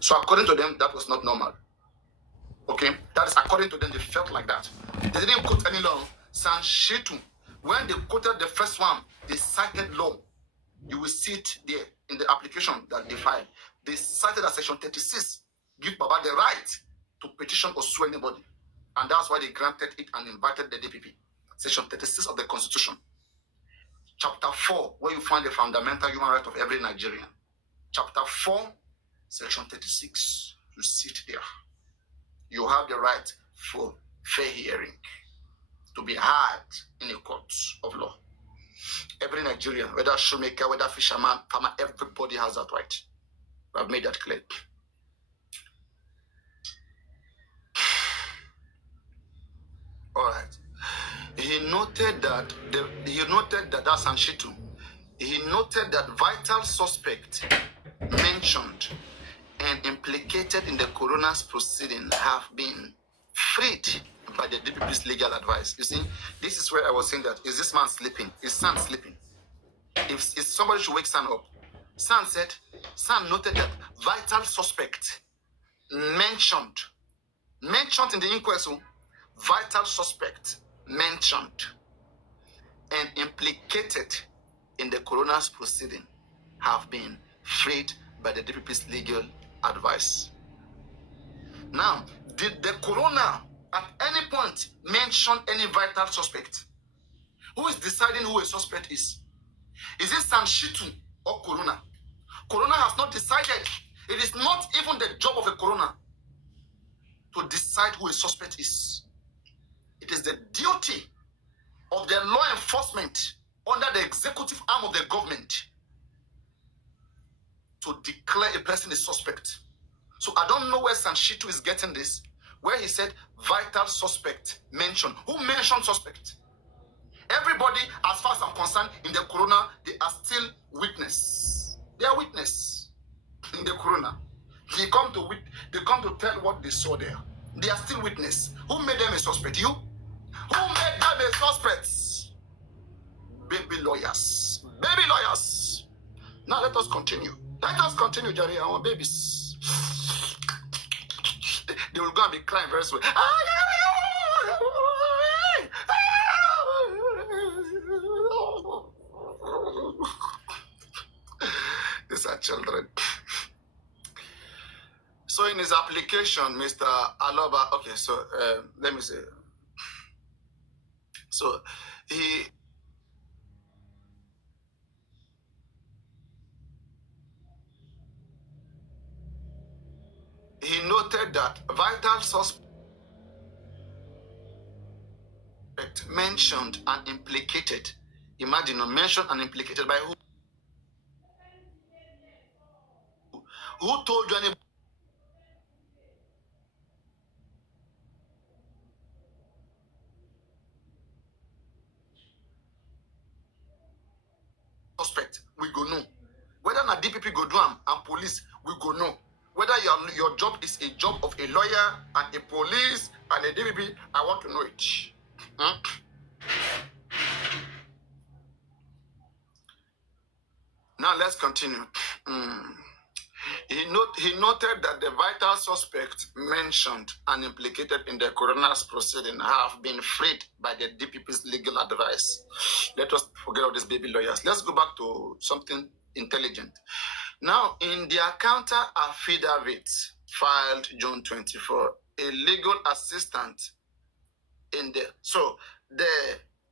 So according to them, that was not normal. Okay, that is according to them, they felt like that. They didn't quote any law. Sanshitu, when they quoted the first one, they cited law. You will see it there in the application that they filed. They cited as section 36, give Baba the right to petition or sue anybody. And that's why they granted it and invited the DPP. Section 36 of the Constitution. Chapter 4, where you find the fundamental human right of every Nigerian. Chapter 4, section 36. You see it there. You have the right for fair hearing, to be heard in a court of law. Every Nigerian, whether shoemaker, whether fisherman, farmer, everybody has that right. I've made that clear. All right. He noted that that's Anshitu. He noted that vital suspect mentioned and implicated in the coroner's proceeding have been freed by the DPP's legal advice. You see, this is where I was saying that, is this man sleeping? Is San sleeping? If somebody should wake San up, San noted that vital suspect mentioned in the inquest, vital suspect mentioned and implicated in the coroner's proceeding have been freed by the DPP's legal advice. Now, did the coroner at any point mention any vital suspect? Who is deciding who a suspect is? Is it Sanshitu or coroner? Coroner has not decided. It is not even the job of a coroner to decide who a suspect is. It is the duty of the law enforcement under the executive arm of the government to declare a person a suspect. So I don't know where Sanshitu is getting this, where he said vital suspect mentioned. Who mentioned suspect? Everybody, as far as I'm concerned, in the coroner, they are still witness. They are witness in the coroner. They come to tell what they saw there. They are still witness. Who made them a suspect? You? Who made them a suspect? Baby lawyers. Baby lawyers. Now let us continue. Let us continue, Jerry. Our babies. They will go and be crying very soon. These are children. So in his application, Mr. Aloba, okay, so let me say. So he noted that vital suspect mentioned and implicated. Imagine, mentioned and implicated by who? Who told you anybody? Suspect, we go know. Whether na DPP go do am and police, we go know. Whether your job is a job of a lawyer and a police and a DPP, I want to know it. Now let's continue. He noted that the vital suspects mentioned and implicated in the coroner's proceeding have been freed by the DPP's legal advice. Let us forget all these baby lawyers. Let's go back to something intelligent. Now, in their counter affidavit filed June 24, a legal assistant in the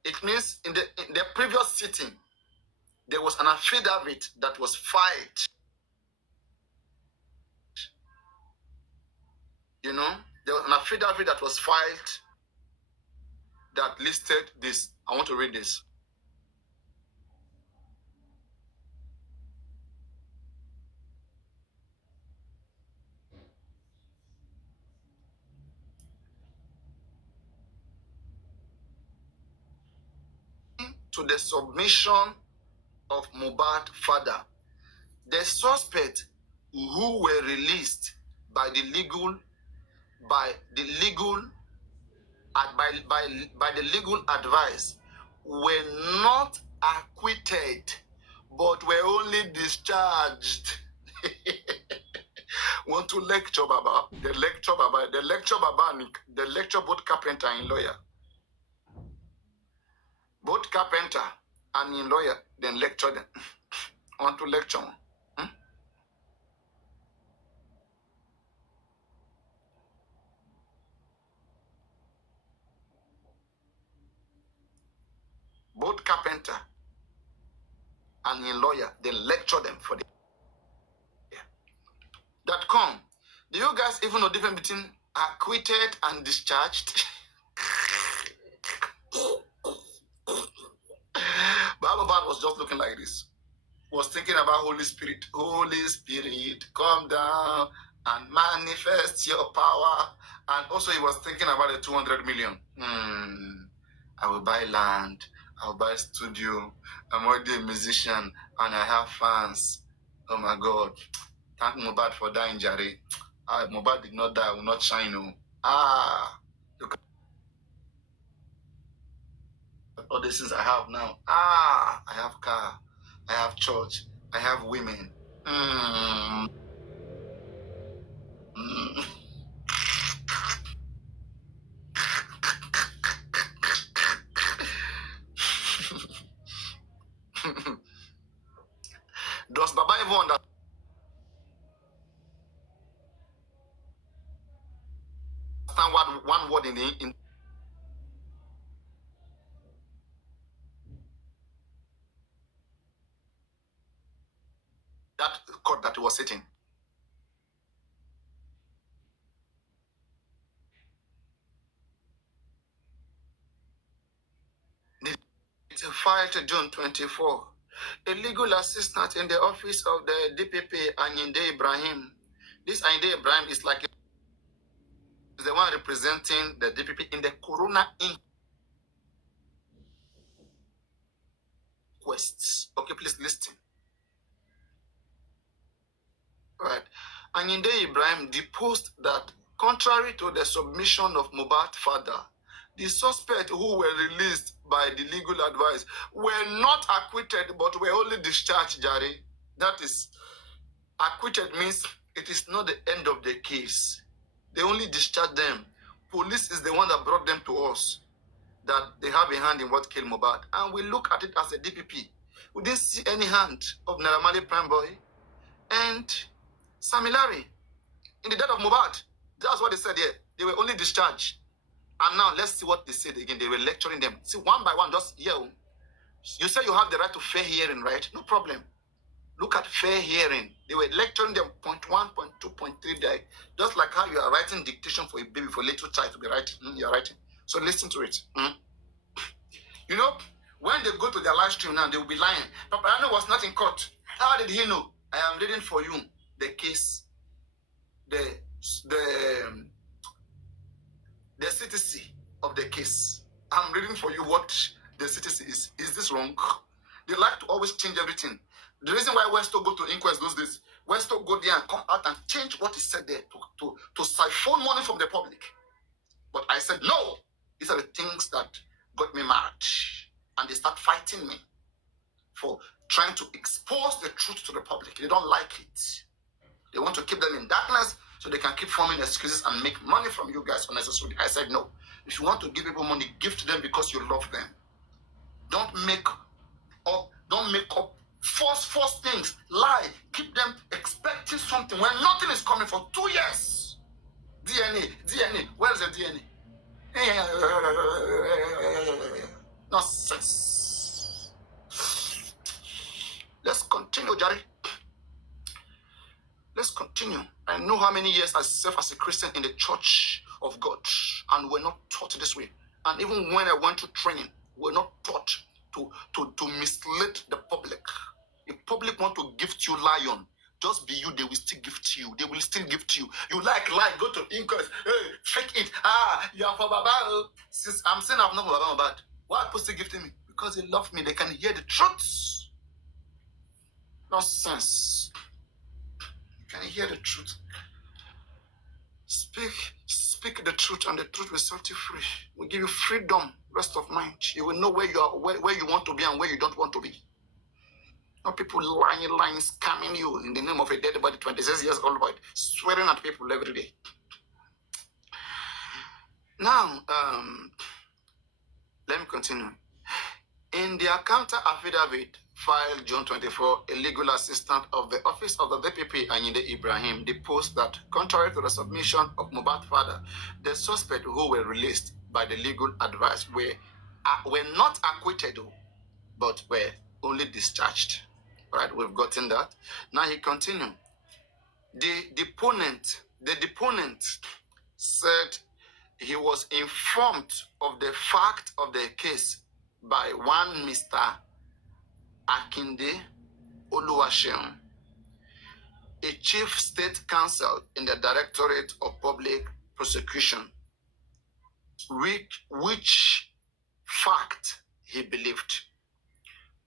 it means in the previous sitting, there was an affidavit that was filed. You know, there was an affidavit that was filed that listed this. I want to read this. To the submission of Mohbad father, the suspects who were released by the legal advice were not acquitted, but were only discharged. want to lecture Baba. The lecture Baba. The lecture both carpenter and lawyer. Both carpenter and in lawyer, then lecture them. Want to lecture. Hmm? Both carpenter and in lawyer, then lecture them for the that come. Do you guys even know the difference between acquitted and discharged? Baba was just looking like this. Was thinking about Holy Spirit. Holy Spirit, come down and manifest your power. And also he was thinking about the 200 million. I will buy land. I will buy studio. I'm already a musician and I have fans. Oh my God. Thank Mubad for dying, Jerry. Mubad did not die. I will not shine. No. All the things I have now. I have car. I have church. I have women. Does Baba even understand what one word in that court that he was sitting? Filed June 24. A legal assistant in the office of the DPP, Anyinde Ibrahim. This Anyinde Ibrahim is like the one representing the DPP in the Corona inquests. Okay, please listen. Right. Anyinde Ibrahim deposed that contrary to the submission of Mohbad's father, the suspects who were released by the legal advice were not acquitted but were only discharged, Jare. That is, acquitted means it is not the end of the case. They only discharged them. Police is the one that brought them to us, that they have a hand in what killed Mohbad. And we look at it as a DPP. We didn't see any hand of Naira Marley Prime Boy and Sammy Larry in the death of Mohbad. That's what they said here. They were only discharged. And now let's see what they said again. They were lecturing them. See, one by one, just here. You say you have the right to fair hearing, right? No problem. Look at fair hearing. They were lecturing them point 1, point 2, point 3 there. Just like how you are writing dictation for a baby, for a little child to be writing. You're writing. So listen to it. You know, when they go to their live stream now, they will be lying. Papariano was not in court. How did he know? I am reading for you the case, the CTC of the case. I'm reading for you what the CTC is. Is this wrong? They like to always change everything. The reason why Westo go to inquest those days, Westo go there and come out and change what is said there to siphon money from the public. But I said, no, these are the things that got me mad. And they start fighting me for trying to expose the truth to the public. They don't like it. They want to keep them in darkness so they can keep forming excuses and make money from you guys unnecessarily. I said, no. If you want to give people money, give to them because you love them. Don't make up false things. Lie. Keep them expecting something when nothing is coming for 2 years. DNA. Where's the DNA? Nonsense. Let's continue, Jerry. Let's continue. I know how many years I served as a Christian in the church of God, and we're not taught this way. And even when I went to training, we're not taught to mislead the public. If public want to gift you lion, just be you, they will still gift you. They will still gift you. You like lie, go to inquest, hey, fake it. You are for Baba. Since I'm saying I'm not for Baba bad, why are people gifting me? Because they love me, they can hear the truth. Nonsense. Can you hear the truth? Speak the truth, and the truth will set you free. We give you freedom, rest of mind. You will know where you are, where you want to be, and where you don't want to be. Not people lying, scamming you in the name of a dead body, 26 years old boy, swearing at people every day. Now, let me continue. In their counter affidavit filed June 24, a legal assistant of the office of the DPP, Anyinde Ibrahim, deposed that, contrary to the submission of Mohbad's father, the suspects who were released by the legal advice were not acquitted, but were only discharged. Right, we've gotten that. Now he continued. The deponent said he was informed of the fact of the case by one Mr. Akinde Oluwaseun, a chief state counsel in the Directorate of Public Prosecution, which fact he believed.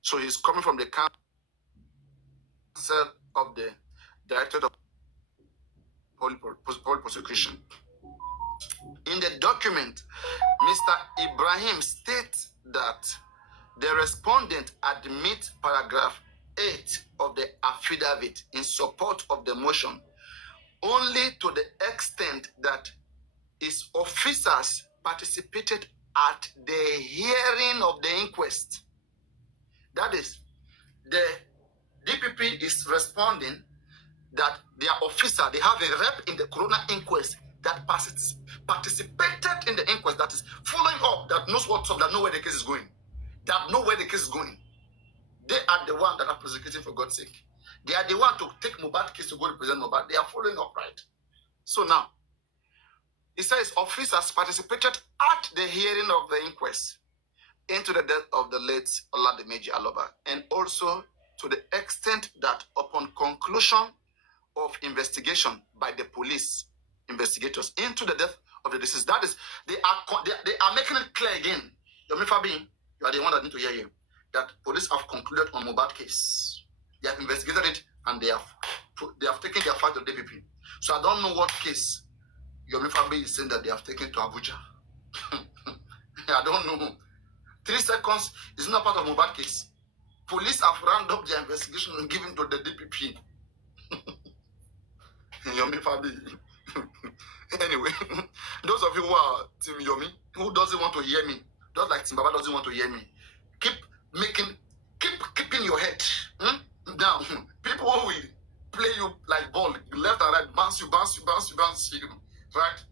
So he's coming from the counsel of the Directorate of Public Prosecution. In the document, Mr. Ibrahim states that the respondent admits paragraph 8 of the affidavit in support of the motion only to the extent that his officers participated at the hearing of the inquest. That is, the DPP is responding that their officer, they have a rep in the coroner inquest that participated in the inquest, that is following up, that knows what's up, that know where the case is going. That know where the case is going. They are the one that are prosecuting, for God's sake. They are the one to take Mohbad's case to go represent Mohbad. They are following up, right? So now, it says officers participated at the hearing of the inquest into the death of the late Oladimeji Aloba, and also to the extent that upon conclusion of investigation by the police investigators into the death of the deceased, that is, they are making it clear again. Yomi Fabi, you are the one that need to hear him, that police have concluded on Mohbad case. They have investigated it and they have taken their fight to DPP. So I don't know what case Yomi Fabi is saying that they have taken to Abuja. I don't know. 3 seconds is not part of Mohbad case. Police have rounded up their investigation and given to the DPP. Yomi Fabi. Anyway, those of you who are Team Yomi, who doesn't want to hear me, just like Team Baba doesn't want to hear me, keep keeping your head down. People who will play you like ball, left and right, bounce you, right?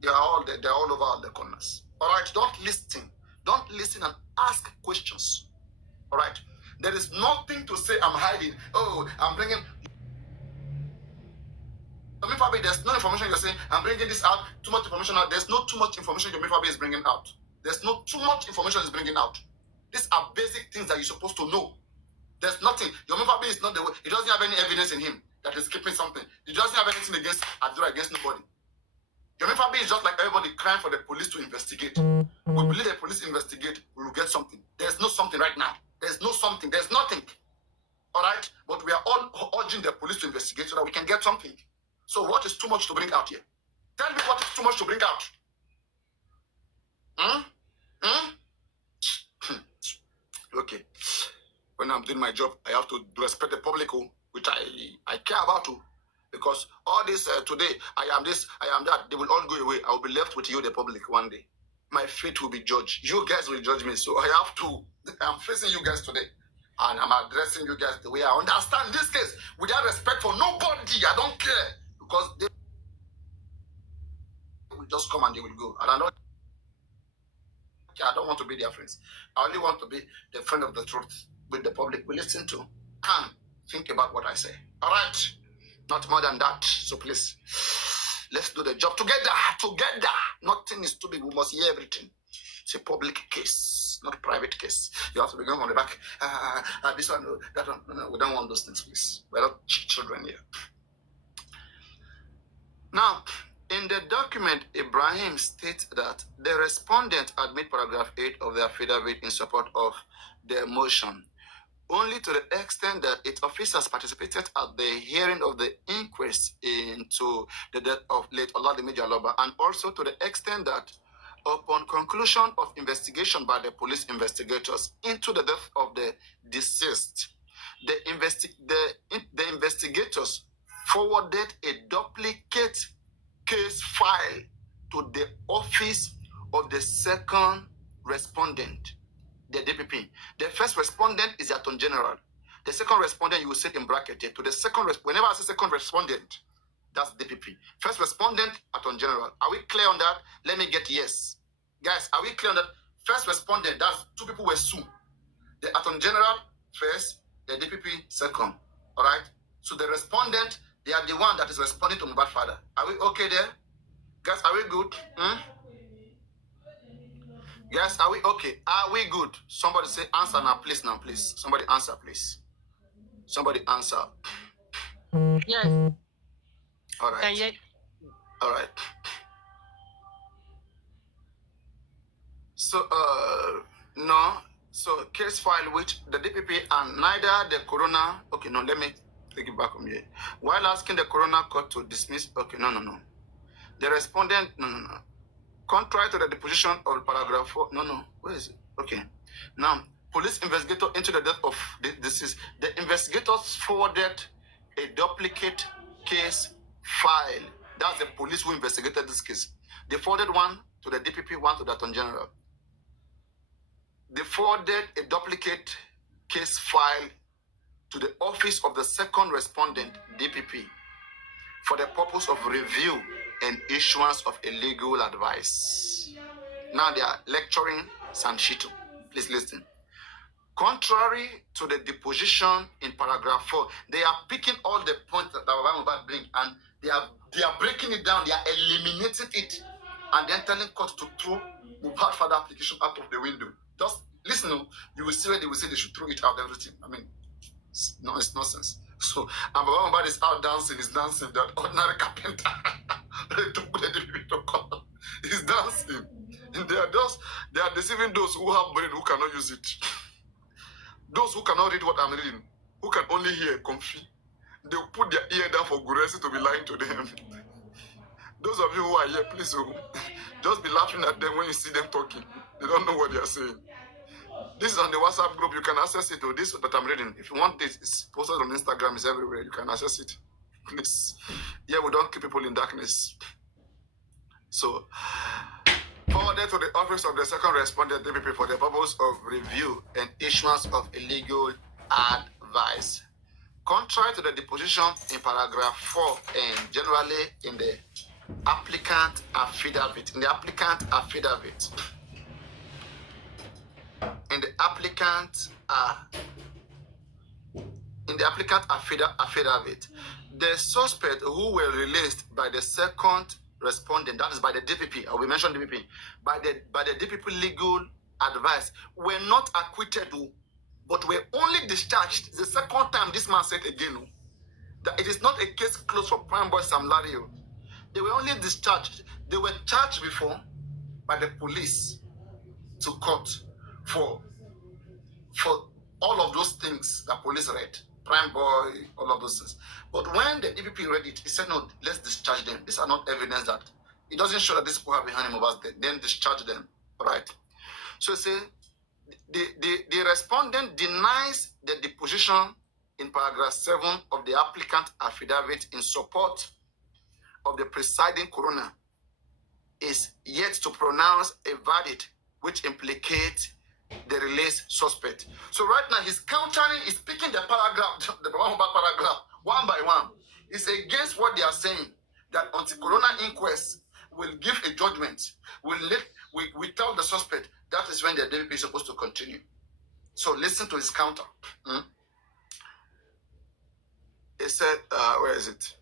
They're all over the corners. All right, don't listen and ask questions. All right, there is nothing to say I'm hiding. Oh, I'm bringing. Yomi Fabi, there's no information you're saying. I'm bringing this out. Too much information out. There's no too much information Yomi Fabi is bringing out. There's no too much information he's bringing out. These are basic things that you're supposed to know. There's nothing. Yomi Fabi is not the way. He doesn't have any evidence in him that is keeping something. He doesn't have anything against Adura, against nobody. Yomi Fabi is just like everybody crying for the police to investigate. We believe the police investigate, we will get something. There's no something right now. There's no something. There's nothing. All right? But we are all urging the police to investigate so that we can get something. So what is too much to bring out here? Tell me what is too much to bring out. Okay. When I'm doing my job, I have to respect the public, which I care about, because all this today, I am this, I am that, they will all go away. I will be left with you, the public, one day. My fate will be judged. You guys will judge me. So I'm facing you guys today. And I'm addressing you guys the way I understand this case, without respect for nobody. I don't care. Because they will just come and they will go. And I don't want to be their friends. I only want to be the friend of the truth with the public. We listen to and think about what I say. All right? Not more than that. So please, let's do the job together. Together. Nothing is too big. We must hear everything. It's a public case, not a private case. You have to be going on the back. This one, that one. No, we don't want those things, please. We're not children here. Now, in the document, Ibrahim states that the respondent admit paragraph 8 of the affidavit in support of the motion, only to the extent that its officers participated at the hearing of the inquest into the death of late Oladimeji Aloba, and also to the extent that upon conclusion of investigation by the police investigators into the death of the deceased, The investigators forwarded a duplicate case file to the office of the second respondent, the DPP. The first respondent is the Attorney General. The second respondent, you will say in bracket here. To the second, whenever I say second respondent, that's DPP. First respondent, Attorney General. Are we clear on that? Let me get yes. Guys, are we clear on that? First respondent, that's two people were sued. The Attorney General first, the DPP second. All right? So the respondent, they are the one that is responding to Mohbad father. Are we okay there? Guys, are we good? Guys, are we okay? Are we good? Somebody say answer now, please. Somebody answer, please. Somebody answer. Yes. All right. All right. So, no. So, case file which the DPP and neither the coroner. Okay, no, let me take it back from here. While asking the coroner court to dismiss. Okay, no. The respondent. No. Contrary to the deposition of paragraph 4. No. Where is it? Okay. Now, police investigator into the death of the deceased. The investigators forwarded a duplicate case file. That's the police who investigated this case. They forwarded one to the DPP, one to the Attorney General. They forwarded a duplicate case file to the office of the second respondent, DPP, for the purpose of review and issuance of a legal advice. Now they are lecturing Sanshito. Please listen. Contrary to the deposition in paragraph 4, they are picking all the points that Mohbad bring and they are breaking it down, they are eliminating it, and then telling court to throw Mohbad father application out of the window. Just listen, you will see where they will say they should throw it out, everything. I mean, it's nonsense. So, and Mohbad is out dancing, he's dancing, that ordinary carpenter. He's dancing. And they are deceiving those who have brain who cannot use it. Those who cannot read what I'm reading, who can only hear comfy, they will put their ear down for Guresi to be lying to them. Those of you who are here, please just be laughing at them when you see them talking. They don't know what they are saying. This is on the WhatsApp group. You can access it. This that I'm reading. If you want this, it's posted on Instagram. It's everywhere. You can access it. Please. Yeah, we don't keep people in darkness. So, forwarded to the office of the second respondent DPP for the purpose of review and issuance of a legal advice. Contrary to the deposition in paragraph 4 and generally in the applicant affidavit, the suspect who were released by the second respondent, that is by the DPP, or we mentioned DPP, by the DPP legal advice, were not acquitted, but were only discharged. The second time this man said again that it is not a case closed for Prime Boy Sam Larry. They were only discharged. They were charged before by the police to court for all of those things that police read. Prime Boy, all of those things. But when the DPP read it, he said, no, let's discharge them. These are not evidence that it doesn't show that these people have behind him about that. Then discharge them. Right? So you see, the respondent denies the deposition in paragraph 7 of the applicant affidavit in support of the presiding coroner is yet to pronounce a verdict which implicates the released suspect. So right now he's countering, he's picking the paragraph, the paragraph one by one. It's against what they are saying, that until coroner inquest will give a judgment, we tell the suspect that is when the DPP is supposed to continue. So listen to his counter. He said, where is it?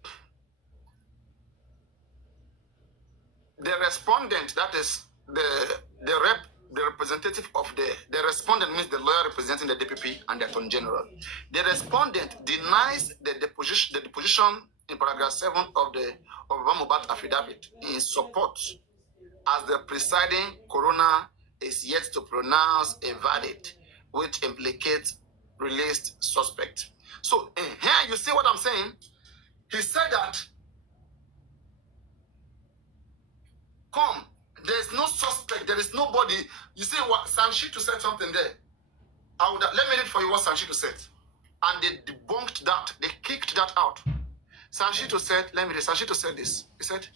The respondent, that is the representative of the respondent means the lawyer representing the DPP and the Attorney General. The respondent denies the deposition in paragraph 7 of Mohbad affidavit in support, as the presiding coroner is yet to pronounce a verdict which implicates released suspect. So here you see what I'm saying. He said that, come, there is no suspect, there is nobody. You see what Sanshito said something there. Let me read for you what Sanshito said. and they debunked that. They kicked that out. Sanshito said, let me read. Sanshito said this. He said,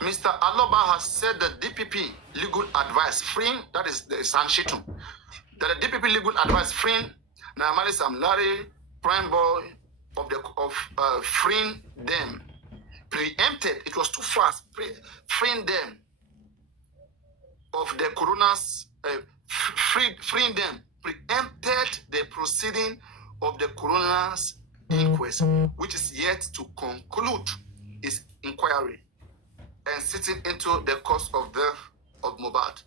Mr. Aloba has said the DPP legal advice freeing, that is the Sanshito, that the DPP legal advice freeing Naamali Sam Larry, prime boy of freeing them preempted. It was too fast. Freeing them of the coroner's freeing them preempted the proceeding of the coroner's inquest, which is yet to conclude its inquiry and sitting into the cause of death of Mohbad.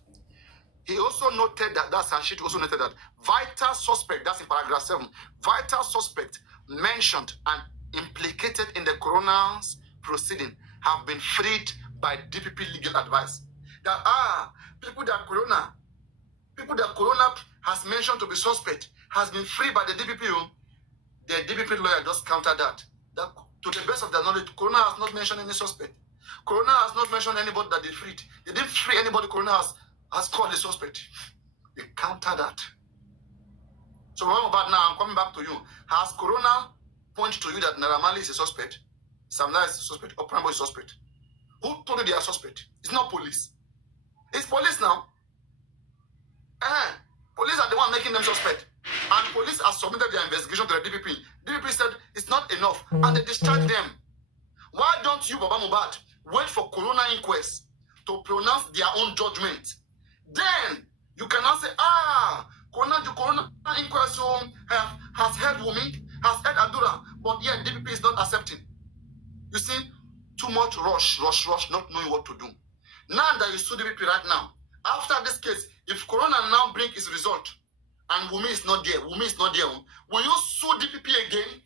He also noted that Sanshito also noted that vital suspect, that's in paragraph 7, vital suspect mentioned and implicated in the coroner's proceeding have been freed by DPP legal advice. That people that coroner has mentioned to be suspect has been freed by the DPP. The DPP lawyer just countered that. That to the best of their knowledge, coroner has not mentioned any suspect. Coroner has not mentioned anybody that they freed. They didn't free anybody coroner has called a suspect. They counter that. So about now, I'm coming back to you. Has coroner pointed to you that Naira Marley is a suspect? Samla is a suspect, or Prambo is a suspect? Who told you they are suspect? It's not police. It's police now. Police are the one making them suspect. And police have submitted their investigation to the DPP. DPP said it's not enough, and they discharged them. Why don't you, Baba Mohbad, wait for coroner inquest to pronounce their own judgment? Then you cannot say, coroner inquest has heard Wumi, has heard Adura, but yet DPP is not accepting. You see, too much rush, not knowing what to do. Now that you sue DPP right now, after this case, if coroner now bring his result and Wumi is not there, will you sue DPP again?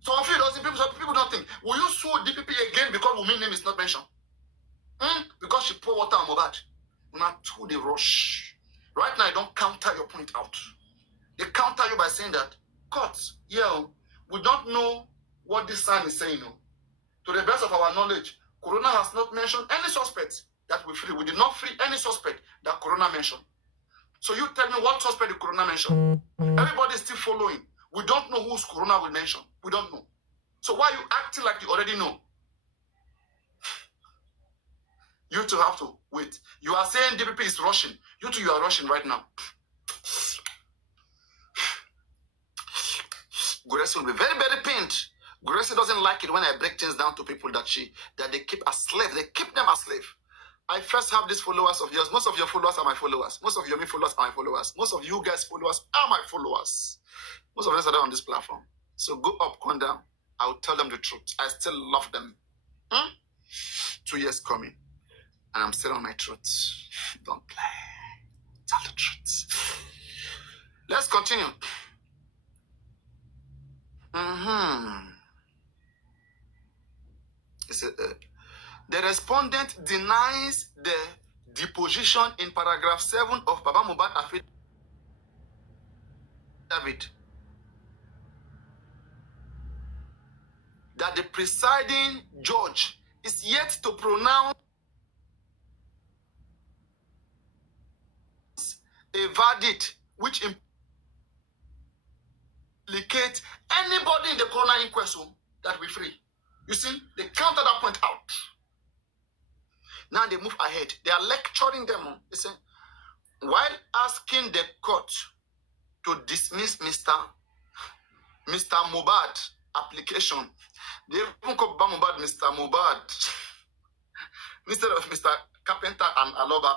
So a few dozen people don't think, will you sue DPP again because Wumi's name is not mentioned? Because she pour water on Mohbad. Not to the rush. Right now, I don't counter your point out. They counter you by saying that, court, we don't know what this sign is saying. To the best of our knowledge, coroner has not mentioned any suspects that we free. We did not free any suspect that coroner mentioned. So you tell me what suspect the coroner mentioned. Everybody is still following. We don't know whose coroner will mention. We don't know. So why are you acting like you already know? You two have to wait. You are saying DPP is rushing. You two, you are rushing right now. Grace will be very, very pained. Grace doesn't like it when I break things down to people that they keep as slave. They keep them as slave. I first have these followers of yours. Most of your followers are my followers. Most of your followers are my followers. Most of you guys' followers are my followers. Most of them are on this platform. So go up, come down. I'll tell them the truth. I still love them. 2 years coming. And I'm still on my truth. Don't play. Tell the truth. Let's continue. The respondent denies the deposition in paragraph 7 of Baba Mohbad affidavit that the presiding judge is yet to pronounce a verdict which implicates anybody in the coroner inquest that we free. You see, they counter that point out. Now they move ahead. They are lecturing them. They say, while asking the court to dismiss Mr. Mohbad application, they even call Mohbad Mr. Mohbad instead of Mr. Carpenter and Aloba.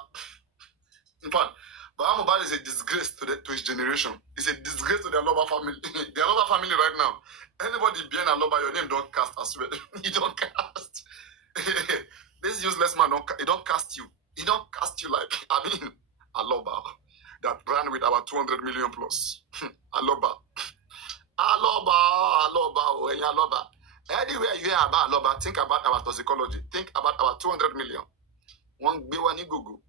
In fact, Baba Mohbad is a disgrace to his generation. It's a disgrace to the Aloba family. The Aloba family right now. Anybody being Aloba, your name don't cast as well. You don't cast. This useless man, he don't cast you. He don't cast you like, Aloba, that ran with our 200 million plus. Aloba. Anywhere you hear about Aloba, think about our toxicology. Think about our 200 million. One Bewani Gugu.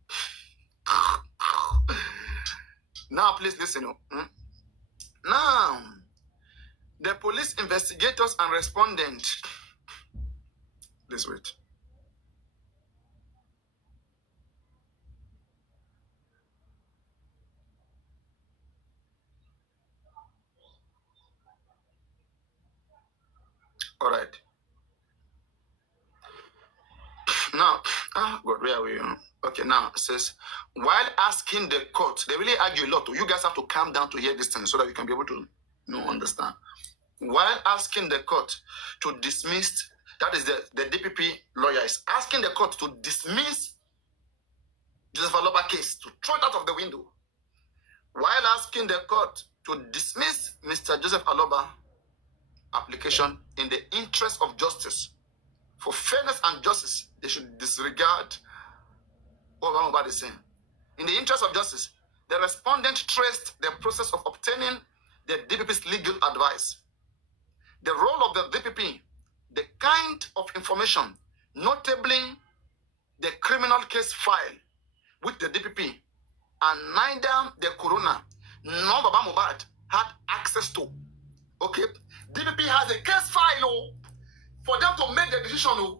Now, please listen. Now, the police investigators and respondents Please wait. All right. Now, God, where are we? Okay, now it says, while asking the court, they really argue a lot. You guys have to calm down to hear this thing so that you can be able to understand. While asking the court to dismiss, that is the DPP lawyer is asking the court to dismiss Joseph Aloba case, to throw it out of the window. While asking the court to dismiss Mr. Joseph Aloba application in the interest of justice, for fairness and justice, they should disregard what Obama is saying. In the interest of justice, the respondent traced the process of obtaining the DPP's legal advice. The role of the DPP, the kind of information, notably the criminal case file with the DPP, and neither the coroner nor Baba Mohbad had access to. Okay? DPP has a case file for them to make the decision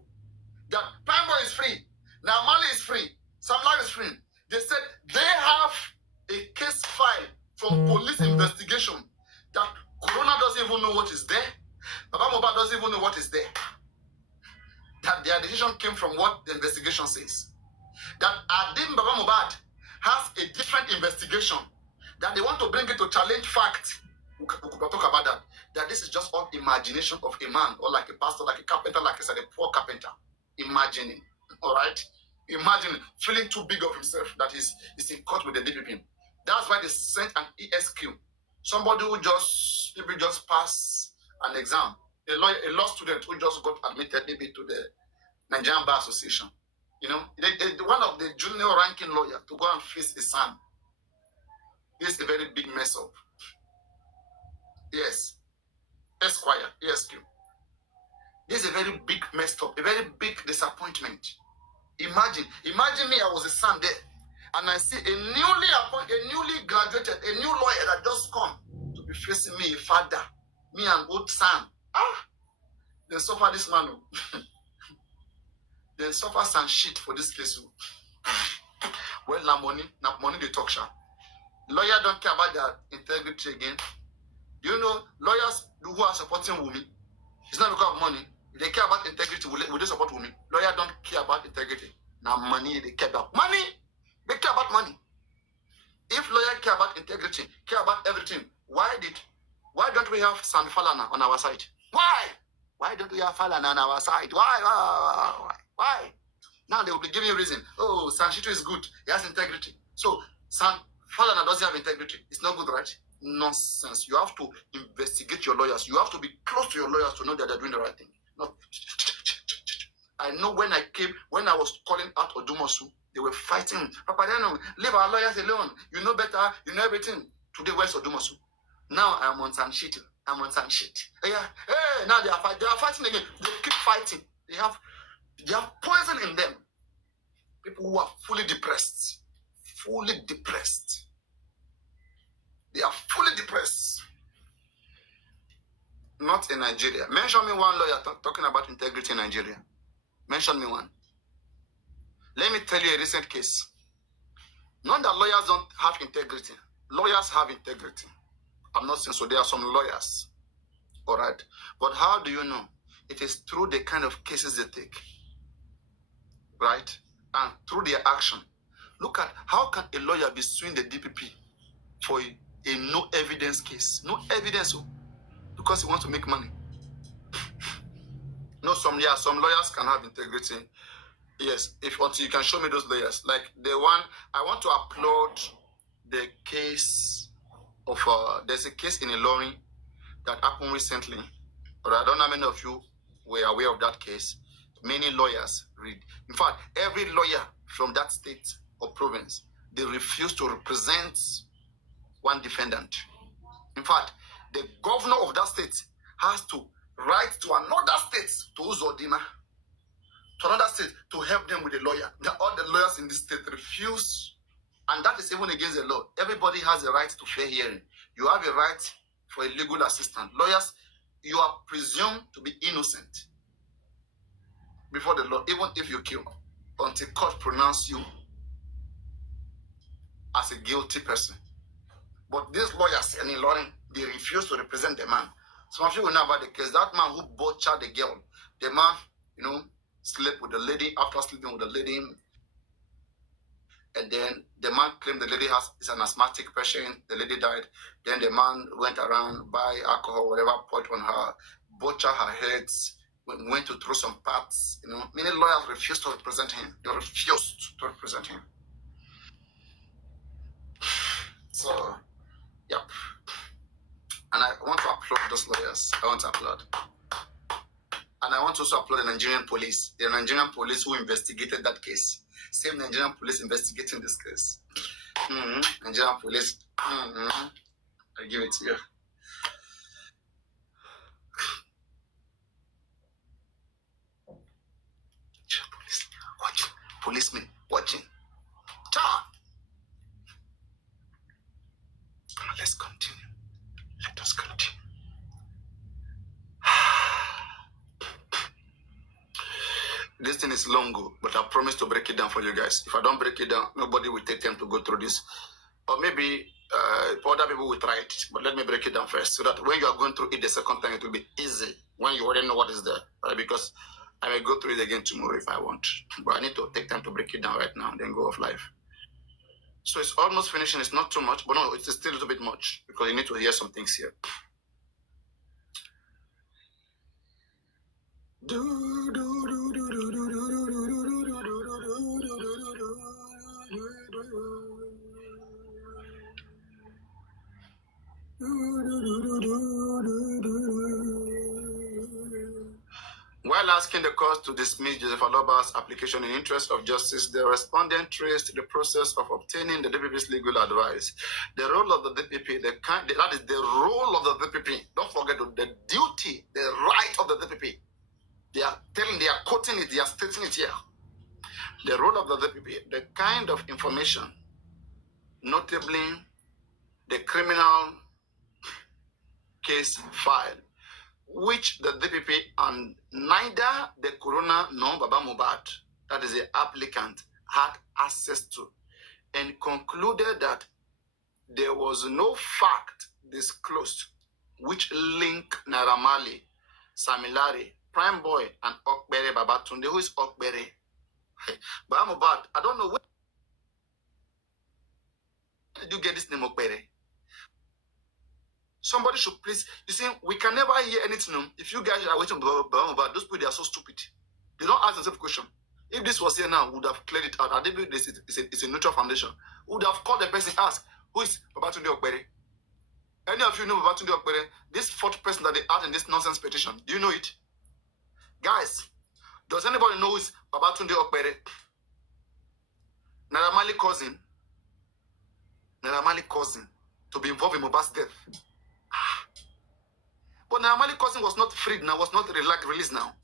that Pambo is free, Namali is free, Sam Larry is free. They said they have a case file from police investigation that coroner doesn't even know what is there. Baba Mohbad doesn't even know what is there. That their decision came from what the investigation says. That Adim Baba Mohbad has a different investigation. That they want to bring it to challenge fact. We could talk about that. That this is just all imagination of a man, or like a pastor, like a carpenter, like I said, a poor carpenter. Imagining. All right? Imagine feeling too big of himself that he's in court with the DPP. That's why they sent an ESQ. Somebody who maybe just passed an exam. A law student who just got admitted maybe to the Nigerian Bar Association. One of the junior ranking lawyer to go and face his son. This is a very big mess up. Yes. Esquire, ESQ. This is a very big mess up, a very big disappointment. Imagine me, I was a son there, and I see a newly graduated, a new lawyer that just come to be facing me, a father, me and old son. Then suffer this man. Then suffer some shit for this case. Well, now money they talk sha. Lawyer don't care about their integrity again. Do you know lawyers who are supporting women? It's not because of money. If they care about integrity, will they support women? Lawyers don't care about integrity. Now money, they care about money. They care about money. If lawyers care about integrity, care about everything, why don't we have Sam Falana on our side? Why don't we have Falana on our side? Why? Now they will be giving you reason. Oh, Sanshito is good. He has integrity. So Sam Falana doesn't have integrity. It's not good, right? Nonsense. You have to investigate your lawyers. You have to be close to your lawyers to know that they're doing the right thing. Not. I know when I was calling out Odumosu, they were fighting. Papariano, leave our lawyers alone. You know better. You know everything. Today, where's Odumosu? Now I'm on some shit. Yeah. Hey, now they are fighting again. They keep fighting. They have poison in them. People who are fully depressed. They are fully depressed. Not in Nigeria. Mention me one lawyer talking about integrity in Nigeria. Mention me one. Let me tell you a recent case. Not that lawyers don't have integrity. Lawyers have integrity. I'm not saying so. There are some lawyers. All right. But how do you know? It is through the kind of cases they take. Right? And through their action. Look at how can a lawyer be suing the DPP for a no evidence case? No evidence. Because he wants to make money. No, some lawyers can have integrity. Yes, until you can show me those lawyers. Like the one, I want to applaud the case of, there's a case in Ilorin that happened recently. But I don't know how many of you were aware of that case. Many lawyers read. In fact, every lawyer from that state or province, they refuse to represent one defendant. In fact, the governor of that state has to write to another state, to Uzodima, to another state, to help them with a lawyer. All the lawyers in this state refuse, and that is even against the law. Everybody has a right to fair hearing. You have a right for a legal assistant. Lawyers, you are presumed to be innocent. before the law, even if you kill, until court pronounce you as a guilty person. But these lawyers in Ilorin, they refuse to represent the man. Some of you will know about the case. That man who butchered the girl, the man, slept with the lady. After sleeping with the lady, and then the man claimed the lady is an asthmatic patient. The lady died. Then the man went around, buy alcohol, whatever, put on her, butcher her heads, went to throw some parts. Many lawyers refused to represent him. They refused to represent him. So, yep. And I want to applaud those lawyers. I want to applaud. And I want to also applaud the Nigerian police. The Nigerian police who investigated that case. Same Nigerian police investigating this case. Nigerian police. I give it to you. Police watching. Policemen watching. Let's continue. Let us continue. This thing is long, but I promise to break it down for you guys. If I don't break it down, nobody will take time to go through this. Or maybe other people will try it. But let me break it down first, so that when you are going through it the second time, it will be easy when you already know what is there. Right? Because I may go through it again tomorrow if I want. But I need to take time to break it down right now, then go off live. So it's almost finishing. It's not too much, but no, it's still a little bit much because you need to hear some things here. While asking the court to dismiss Joseph Aloba's application in interest of justice, the respondent traced the process of obtaining the DPP's legal advice. The role of the DPP, that is the role of the DPP. Don't forget the duty, the right of the DPP. They are quoting it, they are stating it here. The role of the DPP, the kind of information, notably the criminal case file, which the DPP and neither the coroner nor Baba Mohbad, that is the applicant, had access to, and concluded that there was no fact disclosed which link Naira Marley, Samilari, Prime Boy, and Okbere Babatunde. Who is Okbere? Baba Mohbad, I don't know where did you get this name Okbere? Somebody should please, you see, we can never hear anything. If you guys are waiting for Baba Mohbad, those people, they are so stupid. They don't ask themselves a question. If this was here now, we would have cleared it out. I think it's a neutral foundation. We would have called the person, ask, who is Babatunde Okbere? Any of you know Babatunde Okbere? This fourth person that they add in this nonsense petition, do you know it? Guys, does anybody know who is Babatunde Okbere? Naira Marley cousin. Naira Marley cousin to be involved in Mohbad's death. But Naira Marley cousin was not freed now, was not released now.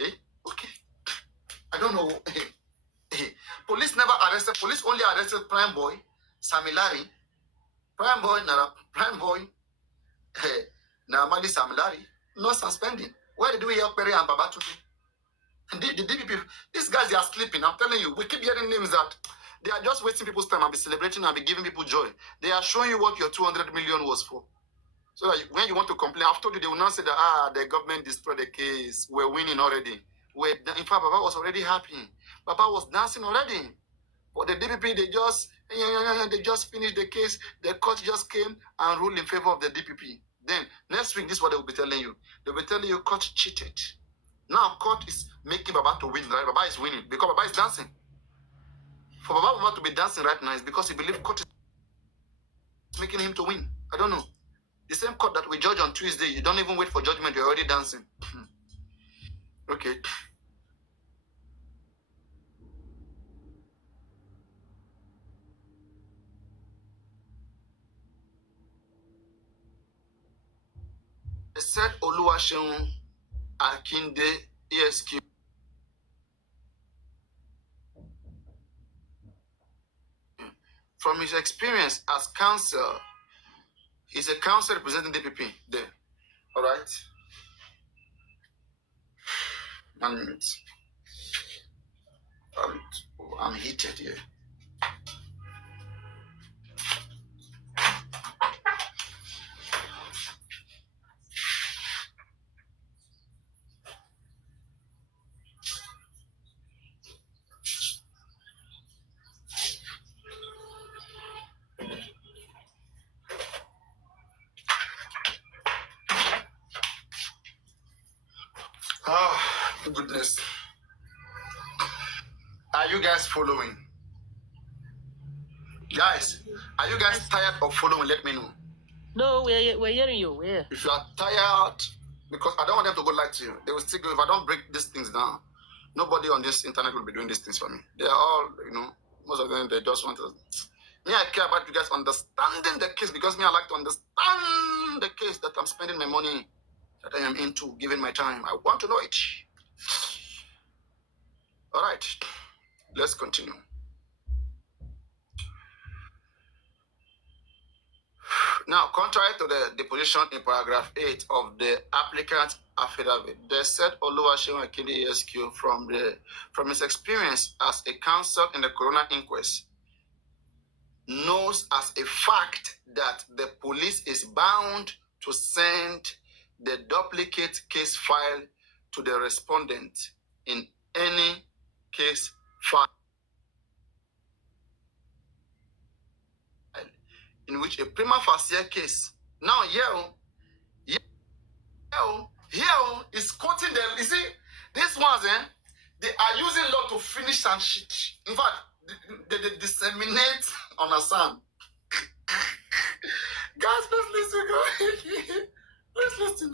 Okay. I don't know. Police never arrested. Police only arrested Prime Boy, Samilari, Prime Boy, Naira Marley, Samilari. No suspending. Where did we hear Pere and Babatunde? And the DPP, these guys, they are sleeping. I'm telling you, we keep hearing names that they are just wasting people's time and be celebrating and be giving people joy. They are showing you what your 200 million was for. So that when you want to complain, I've told you, they will not say that, the government destroyed the case. We're winning already. In fact, Baba was already happy. Baba was dancing already. But the DPP, they just finished the case. The court just came and ruled in favor of the DPP. Then, next week, this is what they will be telling you. They will be telling you court cheated. Now, court is making Baba to win, right? Baba is winning because Baba is dancing. For Baba to be dancing right now is because he believes court is making him to win. I don't know. The same court that we judge on Tuesday, you don't even wait for judgment, you're already dancing. Okay. They said Oluwaseun Akinde ESQ. From his experience as counsel, he's a counsel representing DPP there. All right. 1 minute. I'm heated here. Ah, goodness. Are you guys following? Guys, are you guys tired of following? Let me know. No, we're hearing you. Yeah. If you are tired, because I don't want them to go lie to you. They will still go. If I don't break these things down, nobody on this internet will be doing these things for me. They are all, most of them, they just want to. Me, I care about you guys understanding the case because me, I like to understand the case that I'm spending my money, that I am into, giving my time. I want to know it. All right, let's continue. Now, contrary to the deposition in paragraph 8 of the applicant's affidavit, the said Oluwaseun Akinde ESQ from his experience as a counsel in the coroner inquest knows as a fact that the police is bound to send the duplicate case file to the respondent in any case file in which a prima facie case. Now, here is quoting them. You see, these ones, they are using law to finish and shit. In fact, they disseminate on a sand. Guys, please listen, guys. Please listen.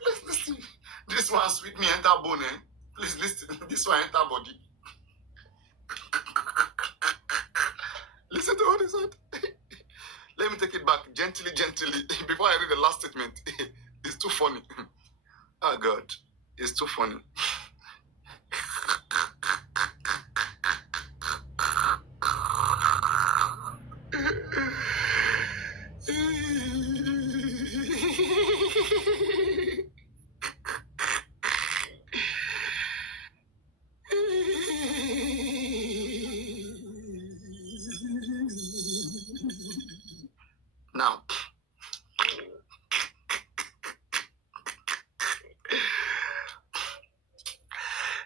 Please listen. This one sweet me enter bone. Please listen. This one enter body. Listen to what he said. Let me take it back gently, before I read the last statement. It's too funny. Oh God, it's too funny. Now,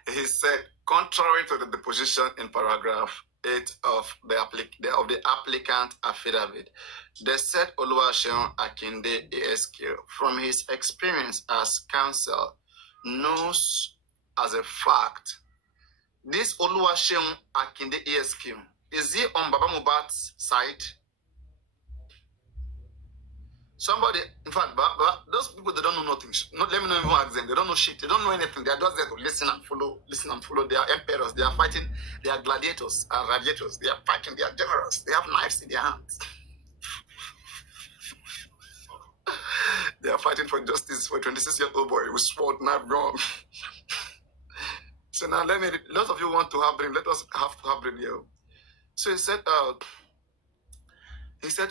he said, contrary to the deposition in paragraph 8 of the applicant affidavit, the said Oluwaseun Akinde ESQ, from his experience as counsel, knows as a fact this Oluwaseun Akinde ESQ, is he on Baba Mohbad's side? Somebody, in fact, those people, they don't know nothing. Not, let me not even ask them. They don't know shit. They don't know anything. They are just there to listen and follow. They are emperors. They are fighting. They are gladiators and radiators. They are fighting. They are generals. They have knives in their hands. They are fighting for justice for a 26-year-old boy with sword, knife, gun. So now, lots of you want to have brain. Let us have to have brain here. So he said,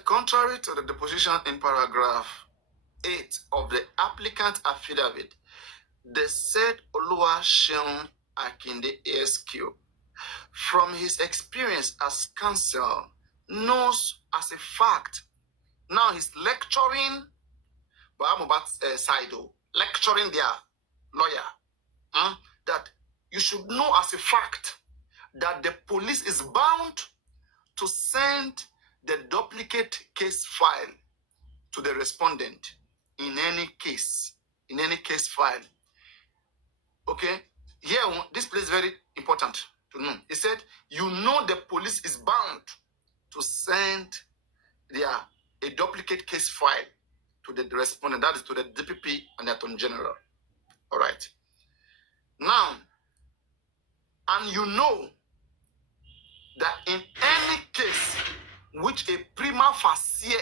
contrary to the deposition in paragraph 8 of the applicant affidavit, the said Oluwaseun Akinde ESQ, from his experience as counsel, knows as a fact. Now he's lecturing Baba Mohbad's side, lecturing their lawyer, that you should know as a fact that the police is bound to send the duplicate case file to the respondent in any case file. Okay, here this place is very important to know. He said, you know the police is bound to send a duplicate case file to the respondent, that is to the DPP and the Attorney General. All right. Now, and you know that in any case which a prima facie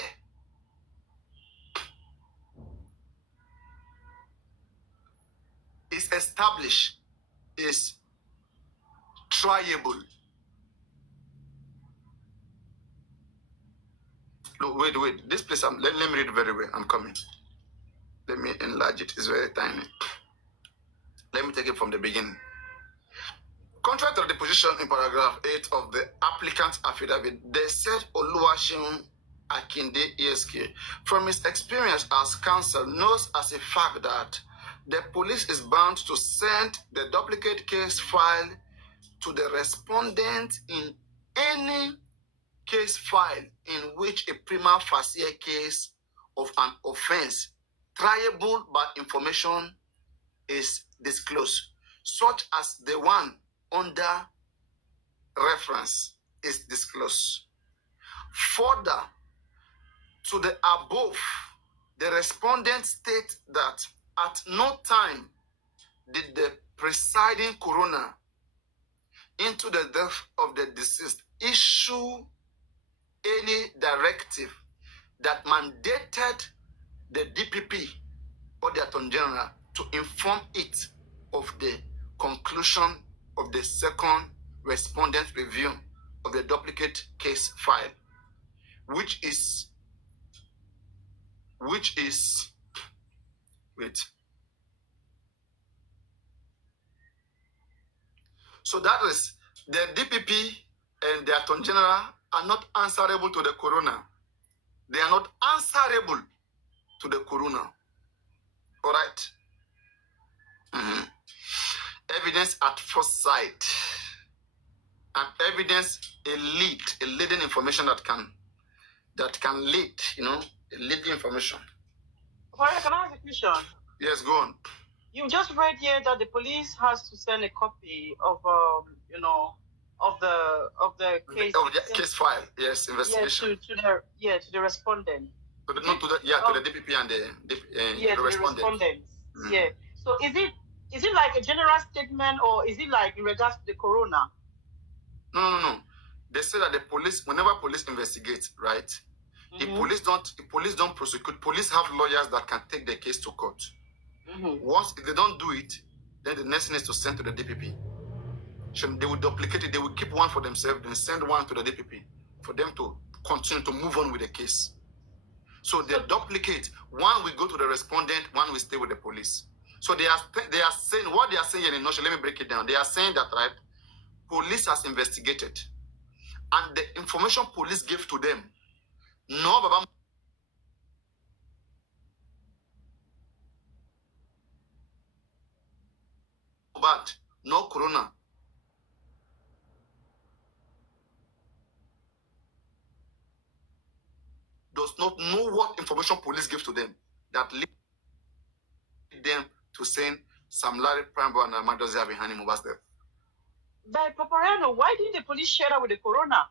is established, is triable. No, wait. This place, let me read very well. I'm coming. Let me enlarge it. It's very tiny. Let me take it from the beginning. Contrary to the position in paragraph 8 of the applicant's affidavit, they said Oluwaseun Akinde ESK, from his experience as counsel, knows as a fact that the police is bound to send the duplicate case file to the respondent in any case file in which a prima facie case of an offense triable by information is disclosed, such as the one under reference is disclosed. Further, to the above, the respondent states that at no time did the presiding coroner into the death of the deceased issue any directive that mandated the DPP or the Attorney General to inform it of the conclusion of the second respondent review of the duplicate case file, which is wait. So that is the DPP and the Attorney General are not answerable to the coroner. They are not answerable to the coroner. All right. Evidence at first sight, and evidence a leading information that can lead, a leading information. Can I ask a question? Yes, go on. You just read here that the police has to send a copy of of the case of the case file. Yes, investigation. To the respondent. To the DPP and the respondent. Mm-hmm. Yeah. So is it like a general statement, or is it like in regards to the coroner? No. They say that the police, whenever police investigates, right? Mm-hmm. If police don't prosecute, police have lawyers that can take the case to court. Mm-hmm. Once if they don't do it, then the next thing is to send to the DPP. So they will duplicate it. They will keep one for themselves, then send one to the DPP for them to continue to move on with the case. So they duplicate. One will go to the respondent, one will stay with the police. So they are saying what they are saying in a nutshell. Let me break it down. They are saying that, right, police has investigated, and the information police gave to them, no Baba Mohbad, no corona. Does not know what information police gave to them that lead them to send Sam Larry, Prambo, and Amadozi behind Mohbad's death. But Papariano, why didn't the police share that with the coroner?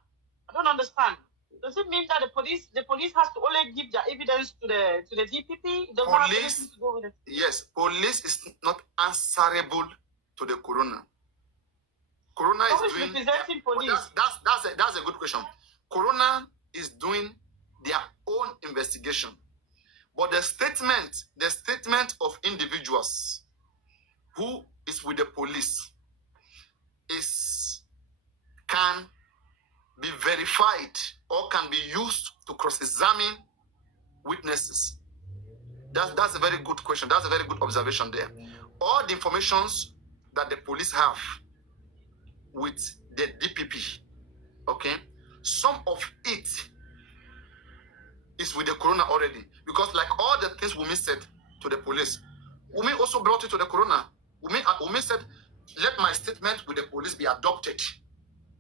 I don't understand. Does it mean that the police has to only give their evidence to the DPP? Police, to go with it? Yes, police is not answerable to the coroner. Coroner is doing representing police. That's a good question. Coroner is doing their own investigation, but the statement of individuals who is with the police can be verified or can be used to cross-examine witnesses. That's a very good question. That's a very good observation there. All the informations that the police have with the DPP, okay, some of it is with the coroner already, because like all the things Wumi said to the police, Wumi also brought it to the coroner. Wumi said, let my statement with the police be adopted.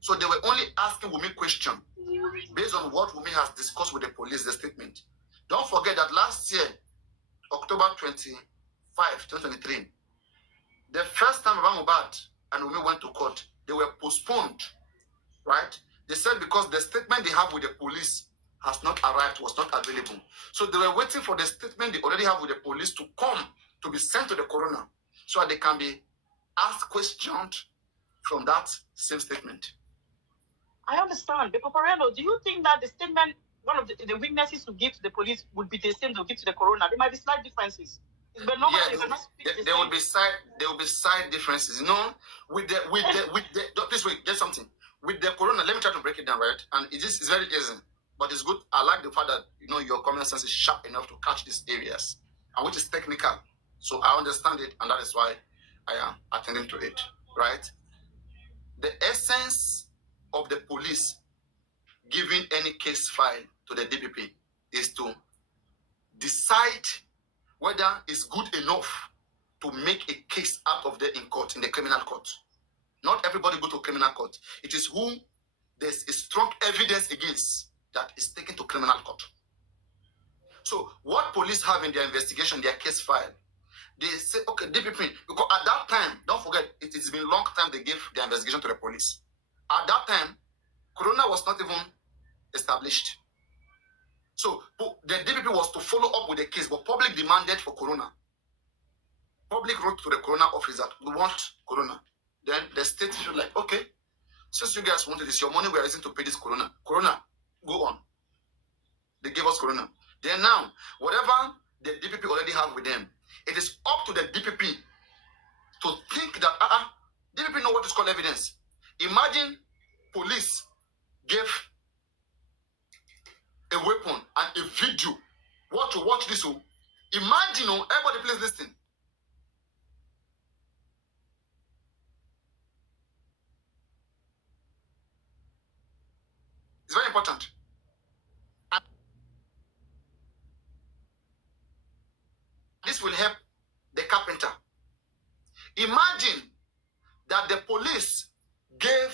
So they were only asking Wumi question based on what Wumi has discussed with the police, the statement. Don't forget that last year, October 25, 2023, the first time Baba Mohbad and Wumi went to court, they were postponed, right? They said because the statement they have with the police has not arrived, was not available. So they were waiting for the statement they already have with the police to come, to be sent to the coroner, so that they can be asked questions from that same statement. I understand. But Papariano, do you think that the statement, one of the witnesses to give to the police would be the same to give to the coroner? There might be slight differences. But normally there will be side differences. You know, with the this way, get something. With the corona, let me try to break it down, right? And it's very easy, but it's good. I like the fact that your common sense is sharp enough to catch these areas, and which is technical. So I understand it, and that is why I am attending to it, right? The essence of the police giving any case file to the DPP is to decide whether it's good enough to make a case out of them in court, in the criminal court. Not everybody go to criminal court. It is whom there's a strong evidence against that is taken to criminal court. So what police have in their investigation, their case file, they say, okay, DPP, because at that time, don't forget, it has been a long time they gave the investigation to the police. At that time, Corona was not even established. So the DPP was to follow up with the case, but public demanded for Corona. Public wrote to the Corona office that we want Corona. Then the state should like, okay, since you guys wanted this, your money we are using to pay this Corona. Corona, go on. They gave us Corona. Then now, whatever the DPP already have with them, it is up to the DPP to think that, DPP know what is called evidence. Imagine police gave a weapon and a video. Watch this. Imagine, everybody please listen. It's very important. And this will help the carpenter. Imagine that the police gave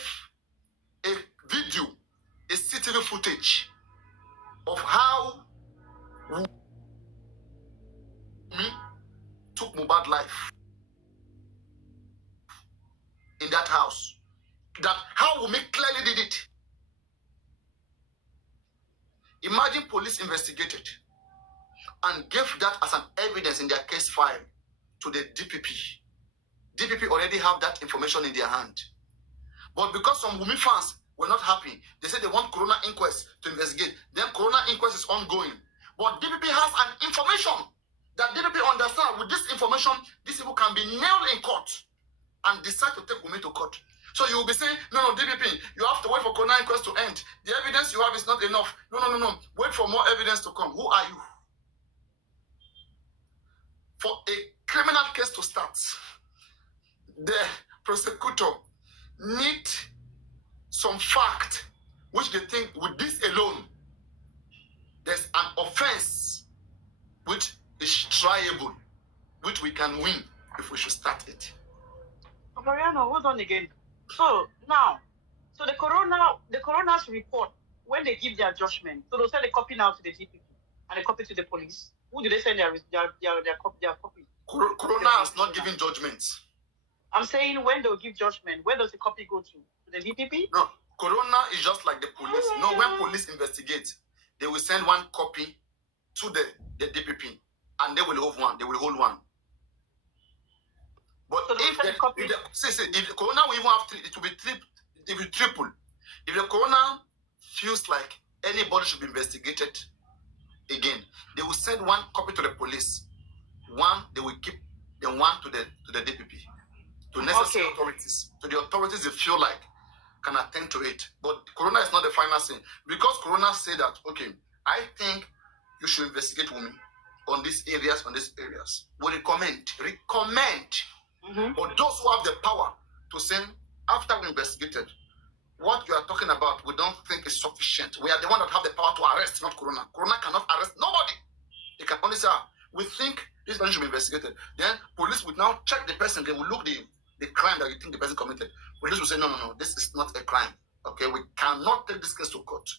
a video, a CCTV footage of how me took Mohbad's life in that house. That how Wunmi clearly did it. Imagine police investigated and gave that as an evidence in their case file to the DPP. DPP already have that information in their hand. But because some Wunmi fans were not happy, they said they want Corona inquest to investigate. Then Corona inquest is ongoing. But DPP has an information that DPP understand. With this information, these people can be nailed in court and decide to take Wunmi to court. So you will be saying, no, DPP, you have to wait for Corona inquest to end. The evidence you have is not enough. No. Wait for more evidence to come. Who are you? For a criminal case to start, the prosecutor need some fact which they think with this alone, there's an offense which is triable, which we can win if we should start it. Papariano, hold on again. So now, the coroner's report, when they give their judgment, so they'll send a copy now to the DPP and a copy to the police. Who do they send their copy? Corona has not given judgments. I'm saying when they'll give judgment, where does the copy go to? To the DPP? No, Corona is just like the police. No, when police investigate, they will send one copy to the DPP and they will hold one. But so if the Corona will even have three, it will be triple. If the Corona feels like anybody should be investigated again, they will send one copy to the police. One they will keep, then one to the DPP, to necessary authorities. To the authorities they feel like can attend to it. But Corona is not the final thing. Because Corona say that, okay, I think you should investigate Wunmi on these areas. We recommend. But those who have the power to say, after we investigated, what you are talking about, we don't think is sufficient. We are the one that have the power to arrest, not Corona. Corona cannot arrest nobody. They can only say, we think this person should be investigated. Then police will now check the person. They will look the crime that you think the person committed. Police will say, no, this is not a crime. Okay, we cannot take this case to court.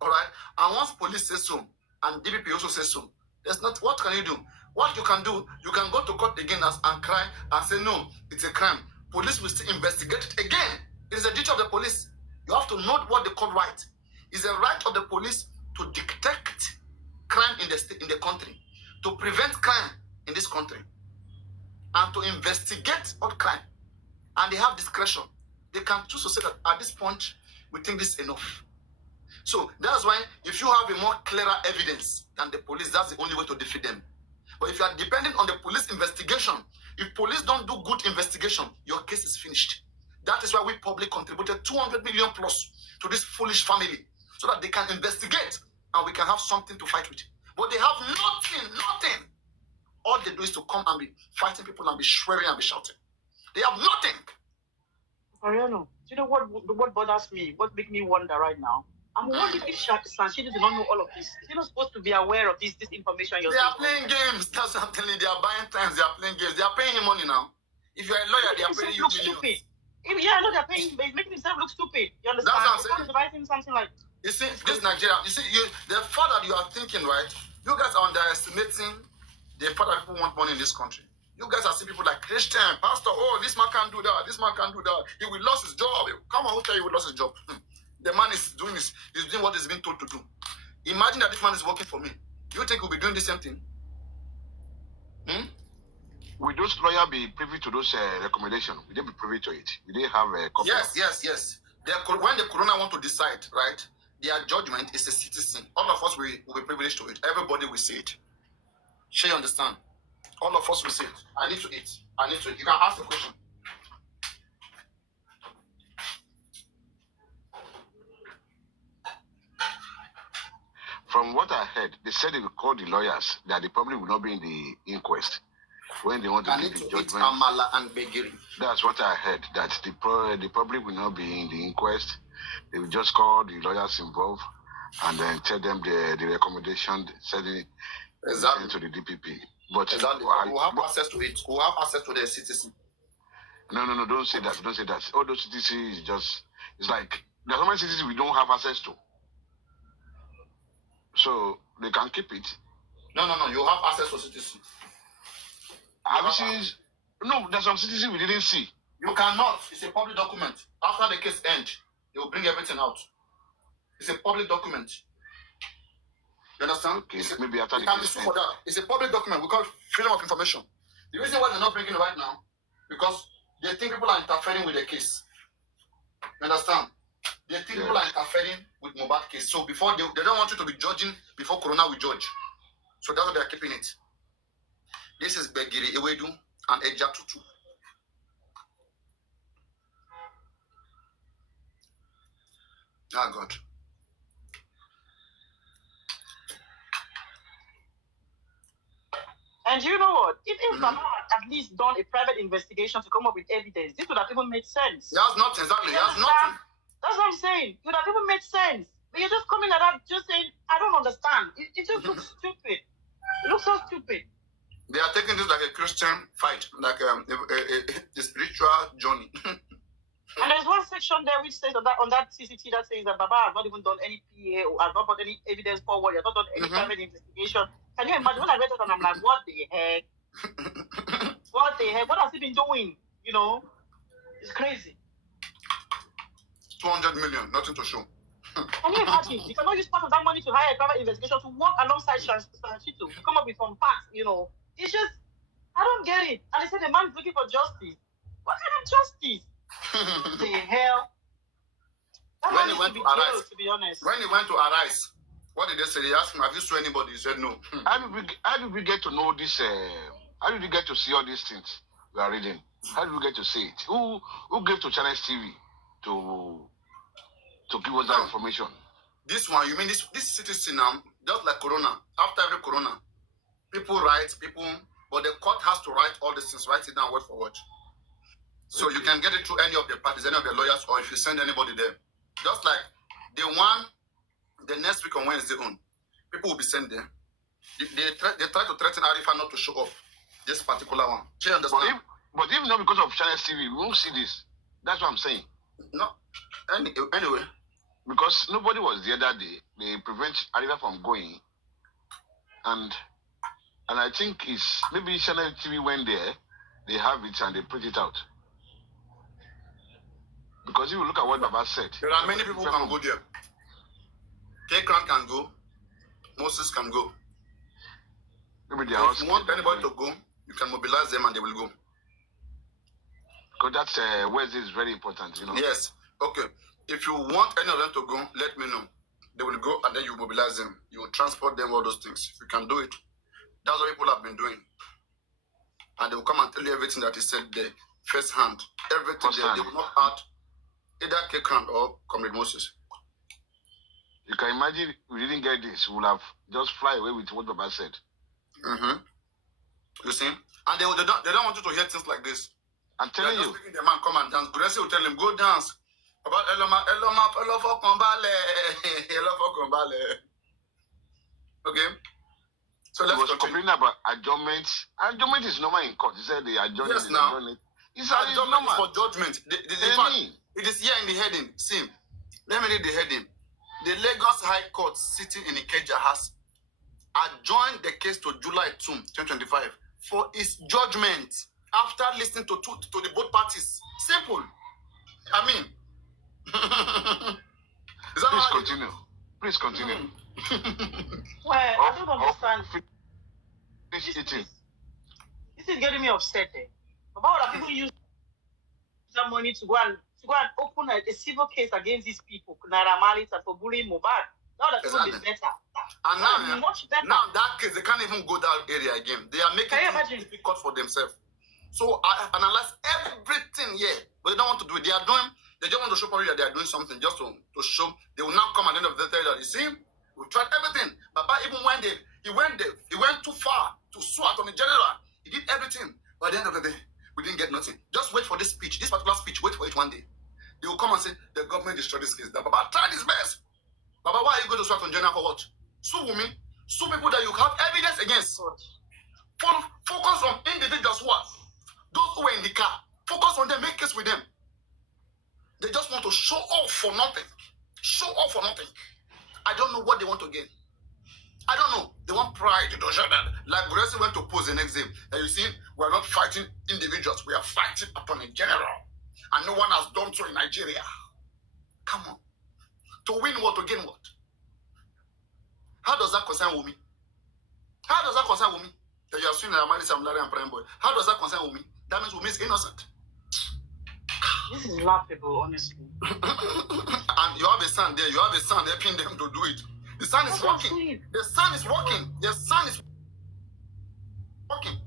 All right? And once police says so, and DPP also says so, there's not, what can you do? What you can do, you can go to court again and cry and say, no, it's a crime. Police will still investigate it again. It is a duty of the police. You have to know what they call right. It's a right of the police to detect crime in the country, to prevent crime in this country, and to investigate all crime. And they have discretion. They can choose to say that at this point, we think this is enough. So that's why if you have a more clearer evidence than the police, that's the only way to defeat them. But if you are dependent on the police investigation, if police don't do good investigation, your case is finished. That is why we public contributed 200 million plus to this foolish family, so that they can investigate and we can have something to fight with. But they have nothing. All they do is to come and be fighting people and be swearing and be shouting. They have nothing. Papariano, do you know what bothers me? What makes me wonder right now? I'm wondering if Sanshidi do not know all of this. Is he not supposed to be aware of this information you're They are saying? playing games. That's what I'm telling you. They are buying times. They are playing games. They are paying him money now. If you're a lawyer, they are paying you millions. Stupid. Yeah, I know they're paying, but he's making himself look stupid. You understand? That's what I'm saying. He's writing something like, you see, this Nigeria, you see, the fact that you are thinking, right? You guys are underestimating the fact that people want money in this country. You guys are seeing people like Christian, Pastor, oh, this man can't do that, this man can't do that. He will lose his job. Come on, who tell you he will lose his job? The man is doing this, he's doing what he's been told to do. Imagine that this man is working for me. You think we'll be doing the same thing? Will those lawyers be privy to those recommendations? Will they be privy to it? Will they have a copy? Yes. When the corona want to decide, right, their judgment is a citizen. All of us will be privileged to it. Everybody will see it. Shall you understand? All of us will see it. I need to eat. You can ask the question. From what I heard, they said they will call the lawyers that they probably will not be in the inquest when they want to give the judgment. Amala and Begiri. That's what I heard, that they probably will not be in the inquest. They will just call the lawyers involved and then tell them the recommendation, send it to the DPP. But exactly. Who have access to it. Who have access to the citizen. No, don't say that. Don't say that. All those citizens is just, it's like, there's so many citizens we don't have access to. So they can keep it. No. You have access to citizens. Have you seen? No, there's some citizens we didn't see. You cannot. It's a public document. After the case ends, they will bring everything out. It's a public document. You understand? Okay, maybe after the case ends. It's a public document. We call it freedom of information. The reason why they're not bringing it right now, because they think people are interfering with the case. You understand? They think people are interfering with Mohbad case. So before they don't want you to be judging before Corona will judge. So that's why they are keeping it. This is Begiri Ewedu and Eja Tutu. Ah, God. And you know what? If Baba had at least done a private investigation to come up with evidence, this would have even made sense. He has nothing, exactly. He has nothing. That's what I'm saying. It would have even made sense. But you're just coming at that, just saying, I don't understand. It just looks stupid. It looks so stupid. They are taking this like a Christian fight, like a spiritual journey. And there's one section there which says on that CCT that says that Baba has not even done any PA or has not put any evidence forward. He has not done any private investigation. Can you imagine? When I read that and I'm like, what the heck? What the heck? What has he been doing? You know, it's crazy. 200 million, nothing to show. Can you imagine? You cannot use part of that money to hire a private investigation to work alongside Shanshito to come up with some facts. You know, it's just, I don't get it. And they said the man's looking for justice. What kind of justice? The hell? When he went to Arise, to be honest. When he went to Arise, what did they say? They asked him, have you sued anybody? He said no. How did we get to know this? How did we get to see all these things we are reading? How did we get to see it? Who gave to Channels TV to give us that information? This one, you mean this citizen now, just like Corona, after every Corona, people write, but the court has to write all these things, write it down word for word. So you can get it through any of the parties, any of the lawyers, or if you send anybody there. Just like the next week on Wednesday on, people will be sent there. They try to threaten Arifa not to show up this particular one. Do you understand? But if not because of Channels TV, we won't see this. That's what I'm saying. No. Anyway. Because nobody was there that day. They prevent Arifa from going. And I think it's maybe Channel TV went there, they have it and they print it out. Because if you look at what Baba said. There are many people who can go there. K-Clan can go. Moses can go. Maybe they if you want anybody to go, you can mobilize them and they will go. Because that's Wednesday is very important, you know. Yes. Okay. If you want any of them to go, let me know. They will go and then you mobilize them. You will transport them, all those things. If you can do it. That's what people have been doing. And they will come and tell you everything that is said there. First hand. Everything there. They will not add either K-Clan or Comrade Moses. You can imagine we didn't get this. We would have just fly away with what Baba said. You see? And they don't want you to hear things like this. I'm telling you. Just making the man come and dance. Gracie will tell him, go dance. About Eloma, okay? So let's continue. Complaining about adjournments. Adjournment is normal in court. He said the adjournment is now. It's adjournment normal. Is for judgment. In fact, it is here in the heading. See, let me read the heading. The Lagos High Court sitting in Ikeja has adjourned the case to July 2, 2025 for its judgment after listening to the both parties. Simple. I mean, Please continue. Well, I don't understand. This is getting me upset. But why would people use that money to go and open a civil case against these people, Naira Marley, for bullying Mohbad? Now that people is better. And much better. Now that case, they can't even go that area again. They are making it difficult for themselves. So I analyze everything here, but they don't want to do it. They just want to show probably that they are doing something just to show. They will now come at the end of the day that you see, we tried everything. But even when he went too far to sue Attorney General. He did everything. But at the end of the day, we didn't get nothing. Just wait for this speech, this particular speech. Wait for it one day. They will come and say the government destroyed this case. That Baba tried his best. Baba, why are you going to sue Attorney General for what? Sue women, sue people that you have evidence against. Focus on individuals who are those who were in the car. Focus on them, make case with them. They just want to show off for nothing. Show off for nothing. I don't know what they want to gain. I don't know. They want pride to show that. Like Gracie went to pose the next day. And you see, we're not fighting individuals. We are fighting upon a general. And no one has done so in Nigeria. Come on. To win what? To gain what? How does that concern Wumi? How does that concern Wumi? That you have seen Amali Samlari and Prime Boy. How does that concern Wumi? That means Wumi is innocent. This is laughable, honestly. And you have a son there. You have a son helping them to do it. The son is working. The son is working. The son is working.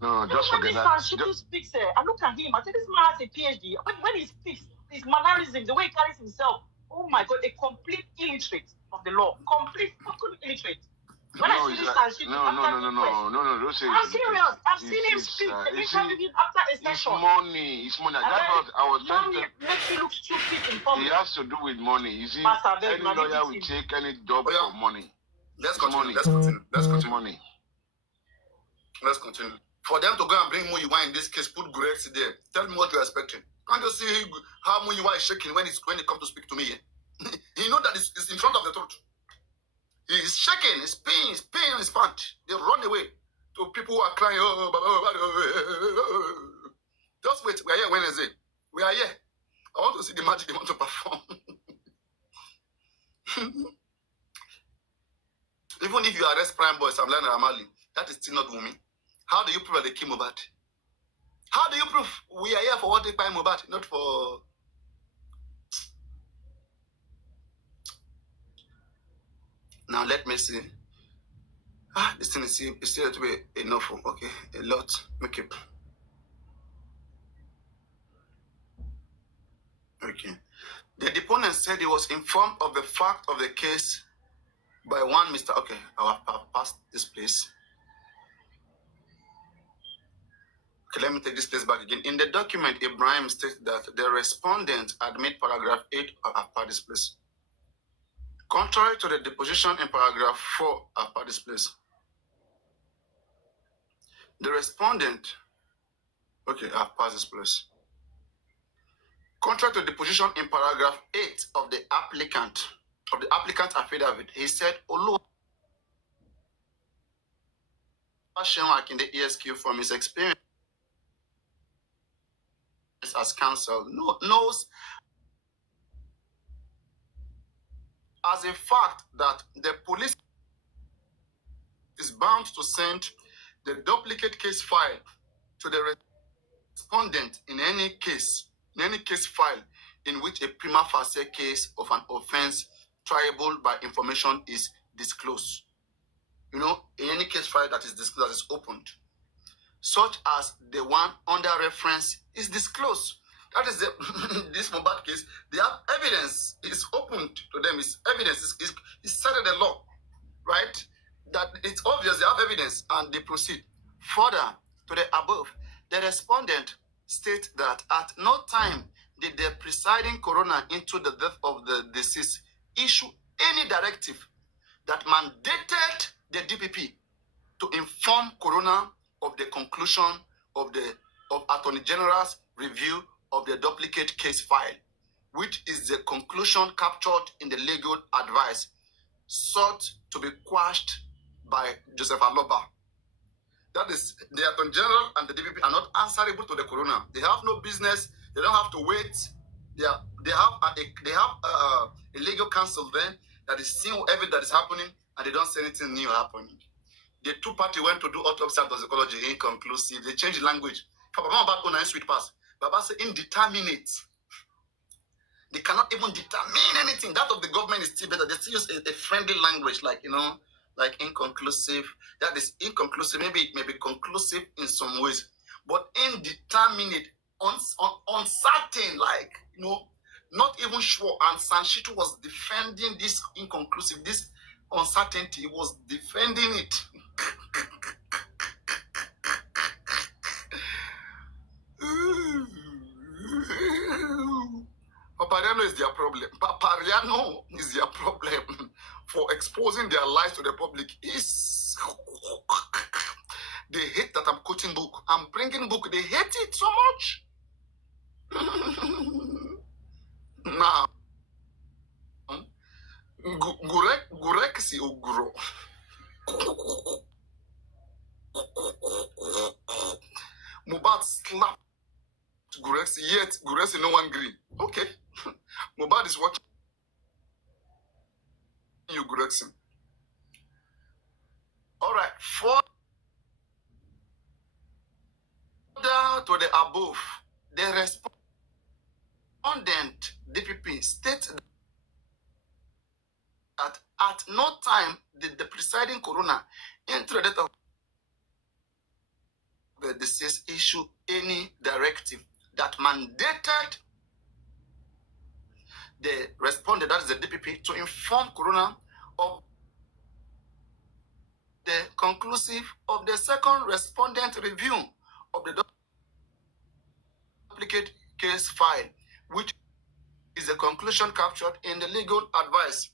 No, just forget that. She speaks. I look at him. I say this man has a PhD. When he speaks, his mannerism, the way he carries himself. Oh my God, a complete illiterate of the law. Complete fucking illiterate. When I see this, no. Don't say I'm serious. I've seen him speak. They interviewed him after a session. It's money. That's what I was trying to. Makes you look stupid in public. It has to do with money. You see, any lawyer will take any job for money. Let's continue. Let's continue. Money. Let's continue. For them to go and bring Muyiwa in this case, put Gurexi there. Tell me what you're expecting. Can't you see how Muyiwa is shaking when it comes to speak to me here? He knows that it's in front of the truth. He's shaking, he's paying his pant. They run away to people who are crying. Just wait, we are here Wednesday. We are here. I want to see the magic they want to perform. Even if you arrest Prime Boy, Samlan and Amali, that is still not Wumi. How do you prove that they came Mohbad? How do you prove we are here for what they buy Mohbad, not for... Now let me see. This thing is still to be enough. Okay, a lot. Okay. Okay. The deponent said he was informed of the fact of the case by one Mr. Okay, I'll pass this place. Okay, let me take this place back again. In the document, Ibrahim states that the respondent admit paragraph 8 of this place. Contrary to the deposition in paragraph 4 of this place, the respondent, okay, I've passed this place. Contrary to the deposition in paragraph 8 of the applicant affidavit, he said, Olu in the ESQ from his experience as counsel knows as a fact that the police is bound to send the duplicate case file to the respondent in any case file in which a prima facie case of an offense triable by information is disclosed. You know, in any case file that is disclosed, that is opened, such as the one under reference is disclosed. That is this Mohbad case. They have evidence. It's open to them. It's evidence. It's set in the law, right? That it's obvious they have evidence and they proceed. Further to the above, the respondent state that at no time did the presiding coroner into the death of the deceased issue any directive that mandated the DPP to inform coroner of the conclusion of the Attorney General's review of the duplicate case file, which is the conclusion captured in the legal advice sought to be quashed by Joseph Aloba. That is, the Attorney General and the DPP are not answerable to the coroner. They have no business. They don't have to wait. They have a legal counsel there that is seeing everything that is happening, and they don't say anything new happening. The two parties went to do autopsy and toxicology, inconclusive. They changed the language. Baba about on sweet pass. Baba said indeterminate. They cannot even determine anything. That of the government is still better. They still use a friendly language, like, like inconclusive. That is inconclusive. Maybe it may be conclusive in some ways, but indeterminate, uncertain, like, not even sure. And Sanshitu was defending this inconclusive, this uncertainty. He was defending it. Papariano is their problem. Papariano is their problem for exposing their lies to the public. They hate that I'm quoting book. I'm bringing book. They hate it so much. Now, Gureksi Ugro. Mubad slapped Gureksi, yet Gureksi no one agree. Okay. Mubad is watching you, Gureksi. All right. Further to the above, the respondent DPP states that at no time did the presiding coroner into the death of the deceased issue any directive that mandated the respondent, that is the DPP, to inform coroner of the conclusive of the second respondent review of the duplicate case file, which is the conclusion captured in the legal advice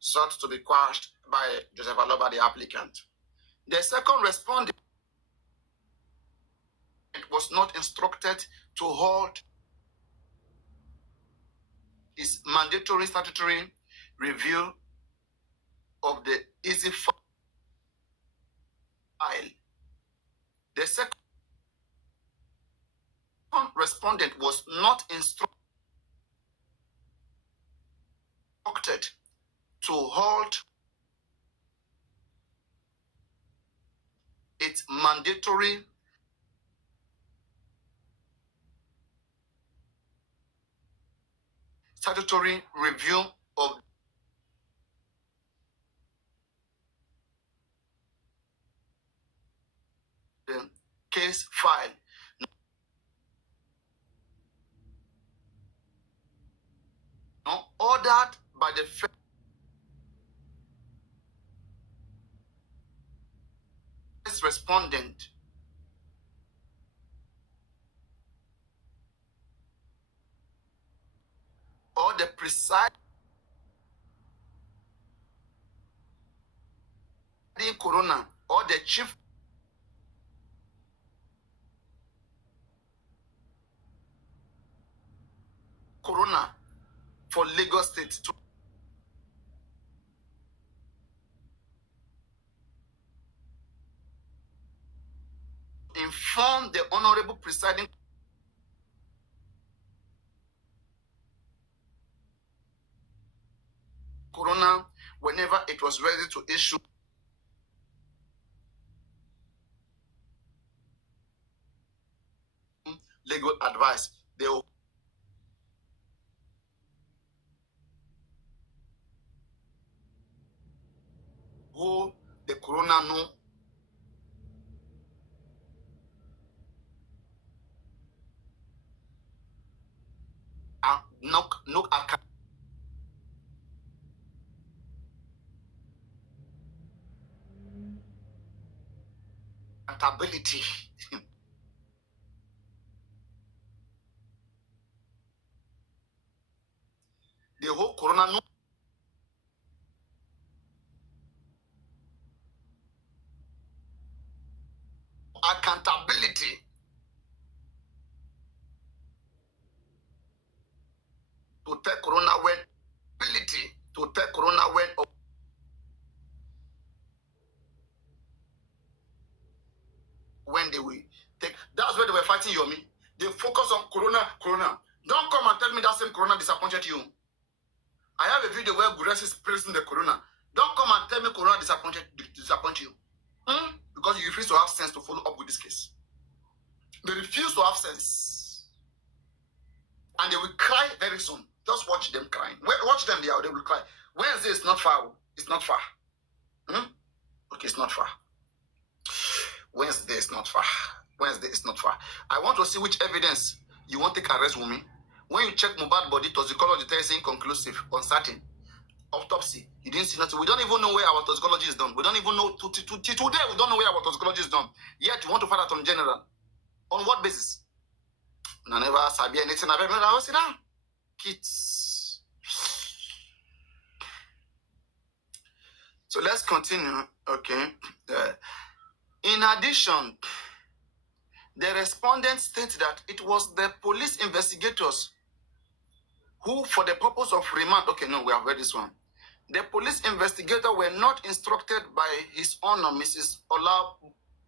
sought to be quashed by Joseph Aloba, the applicant. The second respondent was not instructed to hold his mandatory statutory review of the easy file. The second respondent was not instructed to hold its mandatory statutory review of the case file. No, ordered by the first respondent or the presiding coroner or the chief coroner for Lagos State to inform the honorable presiding coroner whenever it was ready to issue legal advice. They will hold the coroner no no accountability. The whole corona no accountability to tell corona when they will take. That's where they were fighting Yomi. They focus on corona. Don't come and tell me that same corona disappointed you. I have a video where Gures is praising the corona. Don't come and tell me corona disappoint you. Because you refuse to have sense to follow up with this case. They refuse to have sense. And they will cry very soon. Just watch them crying. Watch them there, they will cry. Wednesday is not far. It's not far. Okay, it's not far. Wednesday is not far. I want to see which evidence you want to take arrest Wumi. When you check Mohbad body, toxicology tells inconclusive, uncertain. Autopsy, you didn't see nothing. We don't even know where our toxicology is done. We don't even know today. We don't know where our toxicology is done. Yet you want to find out on general. On what basis? I never sabi anything. I never sit down. Kids. So let's continue. Okay. In addition, the respondent states that it was the police investigators who, for the purpose of remand, okay, no, we have read this one. The police investigator were not instructed by His Honor, Mrs. Ola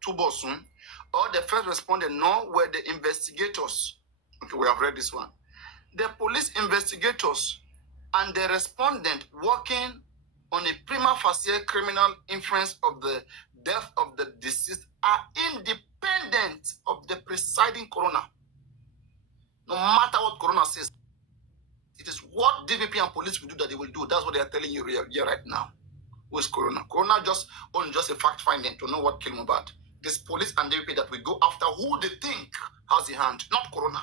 Tubosun, or the first respondent, nor were the investigators. Okay, we have read this one. The police investigators and the respondent working on a prima facie criminal inference of the death of the deceased are independent of the presiding coroner. No matter what coroner says, it is what DPP and police will do that they will do. That's what they are telling you here right now. Who is coroner? Coroner just a fact finding to know what killed Mohbad. This police and DPP that will go after who they think has a hand, not coroner.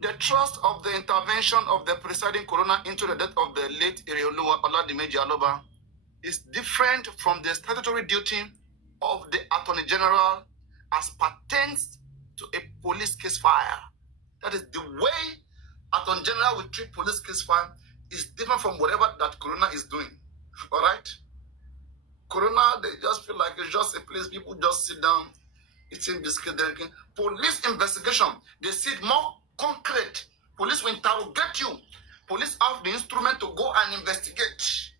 The trust of the intervention of the presiding coroner into the death of the late Irioluwa Oladimeji Aloba is different from the statutory duty of the Attorney General as pertains to a police case file. That is the way Attorney General will treat police case file is different from whatever that coroner is doing. All right? Coroner, they just feel like it's just a place people just sit down, eating biscuit, drinking. Police investigation, they see it more concrete. Police will interrogate you. Police have the instrument to go and investigate.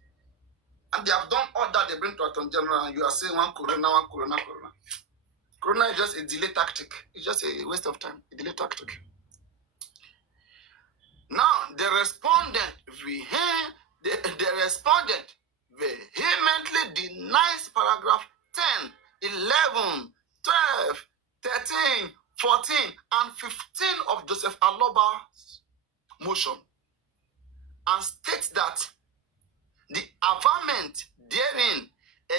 And they have done all that they bring to Attorney General, and you are saying one coroner. Coroner is just a delay tactic. It's just a waste of time, a delay tactic. Now, the respondent vehemently denies paragraph 10, 11, 12, 13, 14, and 15 of Joseph Aloba's motion and states that the averment therein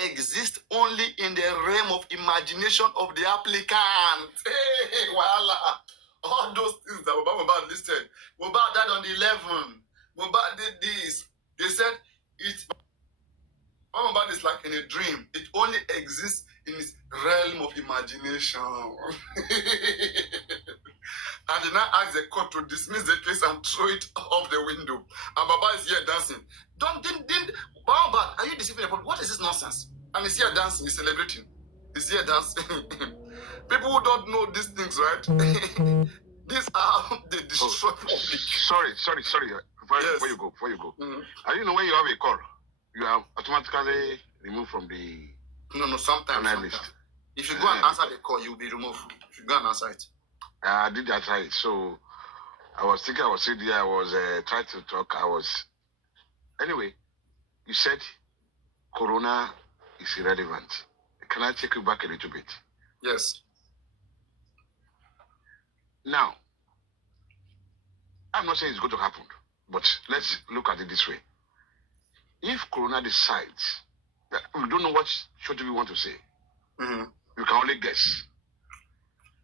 exists only in the realm of imagination of the applicant. Hey, voila. All those things that Mohbad listed. Mohbad died on the 11th. Mohbad did this. They said Mohbad is like in a dream. It only exists in its realm of imagination. And they now ask the court to dismiss the case and throw it off the window. And Baba is here dancing. Mohbad, are you deceiving the public? What is this nonsense? And he's here dancing, he's celebrating. He's here dancing. People who don't know these things, right? These are the destroy public. Sorry. Before you go. I didn't know when you have a call, you are automatically removed from the sometimes. List. If you go and answer the call, you'll be removed. If you go and answer it. I did that right. So I was thinking I was sitting there, I was trying to talk. Anyway, you said Corona is irrelevant. Can I take you back a little bit? Yes. Now, I'm not saying it's going to happen, but let's look at it this way. If Corona decides, we don't know what should we want to say. We can only guess.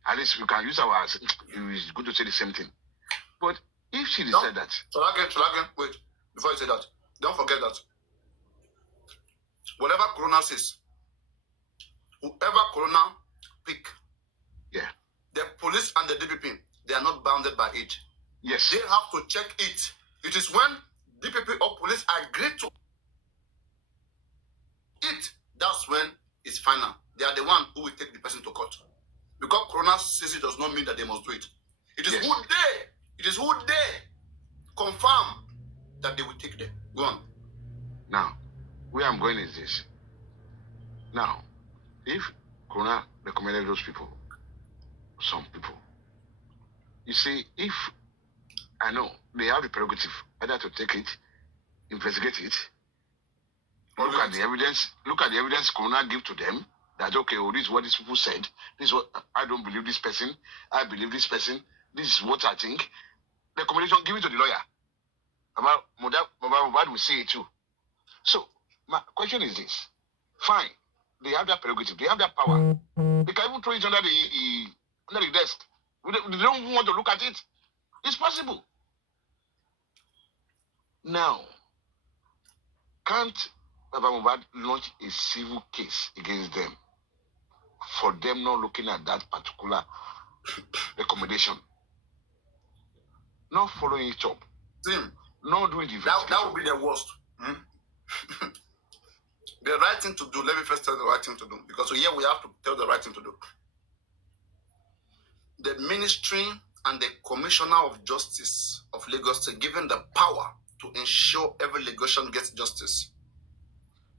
At least we can use our, it's good to say the same thing. But if she decides that... Again, wait, before you say that, don't forget that whatever Corona says, whoever Corona pick, Yeah. the police and the DPP, they are not bounded by it. Yes. They have to check it. It is when DPP or police agree to it, that's when it's final. They are the one who will take the person to court. Because Corona says it does not mean that they must do it. It is who they confirm that they will take them. Go on. Now, where I'm going is this. Now, if Corona recommended those people, some people, you see, if I know they have the prerogative either to take it, investigate it, look at the evidence Corona give to them, that okay, oh, this is what these people said, this is what I don't believe this person, I believe this person, this is what I think. Recommendation, give it to the lawyer. About Mobad will say it too. So my question is this. Fine, they have that prerogative, they have that power. They can even throw it under the desk. They don't want to look at it. It's possible. Now, can't Baba Mobad launch a civil case against them for them not looking at that particular recommendation, not following it up, not doing the investigation? That would be the worst. The right thing to do, let me first tell the right thing to do, because here we have to tell the right thing to do. The ministry and the Commissioner of Justice of Lagos State, given the power to ensure every Lagosian gets justice,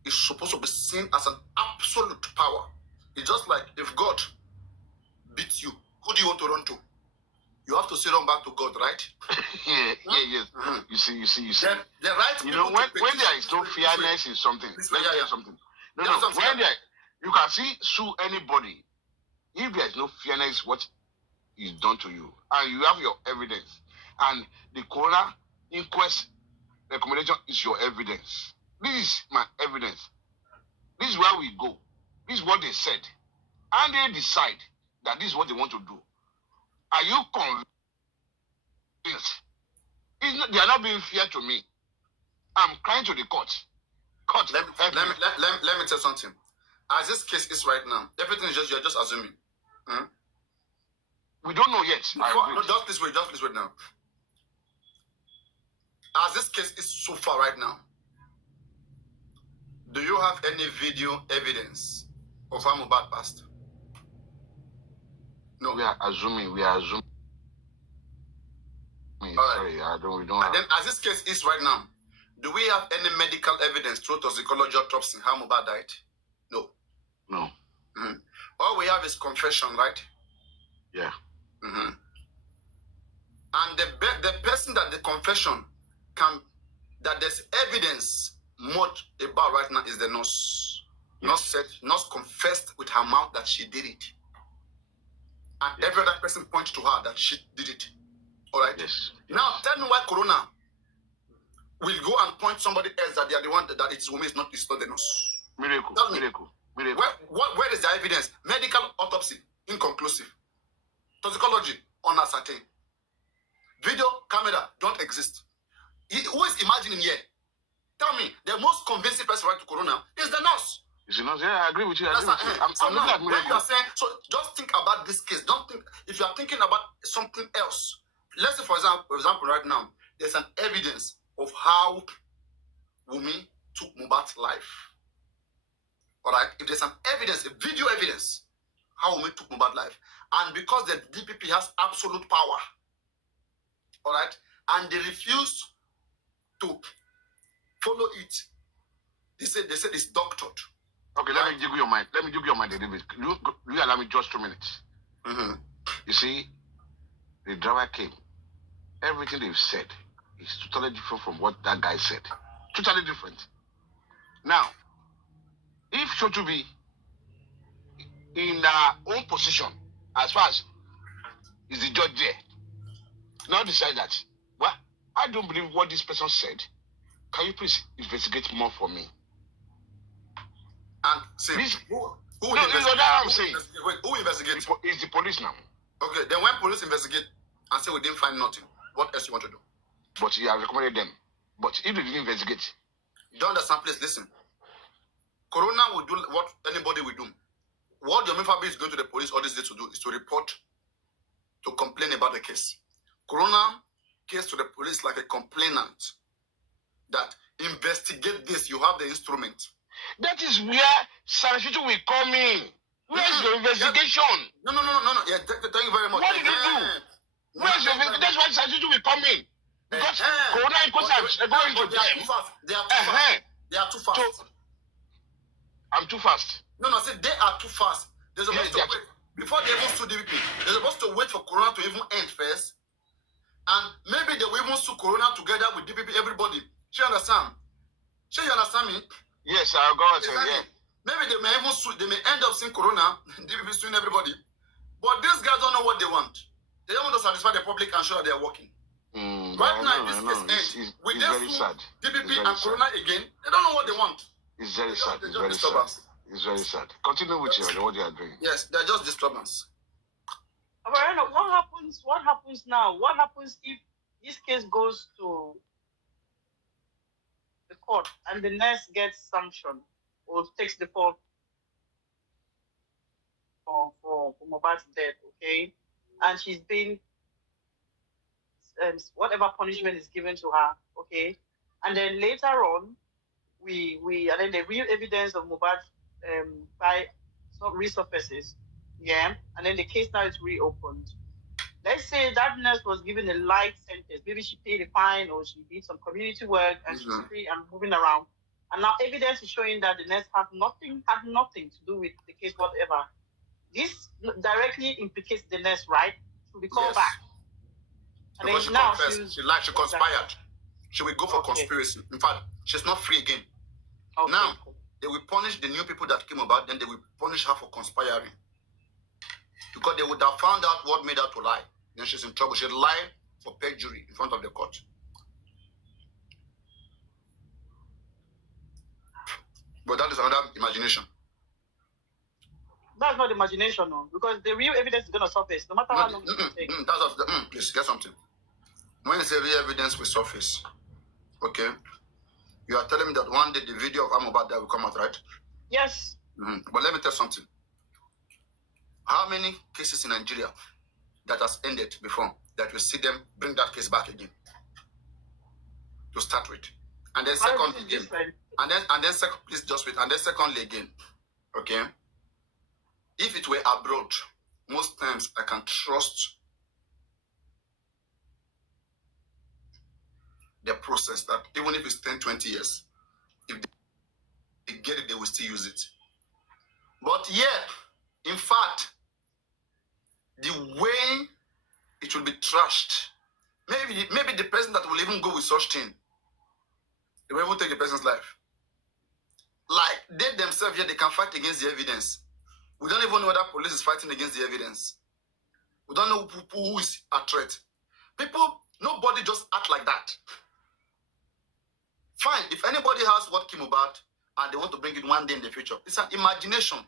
is supposed to be seen as an absolute power. It's just like if God beats you, who do you want to run to? You have to say run back to God, right? Yes. Mm-hmm. You see. The right. You know, when there is no fairness in something, let me tell you something. No. When you can sue anybody. If there is no fairness, what is done to you, and you have your evidence, and the coroner inquest recommendation is your evidence. This is my evidence. This is where we go. This is what they said, and they decide that this is what they want to do. Are you convinced? They are not being fair to me. I'm crying to the court. Court, let me tell you something. As this case is right now, everything is you're just assuming. We don't know yet. Just this way now. As this case is so far right now, do you have any video evidence of how Mohbad passed? No. We are assuming. Sorry, we don't have. And then, as this case is right now, do we have any medical evidence through toxicology autopsy how Mohbad died? No. No. Mm-hmm. All we have is confession, right? Yeah. Mm-hmm. And the person that the confession that there's evidence much about right now is the nurse. Yes. Nurse confessed with her mouth that she did it. And every other person points to her that she did it. All right? Yes. Now, tell me why Corona will go and point somebody else that they are the one that it's woman, it's not the nurse. Miracle. Tell me. Miracle. Where is the evidence? Medical autopsy, inconclusive. Toxicology, uncertain. Video, camera, don't exist. Who is imagining here? Tell me, the most convincing person right to Corona is the nurse. Is the nurse? Yeah, I agree with you. I'm so looking at when miracle. you are saying, so just think about this case. Don't think, if you are thinking about something else. Let's say, for example, right now, there's an evidence of how Wumi took Mohbad's life. All right? If there's an evidence, a video evidence, how Wumi took Mohbad's life, and because the DPP has absolute power, all right, and they refuse to follow it, they said it's doctored. Okay, let me give you your mind. Let me give you your mind a little bit. You allow me just 2 minutes. Mm-hmm. You see, the driver came. Everything they've said is totally different from what that guy said. Totally different. Now, if Shotubi in our own position, as far as is the judge there, now decide that, well, I don't believe what this person said. Can you please investigate more for me? And see, this, who investigates? It's the police now. Okay, then when police investigate and say we didn't find nothing, what else you want to do? But you have recommended them. But if they didn't investigate, you don't understand, please listen. Corona will do what anybody will do. what Yomi Fabi is going to the police all this day to do is to report, to complain about the case. Corona case to the police like a complainant that investigate this. You have the instrument. That is where Sanchitu will come in. Where's your investigation? No. Yeah, thank you very much. What did you do? Where's your investigation? That's why Sanchitu will come in. Because Corona inquisitions are going to them. They are too fast. They are too fast. So, I'm too fast. No, say they are too fast. They're supposed to wait. Before they even sue DPP, they're supposed to wait for Corona to even end first. And maybe they will even sue Corona together with DPP, everybody. You understand? You understand me? Yes, I'll go and say, yeah. Maybe they may even sue, they may end up suing Corona, DPP suing everybody. But these guys don't know what they want. They don't want to satisfy the public and show that they are working. Right now, this case ends. With them DPP and Corona again, they don't know what they want. It's very sad. It's very sad. It's very sad. Continue with what you are doing. Yes, they're just disturbance. Papariano, what happens now? What happens if this case goes to the court and the nurse gets sanctioned or takes the fall for Mohbad's death, okay? And she's been whatever punishment is given to her, okay? And then later on, and then the real evidence of Mohbad by resurfaces, yeah, and then the case now is reopened. Let's say that nurse was given a light sentence. Maybe she paid a fine or she did some community work and she's free and moving around. And now evidence is showing that the nurse had nothing to do with the case whatever. This directly implicates the nurse, right? She will be called back. And because then she now confessed, she conspired. She will go for conspiracy. In fact, she's not free again. Now, they will punish the new people that came about, then they will punish her for conspiring. Because they would have found out what made her to lie. Then she's in trouble. She lied for perjury in front of the court. But that is another imagination. That's not imagination, no, because the real evidence is going to surface, no matter how long it takes. Please, get something. When you say real evidence will surface, okay, you are telling me that one day the video of Mohbad will come out, right? Yes. But let me tell you something. How many cases in Nigeria that has ended before that you see them bring that case back again to start with, and then secondly again, and then second, please just wait, and then secondly again, okay. If it were abroad, most times I can trust the process that even if it's 10, 20 years, if they get it, they will still use it. But yeah, in fact, the way it will be trashed, maybe the person that will even go with such thing, they will even take the person's life. Like they themselves here, they can fight against the evidence. We don't even know whether police is fighting against the evidence. We don't know who is a threat. People, nobody just act like that. Fine, if anybody has what came about and they want to bring it one day in the future, it's an imagination.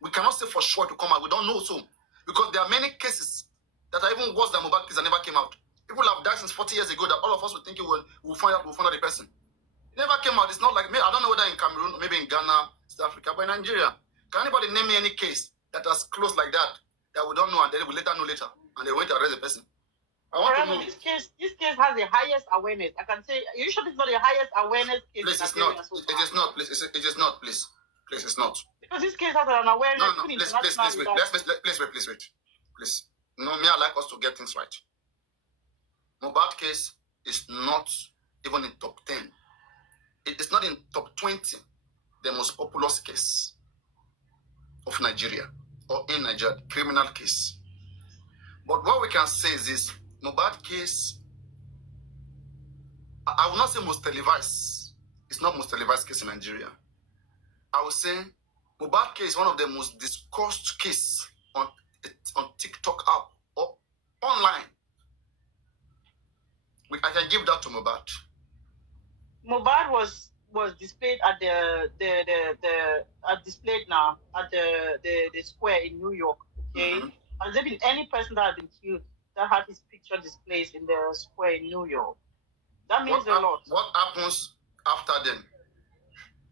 We cannot say for sure to come out. We don't know so. Because there are many cases that are even worse than Mohbad case that never came out. People have died since 40 years ago that all of us were thinking we'll find out the person. It never came out. It's not like me. I don't know whether in Cameroon or maybe in Ghana, South Africa, but in Nigeria. Can anybody name me any case that has closed like that we don't know and then we later know later and they went to arrest the person? I want to know. This case has the highest awareness. I can say, you sure it's not the highest awareness case? Please, it's not. It is not, please. It is not, please. Please, it's not. Because this case has an awareness. No, please wait. Please wait. Please. No, me, I like us to get things right. Mohbad case is not even in top 10. It is not in top 20, the most populous case of Nigeria or in Nigeria, criminal case. But what we can say is this, Mohbad case, I will not say most televised. It's not most televised case in Nigeria. I will say Mohbad case is one of the most discussed case on TikTok app or online. I can give that to Mohbad. Mohbad was displayed at the square in New York. Okay, has there been any person that has been killed that had his picture displayed in the square in New York? That means a lot. What happens after then?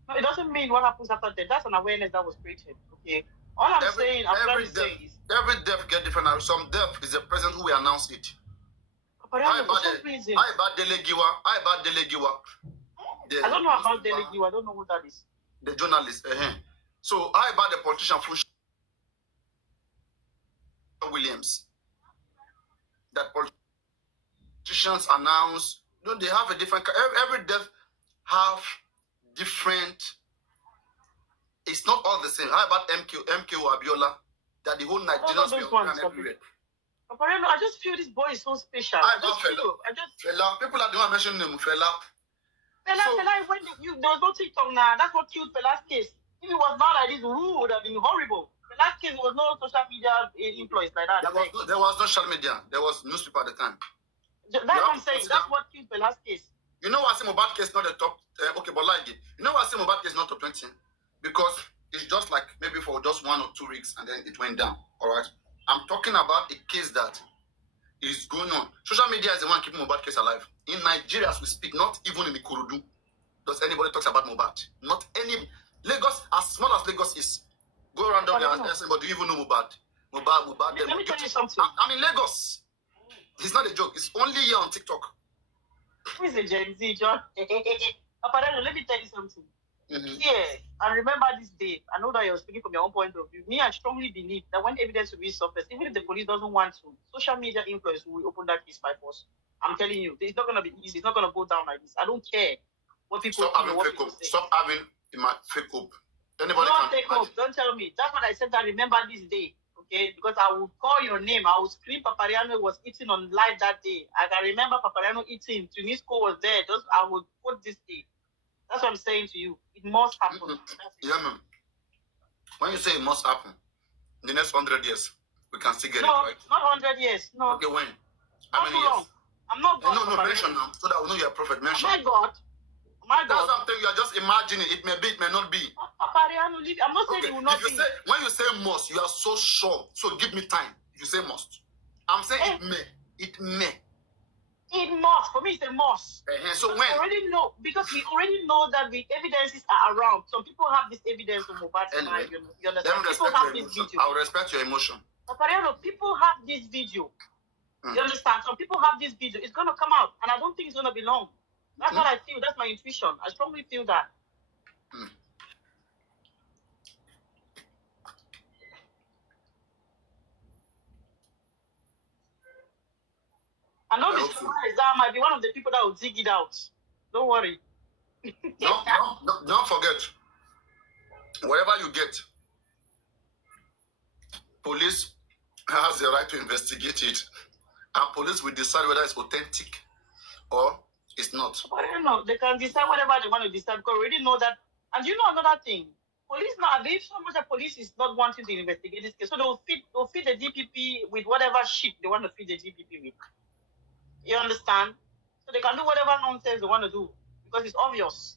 No, it doesn't mean what happens after that. That's an awareness that was created. Okay, All I'm saying, every death get different. Some death is the president who will announce it. Papariano, for some reason. I about Delegiwa. I don't know about Delegiwa. I don't know who that is. The journalist. So I about the politician Williams. That politicians announce. They have a different. Every death have different. It's not all the same. How about MK Abiola? That the whole Nigerians and everywhere. Papariano, I just feel this boy is so special. Fela. People are the one mentioning him. Fela. Fela, when there was no TikTok now. That's what killed Fela's case. If it was not like this, it would have been horrible. Fela's case was no social media influence like that. There was no social media. There was newspaper at the time. That's what I'm saying. That's what killed Fela's case. You know why I say Mohbad case not the top? Okay, but like it. You know why I say Mohbad case not top 20? Because it's just like maybe for just 1 or 2 weeks and then it went down. All right. I'm talking about a case that is going on. Social media is the one keeping Mohbad case alive. In Nigeria, as we speak, not even in the Ikorodu, does anybody talks about Mohbad. Not any. Lagos, as small as Lagos is, go around down there and ask anybody, do you even know Mohbad? Mohbad. Let me tell you something. I'm in Lagos. It's not a joke. It's only here on TikTok. Who is a Gen Z, John? Papariano, let me tell you something. Mm-hmm. Yeah, and remember this day. I know that you're speaking from your own point of view. Me, I strongly believe that when evidence will be surfaced, even if the police doesn't want to, social media influence will open that case by force. I'm telling you, it's not gonna be easy. It's not gonna go down like this. I don't care what people say. Stop having my fake hope. Anybody can fake hope. Don't tell me. That's what I said. I remember this day. Okay, because I will call your name. I will scream Papariano was eating on live that day. I can remember Papariano eating. Tunisco was there. I will quote this day. That's what I'm saying to you. It must happen. Mm-hmm. Yeah, man. When you say it must happen, in the next 100 years, we can still get it right. Not 100 years. No. Okay, when? How many years? I'm not God. No, mention now, so that we know you're a prophet. Mention. My God. That's something you are just imagining. It may be, it may not be. I'm not saying it will not be. When you say must, you are so sure. So give me time. If you say must. I'm saying it may. It may. It must. For me, it's a must. So when? I already know, because we already know that the evidences are around. Some people have this evidence of Mohbad's life. You understand? People have this video. I will respect your emotion. Papariano, people have this video. You understand? Some people have this video. It's going to come out. And I don't think it's going to be long. That's what I feel. That's my intuition. I strongly feel that. And don't be surprised. That might be one of the people that will dig it out. Don't worry. Don't forget. Whatever you get, police has the right to investigate it. And police will decide whether it's authentic or it's not. But I don't know. They can decide whatever they want to decide because we already know that. And you know another thing? Police now, they so much that police is not wanting to investigate this case. So they'll feed the DPP with whatever shit they want to feed the DPP with. You understand? So they can do whatever nonsense they want to do because it's obvious.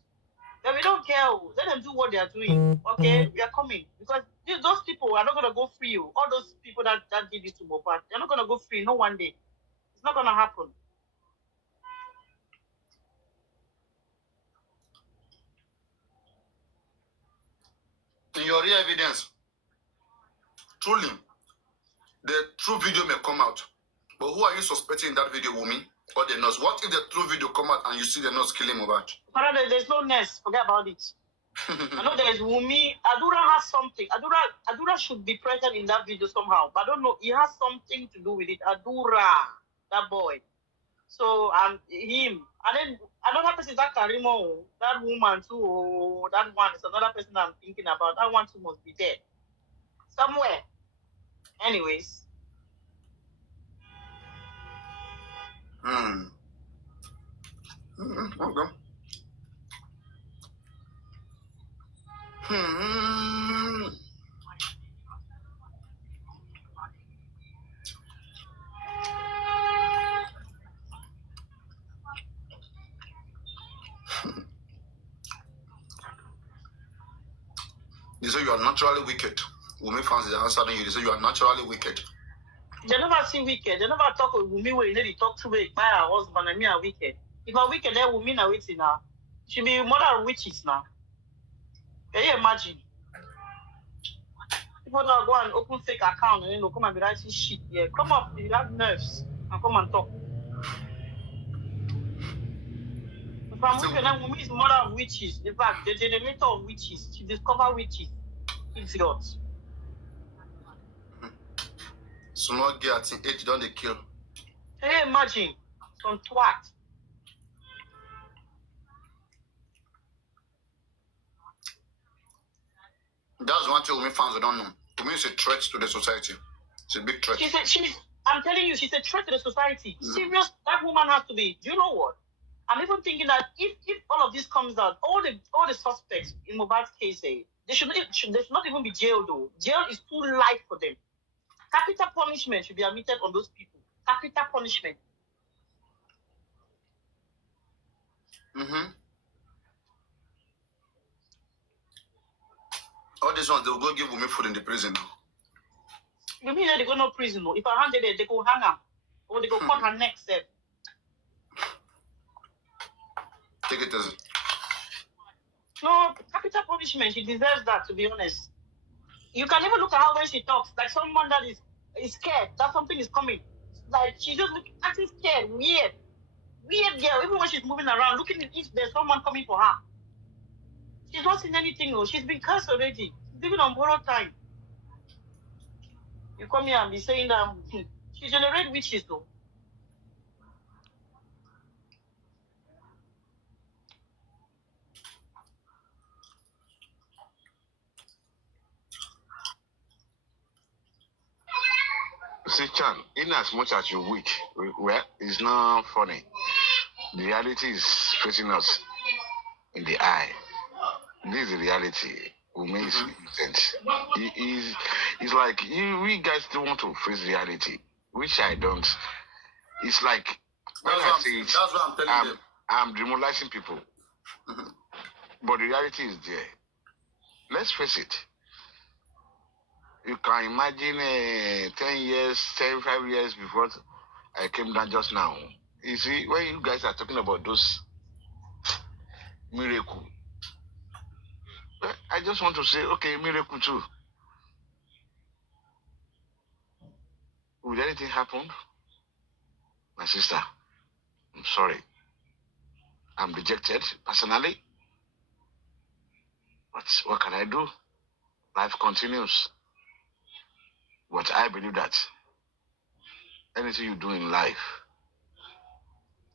Then we don't care. Let them do what they are doing. Okay? We are coming. Because those people are not going to go free. All those people that did this to Mohbad, they're not going to go free. No one day. It's not going to happen. In your real evidence, truly, the true video may come out. But who are you suspecting in that video, Wumi? Or the nurse? What if the true video come out and you see the nurse killing Mohbad? There's no nurse. Forget about it. I know there is Wumi. Adura has something. Adura should be present in that video somehow. But I don't know. He has something to do with it. Adura, that boy. So, him. And then another person is that Karimo, that woman too. That one is another person I'm thinking about. That one too must be there. Somewhere. Anyways. Okay. They say you are naturally wicked. Wumi fans are answering you. They say you are naturally wicked. They never see wicked. They never talk with Wumi where they talk to me by our husband and me are wicked. If I'm wicked, then Wumi na waiting now. She be mother of witches now. Can you imagine? People now go and open fake account and come and be writing shit. Yeah, come up, you have nerves and come and talk. If I'm with you, woman is mother of witches. In fact, the generator of witches. She discovered witches. Idiot. Small girl at 8 don't they kill. Can you imagine? Some twat. That's one thing Umi fans don't know. Umi is a threat to the society. It's a big threat. I'm telling you, she's a threat to the society. Serious, that woman has to be. Do you know what? I'm even thinking that if all of this comes out, all the suspects in Mohbad's case, they should not even be jailed though. Jail is too light for them. Capital punishment should be admitted on those people. Capital punishment. All these ones, they will go give Umi food in the prison. You mean they go no prison? No? If I hand it, they go hang her. Or they go cut her neck, sir. Take it easy. No, capital punishment, she deserves that, to be honest. You can even look at her when she talks, like someone that is scared that something is coming. Like, she's just acting scared, weird. Weird girl, even when she's moving around, looking if there's someone coming for her. She's not seen anything, though. She's been cursed already. She's living on borrowed time. You come here and be saying that she generates witches, though. See, Chan, in as much as you wish, well, it's not funny. The reality is facing us in the eye. This is the reality. Umi is innocent. It's like we guys don't want to face reality, which I don't. It's like when I say it, that's what I'm telling them. I'm demoralizing people. But the reality is there. Let's face it. You can imagine 10 years, 5 years before I came down just now. You see, when you guys are talking about those miracles, I just want to say, okay, miracle too. Will anything happen? My sister, I'm sorry. I'm dejected personally. But what can I do? Life continues. But I believe that anything you do in life,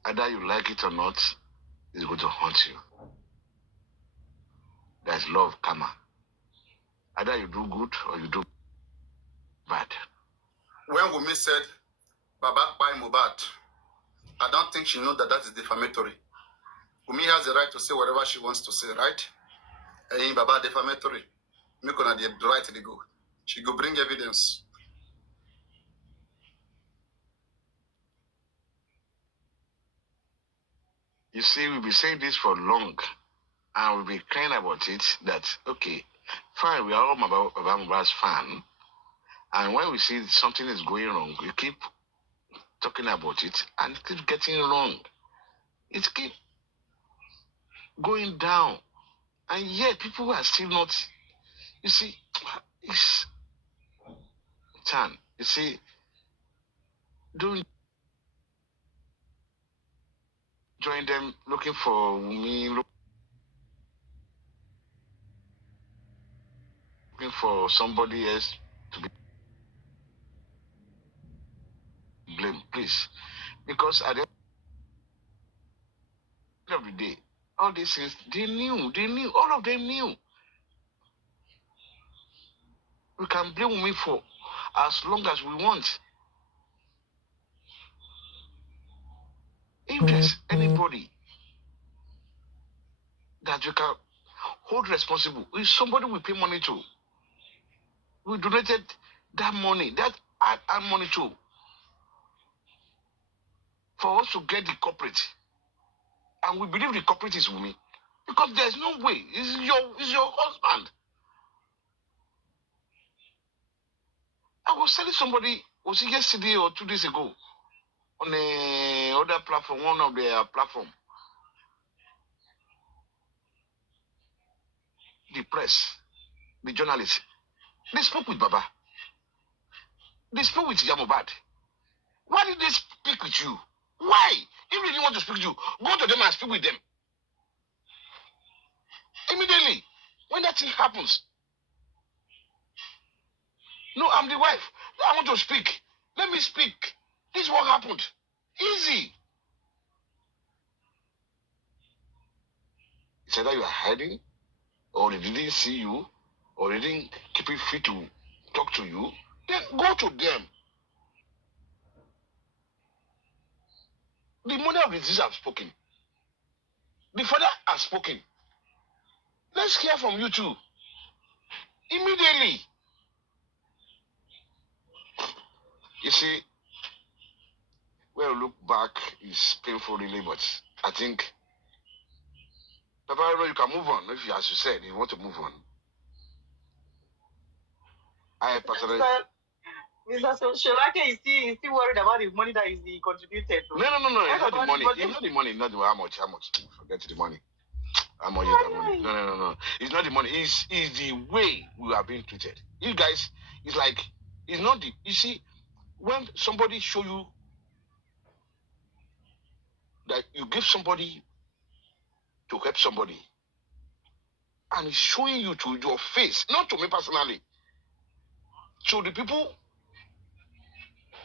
either you like it or not, is going to haunt you. There's love, karma. Either you do good or you do bad. When Wumi said, Baba by Mohbad, I don't think she knows that is defamatory. Wumi has the right to say whatever she wants to say, right? And Baba defamatory. Make on the right to go. She go bring evidence. You see, we've been saying this for long, and we've been crying about it, that, okay, fine, we are all about Mohbad's fan, and when we see something is going wrong, we keep talking about it, and it keeps getting wrong. It keeps going down, and yet people are still not, you see, it's, Chan, you see, don't join them looking for me, looking for somebody else to be blamed, please. Because at the end of the day, all these things, they knew, all of them knew. We can blame me for as long as we want. If there's anybody that you can hold responsible, if somebody we pay money to, we donated that money, that add money to, for us to get the culprit. And we believe the culprit is Wumi. Because there's no way. It's your husband. I was telling somebody, was it yesterday or 2 days ago, on a other platform, one of their platform, the press, the journalists, They spoke with Baba. They spoke with Yamobad. Why did they speak with you? Why? If they didn't want to speak to you, go to them and speak with them. Immediately, when that thing happens. No, I'm the wife. I want to speak. Let me speak. This is what happened. Easy. It's either you are hiding, or they didn't see you, or they didn't keep it free to talk to you. Then go to them. The mother of the disease have spoken. The father has spoken. Let's hear from you too. Immediately. You see, when you look back, it's painful really, but I think, Papariano, you can move on. If you, as you said, you want to move on. I personally... Mr. Sholake is still worried about the money that is contributed. No. It's not the money. It's not the money. Not the how much. Forget the money. How much is that money? No. It's not the money. It's the way we are being treated. You guys, it's like, it's not the... You see, when somebody show you that you give somebody to help somebody, and it's showing you to your face, not to me personally, to the people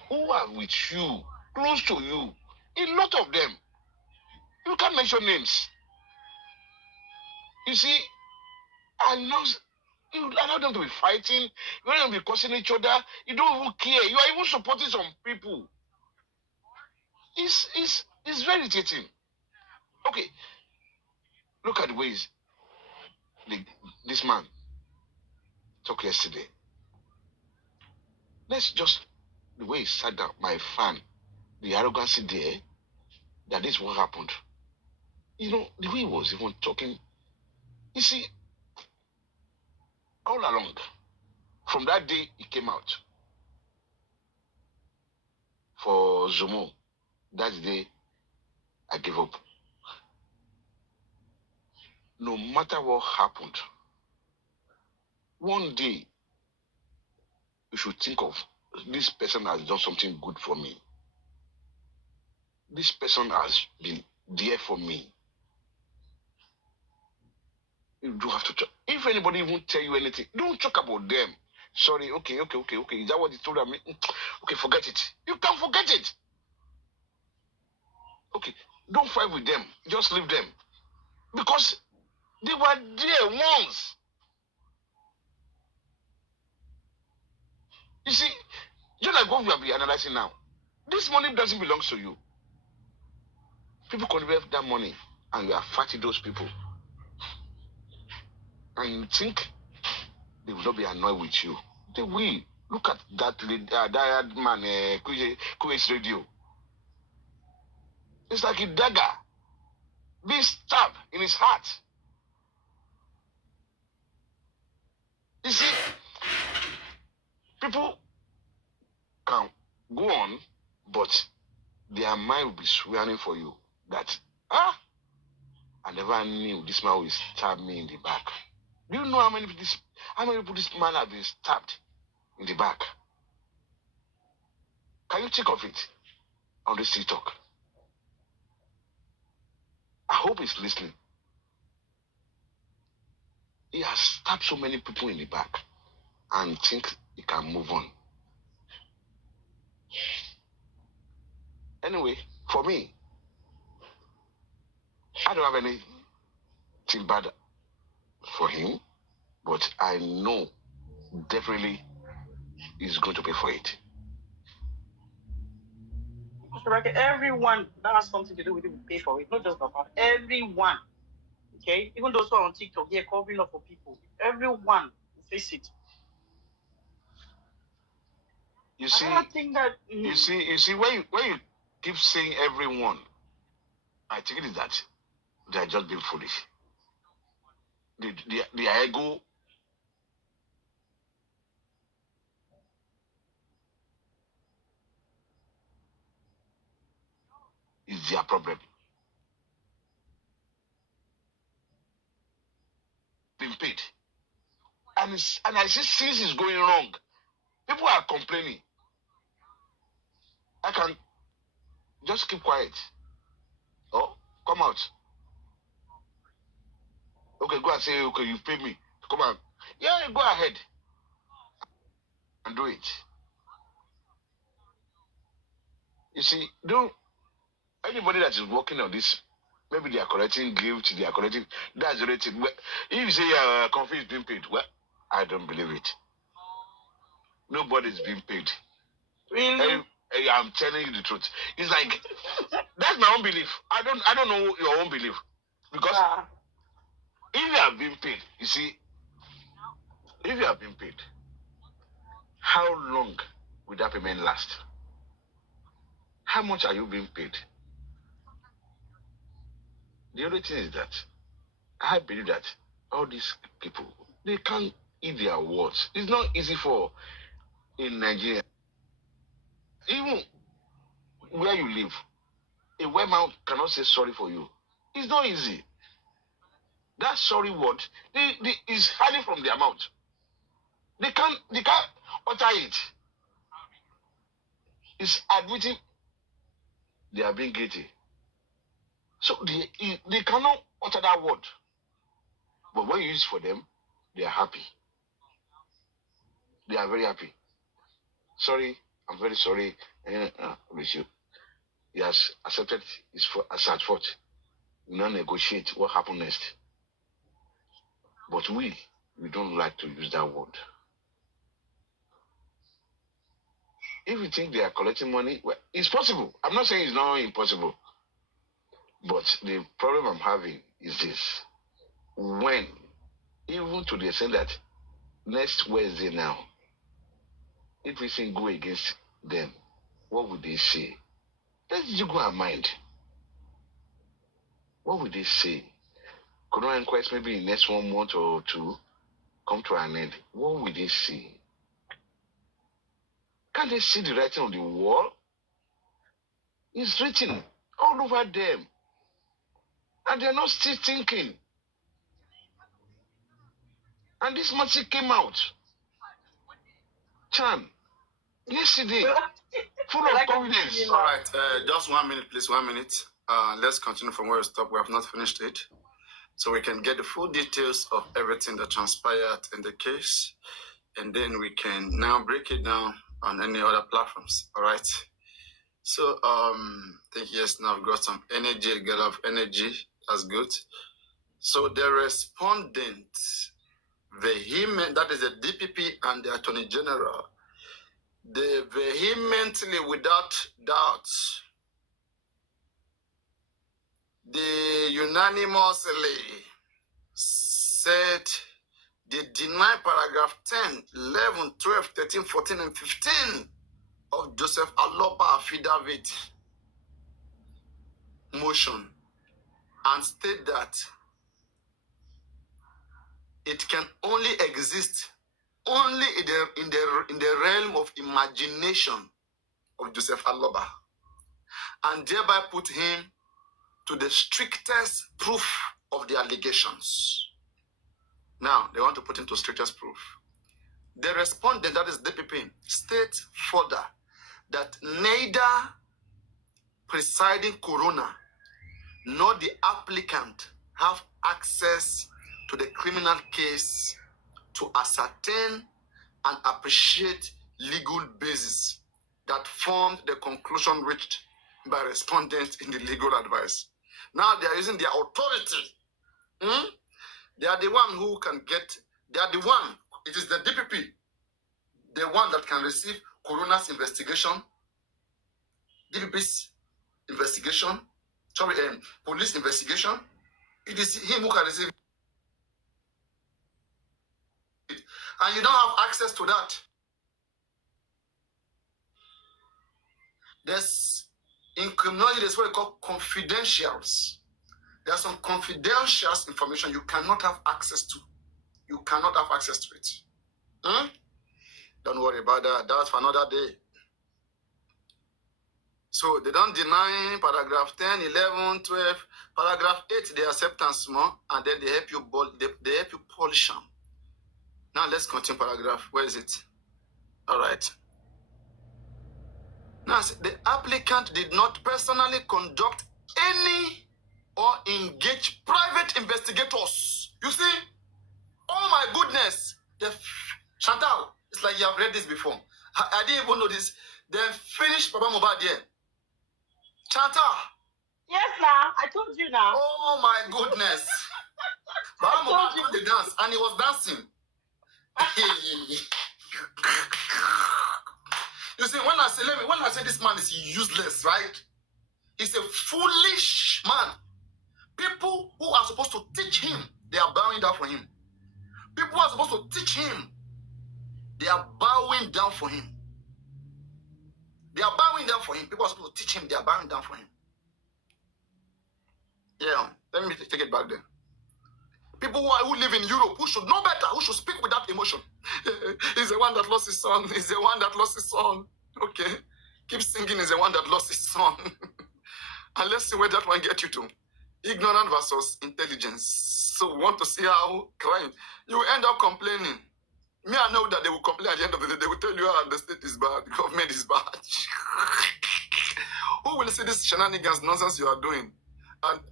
who are with you, close to you, a lot of them. You can't mention names. You see, you allow them to be fighting, you allow them to be cursing each other, you don't even care. You are even supporting some people. It's very irritating. Okay, look at the ways this man talked yesterday. Let's just, the way he sat down, my fan, the arrogancy there, that is what happened. You know, the way he was even talking, you see, all along, from that day he came out for Zomo, that day I gave up. No matter what happened, one day you should think of, this person has done something good for me. This person has been there for me. You don't have to talk. If anybody won't tell you anything, don't talk about them. Sorry, okay. Is that what he told me? Okay, forget it. You can forget it. Okay, don't fight with them. Just leave them. Because they were there once. You see, just like what we have been analyzing now, this money doesn't belong to you. People convert that money and you are fighting those people. And you think they will not be annoyed with you. They will. Look at that man, Kuwait Radio. It's like a dagger being stabbed in his heart. You see, people can go on, but their mind will be swearing for you that, I never knew this man will stab me in the back. Do you know how many people this man has been stabbed in the back? Can you think of it on this TikTok? I hope he's listening. He has stabbed so many people in the back and think he can move on. Anyway, for me, I don't have anything bad for him, but I know definitely he's going to pay for it. Everyone that has something to do with it will pay for it, not just Papa. Everyone. Okay? Even those who are on TikTok, they're covering up for people. Everyone will face it. You see, you see, when you keep saying everyone, I think it is that they are just being foolish. Their ego is their problem. Being paid. and I see things is going wrong. People are complaining. I can just keep quiet. Oh, come out. Okay, go and say, okay, you pay me. Come on. Yeah, go ahead and do it. You see, anybody that is working on this, maybe they are collecting gift, they are collecting, that's the rating. If you say coffee is being paid, well, I don't believe it. Nobody is being paid. Really? I'm telling you the truth. It's like that's my own belief. I don't know your own belief. Because if you have been paid, you see, if you have been paid, how long will that payment last? How much are you being paid? The only thing is that I believe that all these people, they can't eat their words. It's not easy for in Nigeria. Even where you live, a white man cannot say sorry for you. It's not easy. That sorry word is hardly from their mouth. They can't utter it. It's admitting they are being guilty. So they cannot utter that word. But when you use it for them, they are happy. They are very happy. Sorry, I'm very sorry. With you. He has accepted his at fault. We now negotiate what happened next. But we don't like to use that word. If you think they are collecting money, well, it's possible. I'm not saying it's not impossible. But the problem I'm having is this. When, even to the extent that next Wednesday now, if we think go against them, what would they say? Let's just go and mind. What would they say? Corona inquest maybe in next 1 month or two come to an end. What would they say? Can't they see the writing on the wall? It's written all over them. And they're not still thinking. And this mercy came out. Chan, yesterday, full of confidence. All right, just 1 minute, please, 1 minute. Let's continue from where we stopped. We have not finished it. So we can get the full details of everything that transpired in the case. And then we can now break it down on any other platforms. All right. So I think yes, now I've got some energy, a lot of energy. That's good. So the respondent, vehement, that is the DPP and the Attorney General, they vehemently, without doubt, they unanimously said they deny paragraph 10, 11, 12, 13, 14, and 15 of Joseph Aloba affidavit motion and state that it can only exist only in the realm of imagination of Joseph Aloba, and thereby put him to the strictest proof of the allegations. Now, they want to put him to strictest proof. The respondent, that is DPP, states further that neither presiding coroner nor the applicant have access to the criminal case to ascertain and appreciate legal basis that formed the conclusion reached by respondents in the legal advice. Now they are using their authority. They are the one who can get, they are the one, it is the DPP, the one that can receive coroner's investigation, DPP's investigation, police investigation. It is him who can receive it. And you don't have access to that. There's, in criminology, there's what they call confidentials. There's some confidential information you cannot have access to. You cannot have access to it. Don't worry about that. That's for another day. So they don't deny paragraph 10, 11, 12, paragraph 8, the acceptance more, and then they help you polish them. Now let's continue paragraph. Where is it? All right. Now, the applicant did not personally conduct any or engage private investigators. You see? Oh my goodness. Chantal, it's like you have read this before. I didn't even know this. Then finish Papa Mohbad there. Chantal. Yes, now. I told you now. Oh my goodness. Papa Mohbad did the dance and he was dancing. You see, when I say this man is useless, right? He's a foolish man. People who are supposed to teach him, they are bowing down for him. People who are supposed to teach him, they are bowing down for him. They are bowing down for him. People are supposed to teach him, they are bowing down for him. Yeah, let me take it back there. People who live in Europe, who should know better, who should speak with that emotion. He's the one that lost his son. He's the one that lost his son. Okay. Keep singing, he's the one that lost his son. And let's see where that one gets you to. Ignorant versus intelligence. So we want to see how crying. You will end up complaining. Me, I know that they will complain at the end of the day. They will tell you how the state is bad, the government is bad. Who will see this shenanigans nonsense you are doing? And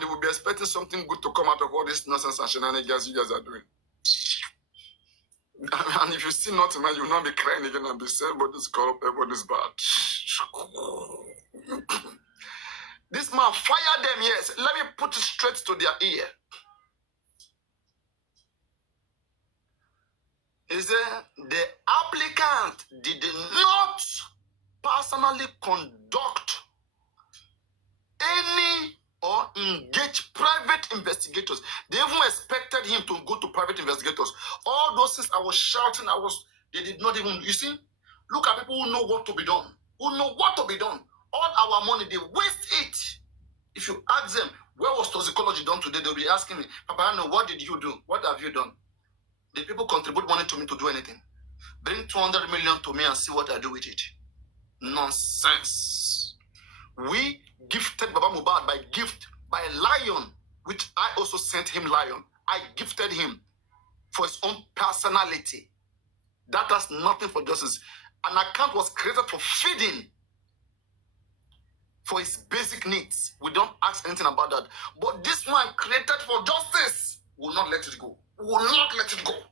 they will be expecting something good to come out of all this nonsense and shenanigans you guys are doing. And if you see nothing, man, you will not be crying again and be saying, everybody's corrupt, everybody's bad. This man fired them, yes. Let me put it straight to their ear. He said, the applicant did not personally conduct any or engage private investigators. They even expected him to go to private investigators. All those things I was shouting, they did not even, you see, look at people who know what to be done. Who know what to be done. All our money, they waste it. If you ask them, where was toxicology done today, they'll be asking me, Papariano, what did you do? What have you done? Did people contribute money to me to do anything? Bring 200 million to me and see what I do with it. Nonsense. We gifted Baba Mohbad by lion, which I also sent him lion. I gifted him for his own personality. That has nothing for justice. An account was created for feeding, for his basic needs. We don't ask anything about that. But this one created for justice, we will not let it go. We will not let it go.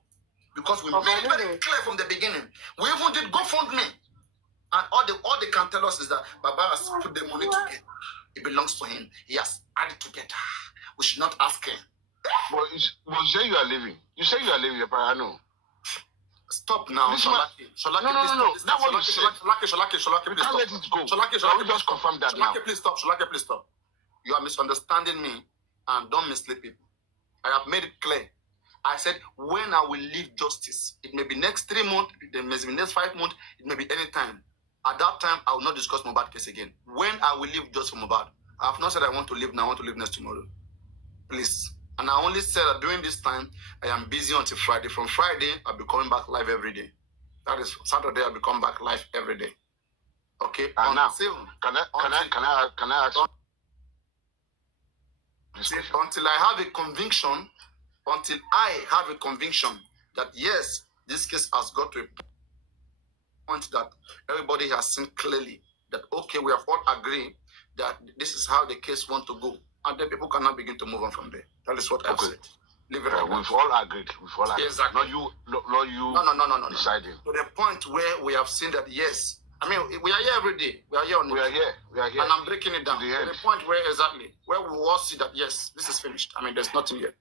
Because we made it very clear from the beginning. We even did GoFundMe. And all they can tell us is that Baba has put the money together. It belongs to him. He has added together. We should not ask him. But you say you are leaving. You say you are leaving, Papariano. Stop now, Sholaki. No. That's what you said. Sholaki, please stop. Let it go. Sholaki, Just confirm that now. Please stop. Sholaki, please stop. You are misunderstanding me and don't mislead people. I have made it clear. I said, when I will leave justice, it may be next 3 months, it may be next 5 months, it may be any time. At that time, I will not discuss Mohbad case again. When I will leave just for Mohbad, I have not said I want to leave now, I want to leave next tomorrow. Please. And I only said that during this time, I am busy until Friday. From Friday, I'll be coming back live every day. That is Saturday, I'll be coming back live every day. Okay? And now, can I ask you? Until I have a conviction, that yes, this case has got to a point that everybody has seen clearly that okay, we have all agreed that this is how the case wants to go, and then people cannot begin to move on from there. That is what I've said. Leave it. We've all agreed. Exactly. Not you. No. Deciding. To the point where we have seen that yes, I mean we are here every day. We are here. We are here. And I'm breaking it down to the point where where we all see that yes, this is finished. I mean, there's nothing yet.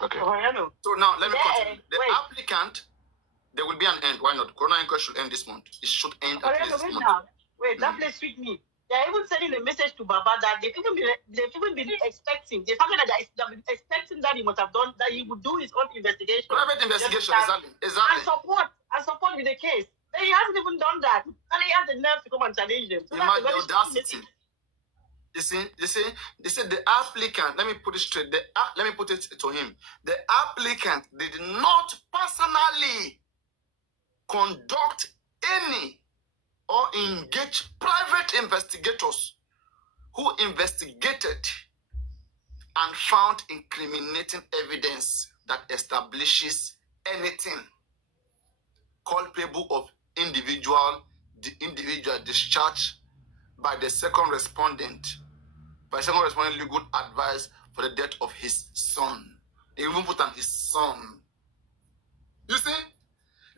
Okay. So now let me continue. The applicant, there will be an end. Why not? Corona inquest should end this month. It should end at least this month. That place sweet me. They're even sending a message to Baba that they've even been expecting. They've been expecting that he must have done, that he would do his own investigation. Private investigation, exactly. And support with the case. Then he hasn't even done that. And he has the nerve to come and challenge them. So that's the audacity. They say the applicant, let me put it straight, let me put it to him. The applicant did not personally conduct any or engage private investigators who investigated and found incriminating evidence that establishes anything culpable of individual discharge by the second respondent legal advice for the death of his son. They even put on his son. You see?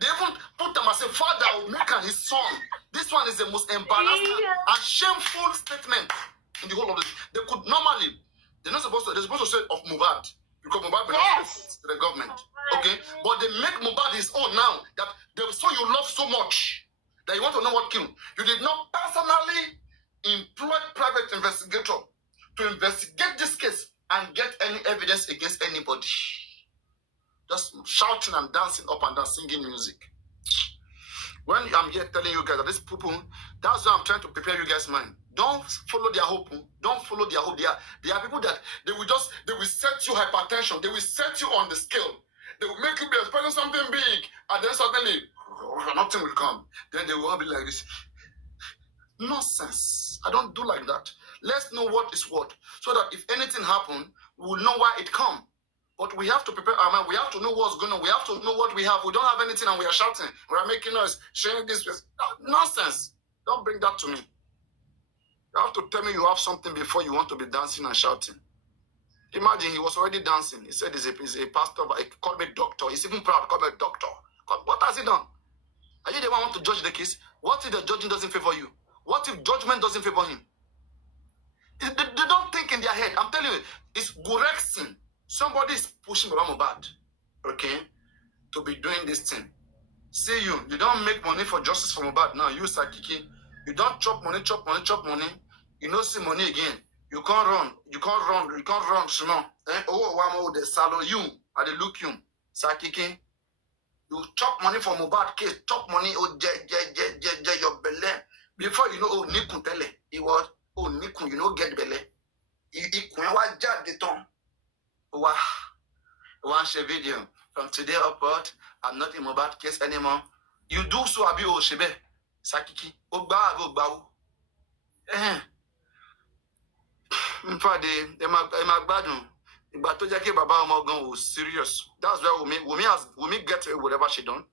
They even put them as a father will make his son. This one is the most embarrassing and shameful statement in the whole of this. They could normally, they're supposed to say of Mubad, because Mubad belongs to the government. Okay? But they make Mubad his own now, that the son you love so much, that you want to know what killed. You did not personally employ private investigator to investigate this case and get any evidence against anybody. Just shouting and dancing up and down, singing music. When I'm here telling you guys that these people, that's why I'm trying to prepare you guys' mind. Don't follow their hope. Don't follow their hope. They are people that they will set you hypertension. They will set you on the scale. They will make you be expecting something big, and then suddenly nothing will come. Then they will all be like this. Nonsense. I don't do like that. Let's know what is what, so that if anything happens, we'll know why it come. But we have to prepare our mind. We have to know what's going on. We have to know what we have. We don't have anything and we are shouting. We are making noise, sharing this. Nonsense. Don't bring that to me. You have to tell me you have something before you want to be dancing and shouting. Imagine he was already dancing. He said he's a pastor, but he called me doctor. He's even proud to call me doctor. What has he done? Are you the one who want to judge the case? What if the judging doesn't favor you? What if judgment doesn't favor him? They don't think in their head. I'm telling you, it's Burexing. Somebody is pushing Baba Mohbad, okay, to be doing this thing. See you don't make money for justice for Mohbad now. You Sakiki, you don't chop money. You don't see money again. You can't run, Simon. Oh, the salon you, and they look you, Sakiki. You chop money for Mohbad case, chop money, your belly. Before you know, Nikun tele, it was, Nikun, you know, get belly. Was just the tongue. Wow. Watch a video. From today upward, I'm not in Mohbad case anymore. You do so, Abi Oshebe. Sakiki. Ogba. In fact, they might badun. But to Jackie Baba Omogon was serious. That's why we get away whatever she done.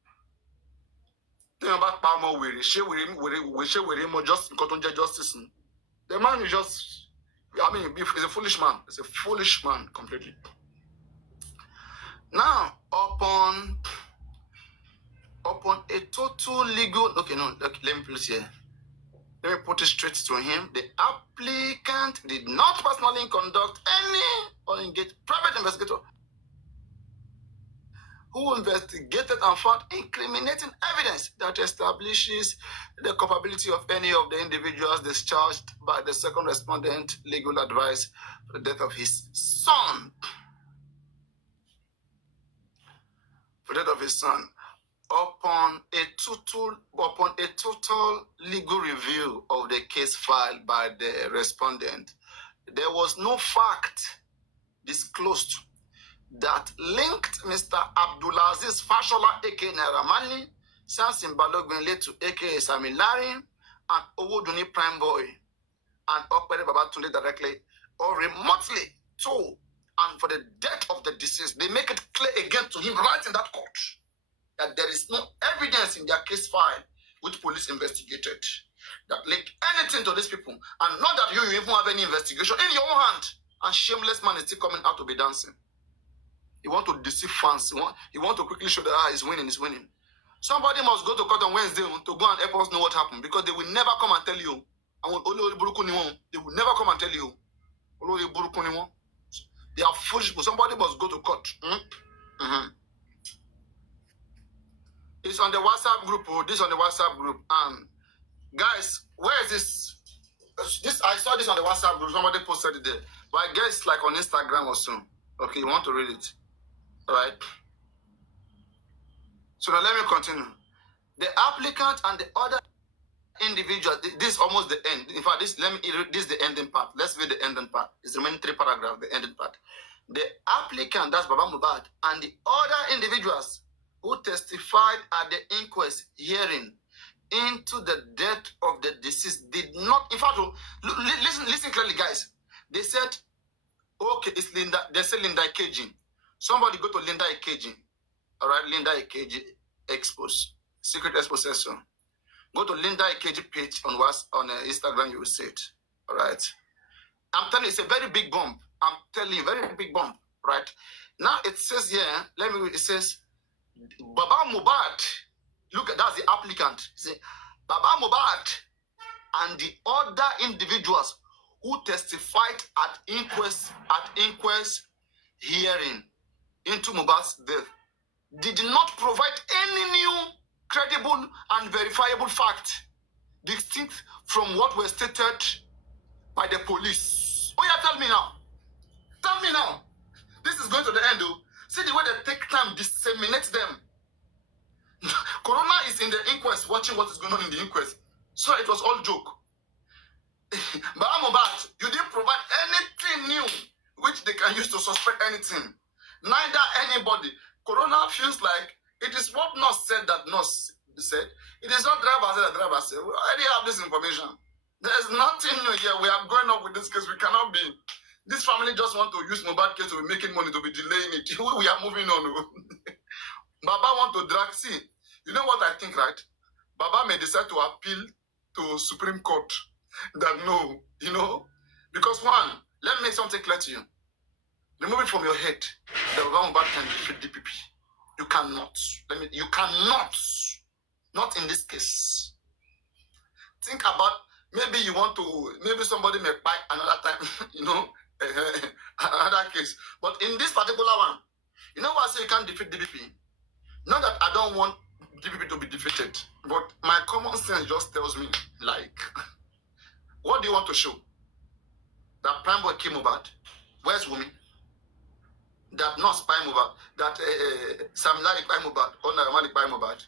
Think about Palmer we share with him just because justice. The man is just, I mean, he's a foolish man. He's a foolish man completely. Now, upon a total legal, let me please here. Let me put it straight to him. The applicant did not personally conduct any or engage private investigator who investigated and found incriminating evidence that establishes the culpability of any of the individuals discharged by the second respondent legal advice for the death of his son. Upon a total legal review of the case filed by the respondent, there was no fact disclosed that linked Mr. Abdulaziz Fashola, aka Naramani, Samson Balogun to aka Samilari, and Owoduni Prime Boy, and Okpere Babatunde directly or remotely to and for the death of the deceased. They make it clear again to him right in that court that there is no evidence in their case file which police investigated that link anything to these people, and not that you even have any investigation in your own hand, and shameless man is still coming out to be dancing. You want to deceive fans. You want to quickly show that he's winning. Somebody must go to court on Wednesday to go and help us know what happened, because they will never come and tell you. They will never come and tell you. They are foolish, but somebody must go to court. It's on the WhatsApp group. This on the WhatsApp group. Guys, where is this? I saw this on the WhatsApp group. Somebody posted it there. But I guess like on Instagram or so. Okay, you want to read it? All right. So now let me continue. The applicant and the other individual. This is almost the end. In fact, this is the ending part. Let's read the ending part. It's the remaining 3 paragraphs. The ending part. The applicant, that's Baba Mohbad, and the other individuals who testified at the inquest hearing into the death of the deceased did not. In fact, listen clearly, guys. They said, okay, it's Linda. They said Linda Ikeji. Somebody go to Linda Ikeji. All right, Linda Ikeji Expose. Secret Expose says so. Go to Linda Ikeji page on Instagram, you will see it. All right. I'm telling you, it's a very big bomb. I'm telling you, very big bomb. Right. Now it says here, let me read. It says, Baba Mubad. Look at that's the applicant. Say, Baba Mubad and the other individuals who testified at inquest hearing into Mubad's death did not provide any new, credible, and verifiable fact distinct from what was stated by the police. Oh yeah, tell me now. Tell me now. This is going to the end, though. See the way they take time, disseminate them. Corona is in the inquest, watching what is going on in the inquest. So it was all joke. But Amobat, you didn't provide anything new which they can use to suspect anything. Neither anybody. Corona feels like it is what nurse said that nurse said. It is not driver said that driver said. We already have this information. There's nothing new here. We are going up with this case. We cannot be. This family just want to use Mobad case to be making money, to be delaying it. We are moving on. Baba want to drag. See, you know what I think, right? Baba may decide to appeal to Supreme Court that no, you know, because one, let me make something clear to you. Remove it from your head. The Baba Mobad can defeat DPP. You cannot. You cannot. Not in this case. Think about, maybe you want to, maybe somebody may buy another time, you know, another case. But in this particular one, you know what I say you can't defeat DPP? Not that I don't want DPP to be defeated, but my common sense just tells me, like, what do you want to show? That Prime Boy came over, where's Wumi? That not spy Mubad, that Sam Larry spy Mubad, or Naramali spy Mubad.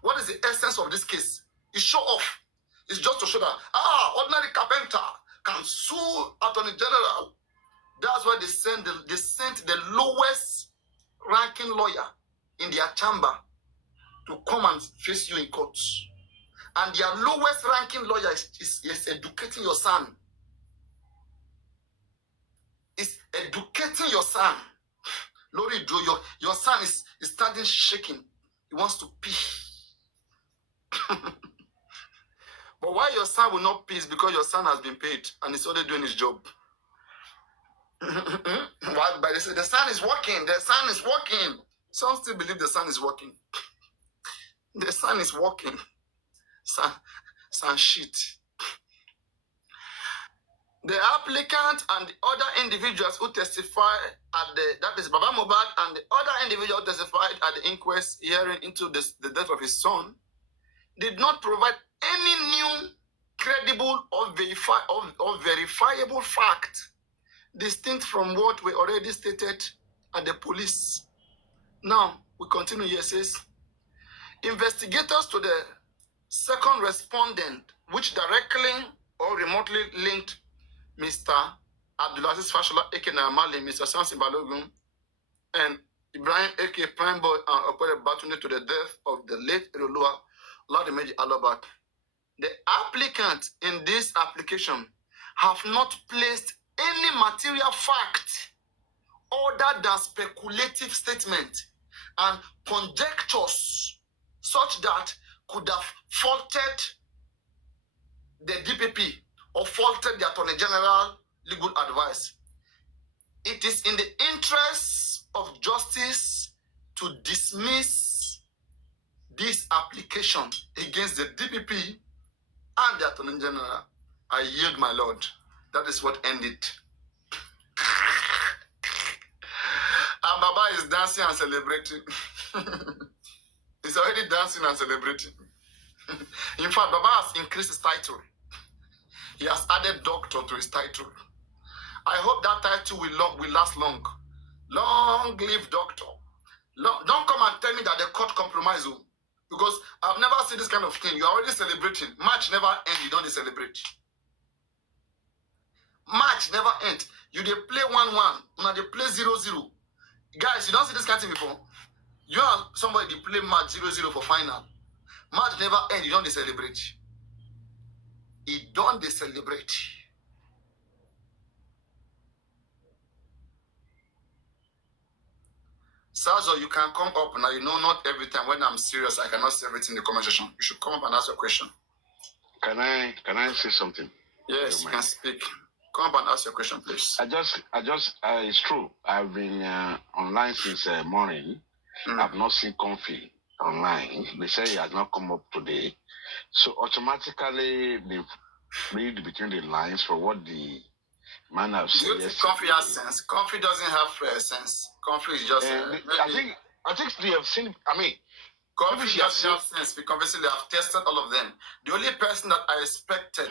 What is the essence of this case? It's show off. It's just to show that, ordinary carpenter can sue Attorney General. That's why they sent the lowest ranking lawyer in their chamber to come and face you in court. And their lowest ranking lawyer is educating your son. Is educating your son. Lori Joe, your son is standing shaking. He wants to pee. But why your son will not pee is because your son has been paid and he's only doing his job. But they say the son is working. The son is working. Some still believe the son is working. The son is working. Son shit. The applicant and the other individuals who testified that is Baba Mubad and the other individual who testified at the inquest hearing into the death of his son, did not provide any new, credible or verifiable fact distinct from what we already stated at the police. Now, we continue here. It says, investigators to the second respondent, which directly or remotely linked Mr. Abdulaziz Fashola, A.K. Naamali, Mr. Samson Balogun, and Ibrahim, A.K. Prime Boy, and Opere Batunde to the death of the late Erolua Ladimeji Aloba. The applicant in this application have not placed any material fact other than speculative statement and conjectures such that could have faulted the DPP or faulted the Attorney General legal advice. It is in the interest of justice to dismiss this application against the DPP and the Attorney General. I yield, my lord. That is what ended. And Baba is dancing and celebrating. He's already dancing and celebrating. In fact, Baba has increased his title. He has added doctor to his title. I hope that title will last long. Long live doctor. Don't come and tell me that the court compromised you. Because I've never seen this kind of thing. You're already celebrating. Match never ends. You don't celebrate. Match never ends. You they play 1-1. Now they play 0-0. Guys, you don't see this kind of thing before. You and somebody they play match 0-0 for final. Match never ends. You don't celebrate. You don't celebrate. Sazo, you can come up now. You know, not every time when I'm serious, I cannot say everything in the comment section. You should come up and ask your question. Can I say something? Yes, you can speak. Come up and ask your question, please. It's true. I've been online since morning. I've not seen Comfy online. They say he has not come up today. So automatically they read between the lines for what the man has said. Do you think Comfy has sense? Comfy doesn't have sense. Comfy is just. I think they have seen. I mean, Comfy doesn't have sense because obviously they have tested all of them. The only person that I expected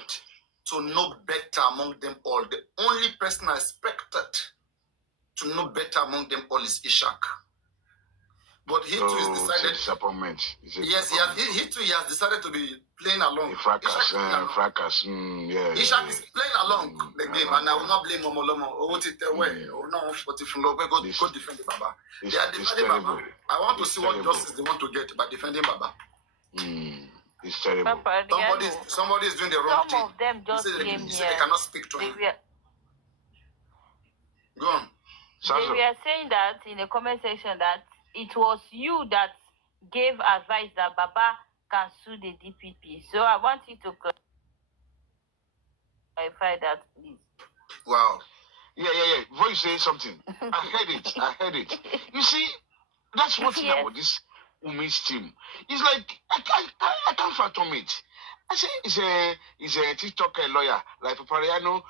to know better among them all, the only person I expected to know better among them all is Ishak. But he too is decided. It's a disappointment. Yes, he too has decided to be playing along. Fracas. Ishak is playing along the game, and I will not blame Momolomo. Go defend the Baba. They are defending Baba. I want to see what justice they want to get by defending Baba. It's terrible. Somebody is doing the wrong thing. Some of them just came here. They cannot speak to him. Go on. They were saying that in the comment section that it was you that gave advice that Baba can sue the DPP. So I want you to clarify that, please. Wow. Yeah. Before you say something, I heard it. You see, that's one thing about this Umi's team. It's like I can't fathom it. I say he's a TikTok lawyer like Papariano.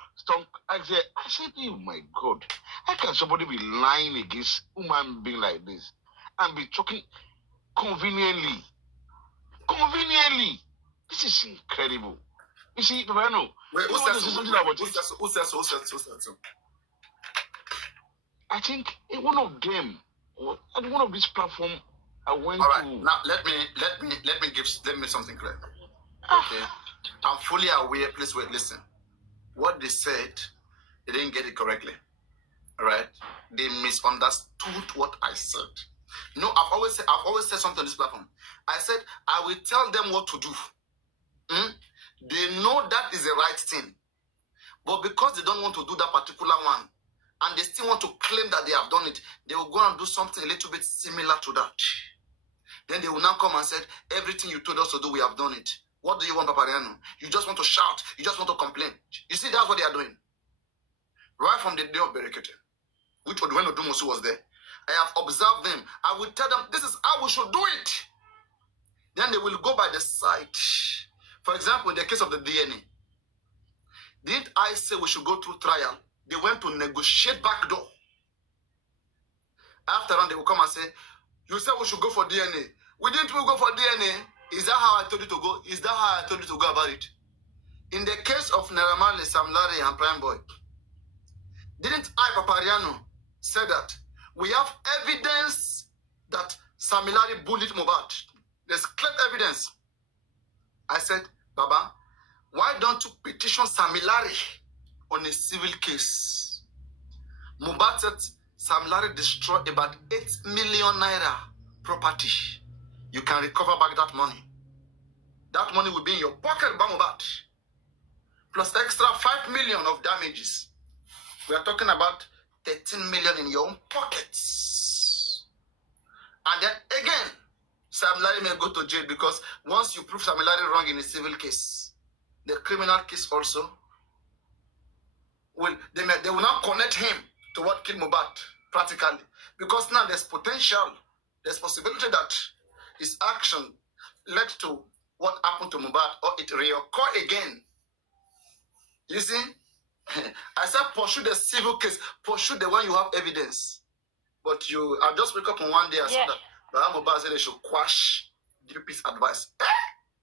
I said, oh my God, how can somebody be lying against human being like this and be talking conveniently? This is incredible. You see, Papariano. Wait, who says so? I think one of them, at one of these platforms, I went All right, to. now let me something clear. Okay, I'm fully aware. Please wait, listen. What they said, they didn't get it correctly. All right, they misunderstood what I said. No, I've always said something on this platform. I said I will tell them what to do. They know that is the right thing, but because they don't want to do that particular one, and they still want to claim that they have done it, they will go and do something a little bit similar to that. Then they will now come and say, everything you told us to do, we have done it. What do you want, Papariano? You just want to shout. You just want to complain. You see, that's what they are doing. Right from the day of Berekete, which when Odumusu was there, I have observed them. I will tell them, this is how we should do it. Then they will go by the side. For example, in the case of the DNA, didn't I say we should go through trial? They went to negotiate back door. After on, they will come and say, you said we should go for DNA. We didn't go for DNA. Is that how I told you to go? Is that how I told you to go about it? In the case of Naira Marley, Sam Larry, and Prime Boy, didn't I, Papariano, say that we have evidence that Sam Larry bullied Mohbad? There's clear evidence. I said, Baba, why don't you petition Sam Larry on a civil case? Mohbad said Sam Larry destroyed about 8 million naira property. You can recover back that money. That money will be in your pocket, Mohbad. Plus extra 5 million of damages. We are talking about 13 million in your own pockets. And then again, Sam Larry may go to jail because once you prove Sam Larry wrong in a civil case, the criminal case also they will not connect him to what killed Mohbad practically, because now there's possibility that his action led to what happened to Mohbad, or it reoccur again. You see, I said pursue the civil case, pursue the one you have evidence. But I just wake up on one day and said that Mohbad said they should quash DPP's advice.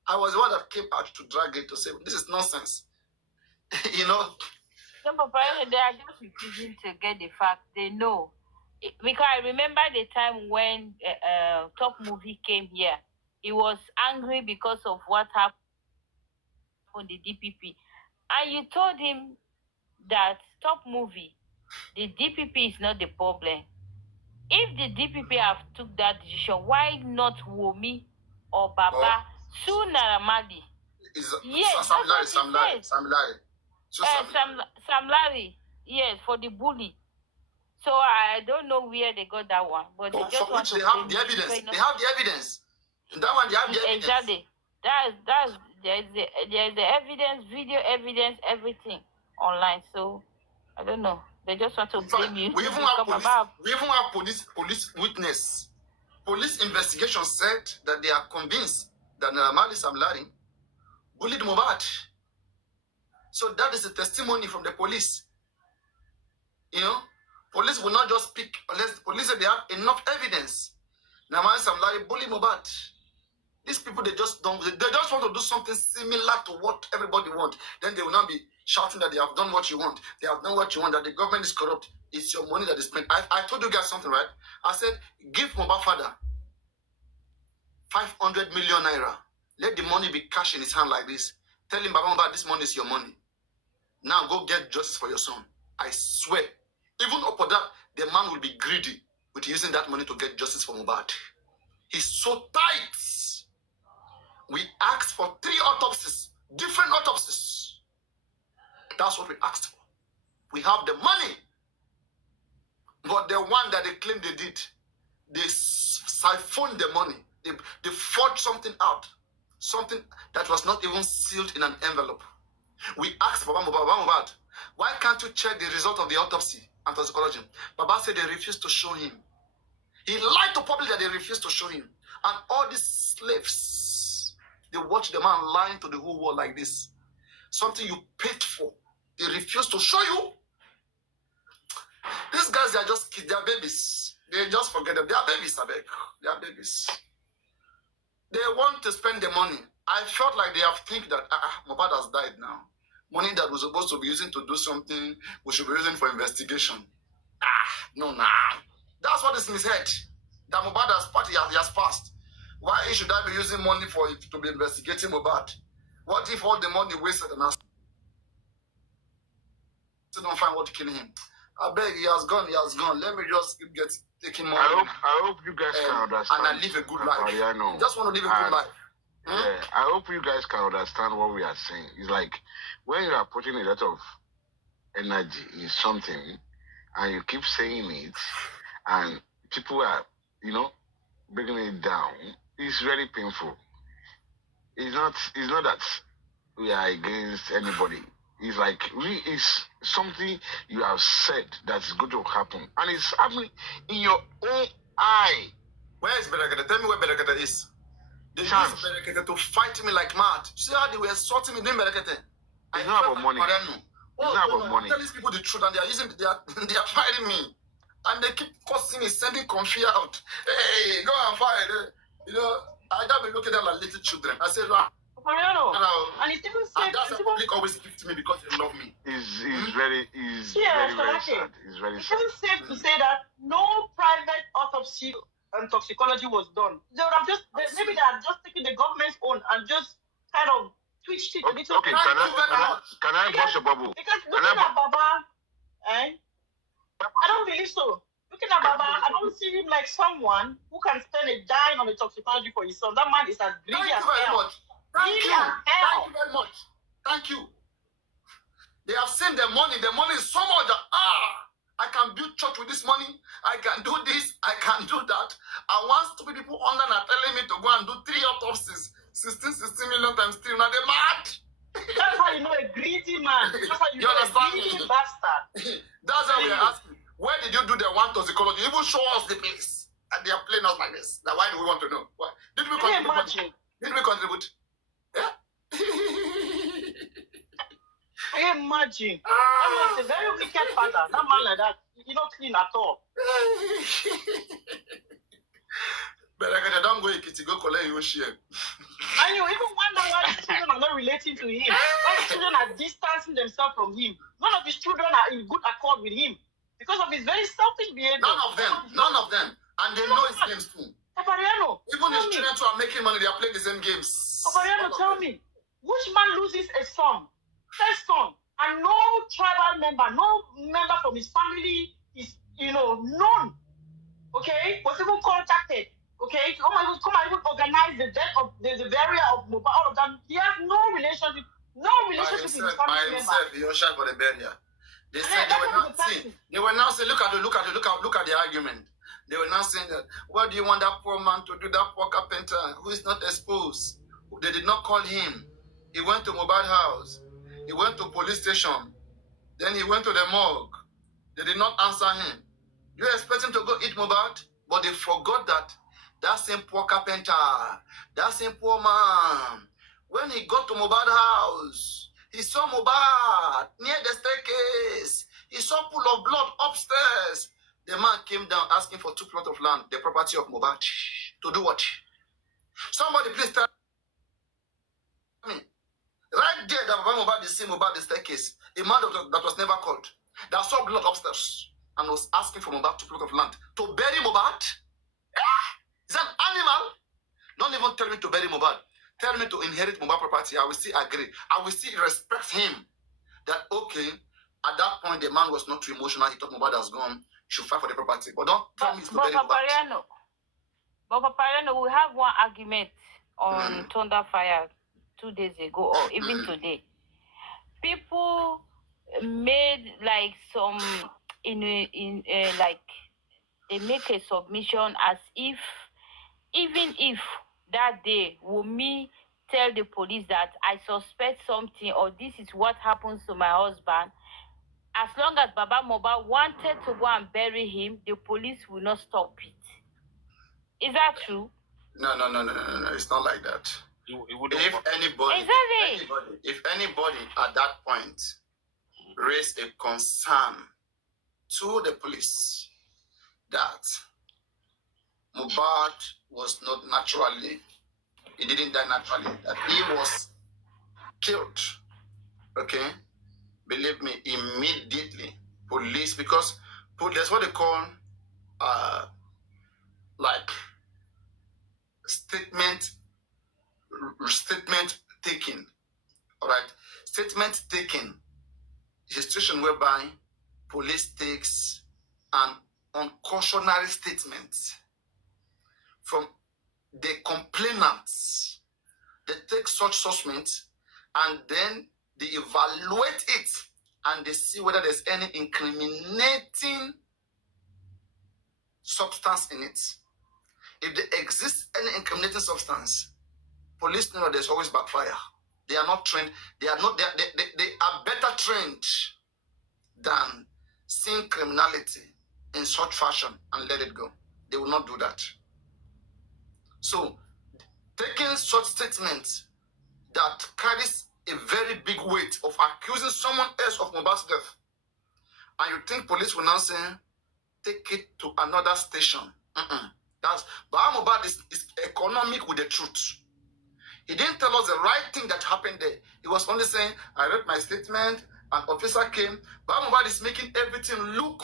I was the one that came out to drag it to say this is nonsense. You know. Some of they are just refusing to get the fact. They know. Because I remember the time when Top Movie came here. He was angry because of what happened on the DPP. And you told him that Top Movie, the DPP is not the problem. If the DPP have took that decision, why not Wumi or Baba sue Naira Marley? Yes, Sam Larry. Sam Larry, yes, for the bully. So I don't know where they got that one, but they just for which they have the evidence. They have the evidence. That one, they have the evidence. Exactly. There's the evidence, video evidence, everything online. So I don't know. They just want to blame you. We even have police witness. Police investigation said that they are convinced that Namali Samlari bullied Mohbad. So that is a testimony from the police. You know, police will not just speak unless the police say they have enough evidence. Namali Samlari bullied Mohbad. These people, they just want to do something similar to what everybody wants. Then they will not be shouting that they have done what you want. They have done what you want, that the government is corrupt. It's your money that is spent. I told you guys something, right? I said, give Mohbad father 500 million naira. Let the money be cash in his hand like this. Tell him, Baba Mohbad, this money is your money. Now go get justice for your son. I swear. Even upon that, the man will be greedy with using that money to get justice for Mohbad. He's so tight. We asked for 3 autopsies, different autopsies. That's what we asked for. We have the money. But the one that they claim they did, they siphoned the money. They forged something out. Something that was not even sealed in an envelope. We asked Baba Mohbad, why can't you check the result of the autopsy and toxicology? Baba said they refused to show him. He lied to public that they refused to show him. And all these slaves, they watch the man lying to the whole world like this. Something you paid for. They refuse to show you. These guys, they are just kids. They are babies. They just forget them. They are babies, I beg. They are babies. They want to spend the money. I felt like they have think that Mohbad has died now. Money that we're supposed to be using to do something, we should be using for investigation. No. That's what is in his head. That Mohbad has passed. Why should I be using money for it to be investigating Mohbad? What if all the money wasted and I still don't find what killing him? I beg, he has gone. Let me just get taking money. I hope you guys can understand. And I live a good life. Papariano. Just want to live a good life. Yeah, I hope you guys can understand what we are saying. It's like when you are putting a lot of energy in something and you keep saying it and people are, bringing it down, it's very painful. It's not that we are against anybody. It's like it's something you have said that's going to happen. And it's happening in your own eye. Where is Berekete? Tell me where Berekete is. They use Berekete to fight me like mad. See how they were sorting me doing Berekete? It's not about money. It's not about money. Tell these people the truth and they are fighting me. And they keep cursing me, sending Confi out. Hey, go and fight. I got me looking at them like little children. I said, Papariano. And it's even safe. And that's the public always give to me because they love me. It's very sad. It's very sad. It's safe to say that no private autopsy and toxicology was done. They would have maybe they are just taking the government's own and just kind of twitched it a little bit. Can I bust a bubble? Because looking at Baba, I don't believe so. Looking at Baba, I don't see him like someone who can spend a dime on the toxicology for his son. That man is as greedy as hell. Thank you very much. Thank you. They have seen the money. The money is so much that I can build church with this money. I can do this. I can do that. And once stupid people online are telling me to go and do 3 autopsies, 16 million times 3. Now they're mad. That's how you know a greedy man. That's how you know a greedy bastard. That's how we are asking. Where did you do the one toxicology? Even show us the place. And they are playing us like this. Now why do we want to know? Why? Did we contribute? Did we contribute? Yeah? Can you imagine? That man is a very wicked father. That man like that, he's not clean at all. But I don't go go collect your share. And you even wonder why his children are not relating to him. Why his children are distancing themselves from him. None of his children are in good accord with him because of his very selfish behavior. None of them. And they know his games too. Papariano, even his children who are making money, they are playing the same games. Papariano, tell me, which man loses a son, first son, and no tribal member, no member from his family is, known, okay, was even contacted, okay, to come and even organize the death of the burial of Mohbad, all of them. He has no relationship with his family member. By himself, he was shot for the burial. They said they were not saying, look at They were now saying that, what do you want that poor man to do, that poor carpenter who is not exposed? They did not call him. He went to mobile house. He went to police station. Then he went to the morgue. They did not answer him. You expect him to go eat mobile? But they forgot that same poor carpenter, that same poor man, when he got to mobile house, he saw mobile near the staircase. He saw pool of blood upstairs. The man came down asking for 2 plots of land, the property of Mobad. To do what? Somebody please tell me. Right there, that Mobad is seeing Mobad the staircase. A man that was never called, that saw blood upstairs and was asking for Mobad 2 plots of land. To bury Mobad? Is that animal? Don't even tell me to bury Mobad. Tell me to inherit Mobad property. I will still agree. I will still respect him. That, okay, at that point, the man was not too emotional. He thought Mobad has gone. Should fight for the property. But don't tell me to bury Mobad. But Papariano, we have one argument on Thunderfire 2 days ago, or even today. People made like some like they make a submission as if even if that day Wumi tell the police that I suspect something or this is what happens to my husband, as long as Baba Mohbad wanted to go and bury him, the police will not stop it. Is that true? No. It's not like that. If anybody at that point raised a concern to the police that Mohbad was not naturally, he didn't die naturally, that he was killed, okay? Believe me, immediately, police, because that's what they call, like, statement taking, all right? Statement taking is a situation whereby police takes an uncautionary statement from the complainants. They take such statements and then they evaluate it and they see whether there's any incriminating substance in it. If there exists any incriminating substance, police know that there's always backfire. They are not trained. They are better trained than seeing criminality in such fashion and let it go. They will not do that. So, taking such statements that carries a very big weight of accusing someone else of Mohbad's death, and you think police will now say, take it to another station. But Mohbad is economic with the truth. He didn't tell us the right thing that happened there. He was only saying, I read my statement, an officer came. But Mohbad is making everything look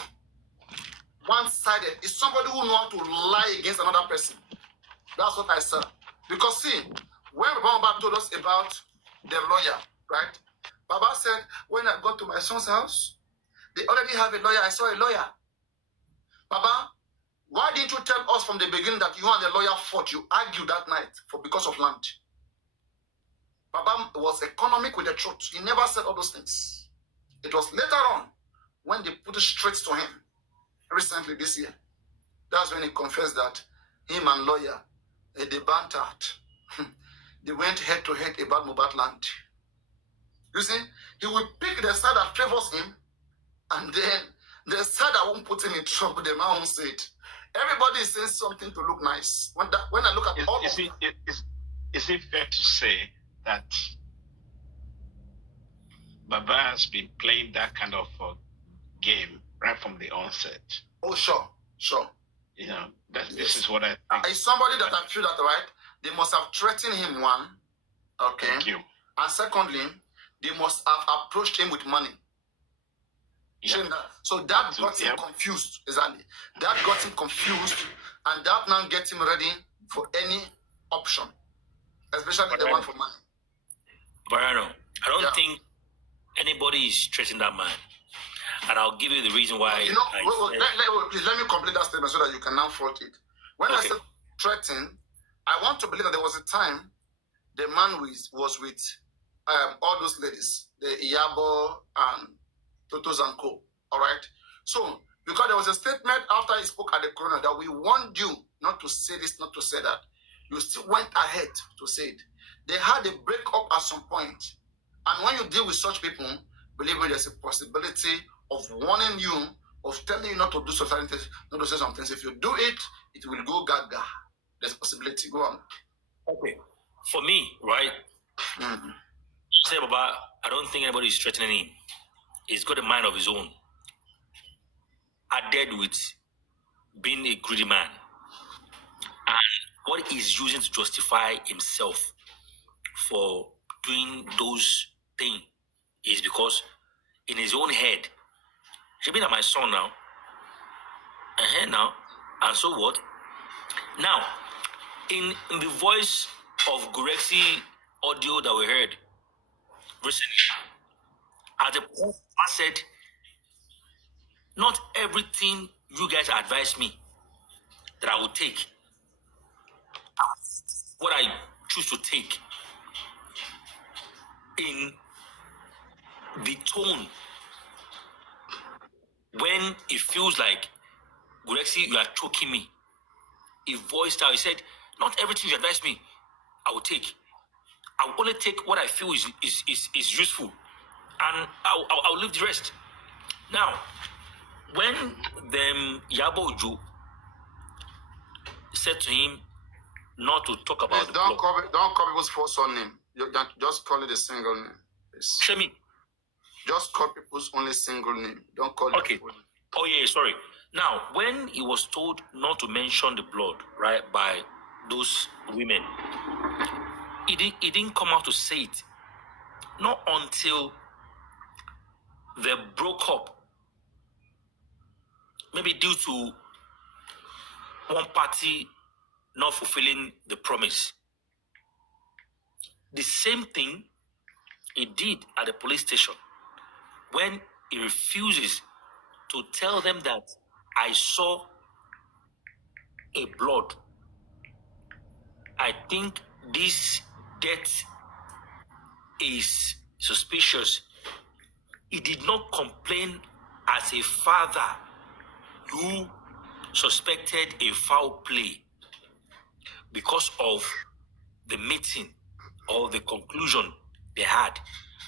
one-sided. It's somebody who knows how to lie against another person. That's what I said. Because see, when Mohbad told us about the lawyer, right? Baba said, when I got to my son's house, they already have a lawyer. I saw a lawyer. Baba, why didn't you tell us from the beginning that you and the lawyer fought? You argued that night because of land. Baba was economic with the truth. He never said all those things. It was later on when they put it straight to him, recently this year. That's when he confessed that him and lawyer, they bantered. They went head to head about Mohbad land. You see, he will pick the side that favors him, and then the side that won't put him in trouble, the man won't say it. Everybody is saying something to look nice. When I look at all of them. Is it fair to say that Baba has been playing that kind of game right from the onset? Oh, sure. You know, this is what I think. It's somebody that I feel that, right, they must have threatened him, one, okay? Thank you. And secondly, they must have approached him with money. Yeah. So that got him confused, exactly. That got him confused, and that now gets him ready for any option, especially the one for money. Papariano, I don't think anybody is threatening that man. And I'll give you the reason why. You know, please let me complete that statement so that you can now fault it. When I said threaten, I want to believe that there was a time the man was with all those ladies, the Iyabo and Totos and Co. All right? So Because there was a statement after he spoke at the corona that we warned you not to say this, not to say that. You still went ahead to say it. They had a breakup at some point. And when you deal with such people, believe me, there's a possibility of warning you, of telling you not to do certain things, not to say some things. If you do it, it will go gaga. There's a possibility. Go on. Okay. For me, right? Say, Baba, I don't think anybody is threatening him. He's got a mind of his own. Added with being a greedy man. And what he's using to justify himself for doing those things is because in his own head, she been at my son now. Now. And so what? Now, in the voice of Gurexi audio that we heard recently, as the pastor said, not everything you guys advise me that I will take. What I choose to take in the tone when it feels like, Gurexi, you are choking me. He voiced out, he said, not everything you advise me, I will take. I will only take what I feel is useful. And I'll leave the rest. Now, when Yabo Ojo said to him not to talk about the don't call people's first name. You just call it a single name. Shemi. Just call people's only single name. Don't call it. Oh yeah, sorry. Now, when he was told not to mention the blood, right, by those women, he didn't come out to say it. Not until they broke up. Maybe due to one party not fulfilling the promise. The same thing he did at the police station when he refuses to tell them that I saw a blood. I think this death is suspicious. He did not complain as a father who suspected a foul play because of the meeting or the conclusion they had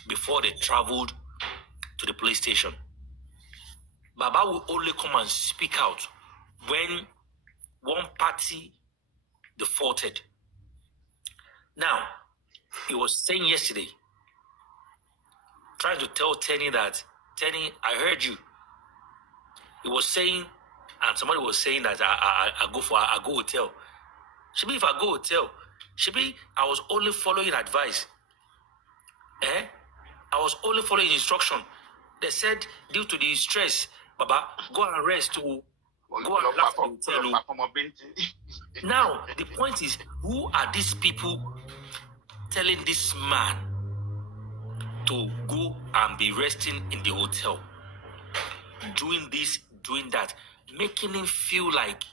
before they traveled to the police station. Baba will only come and speak out when one party defaulted. Now, he was saying yesterday, trying to tell Tenny that, Tenny, I heard you. He was saying, and somebody was saying that I go hotel. Shebi, if I go hotel, Shebi, I was only following advice. I was only following instruction. They said, due to the stress, Baba, go and rest to go and relax in the hotel. Now, the point is, who are these people telling this man to go and be resting in the hotel? Doing this, doing that, making him feel like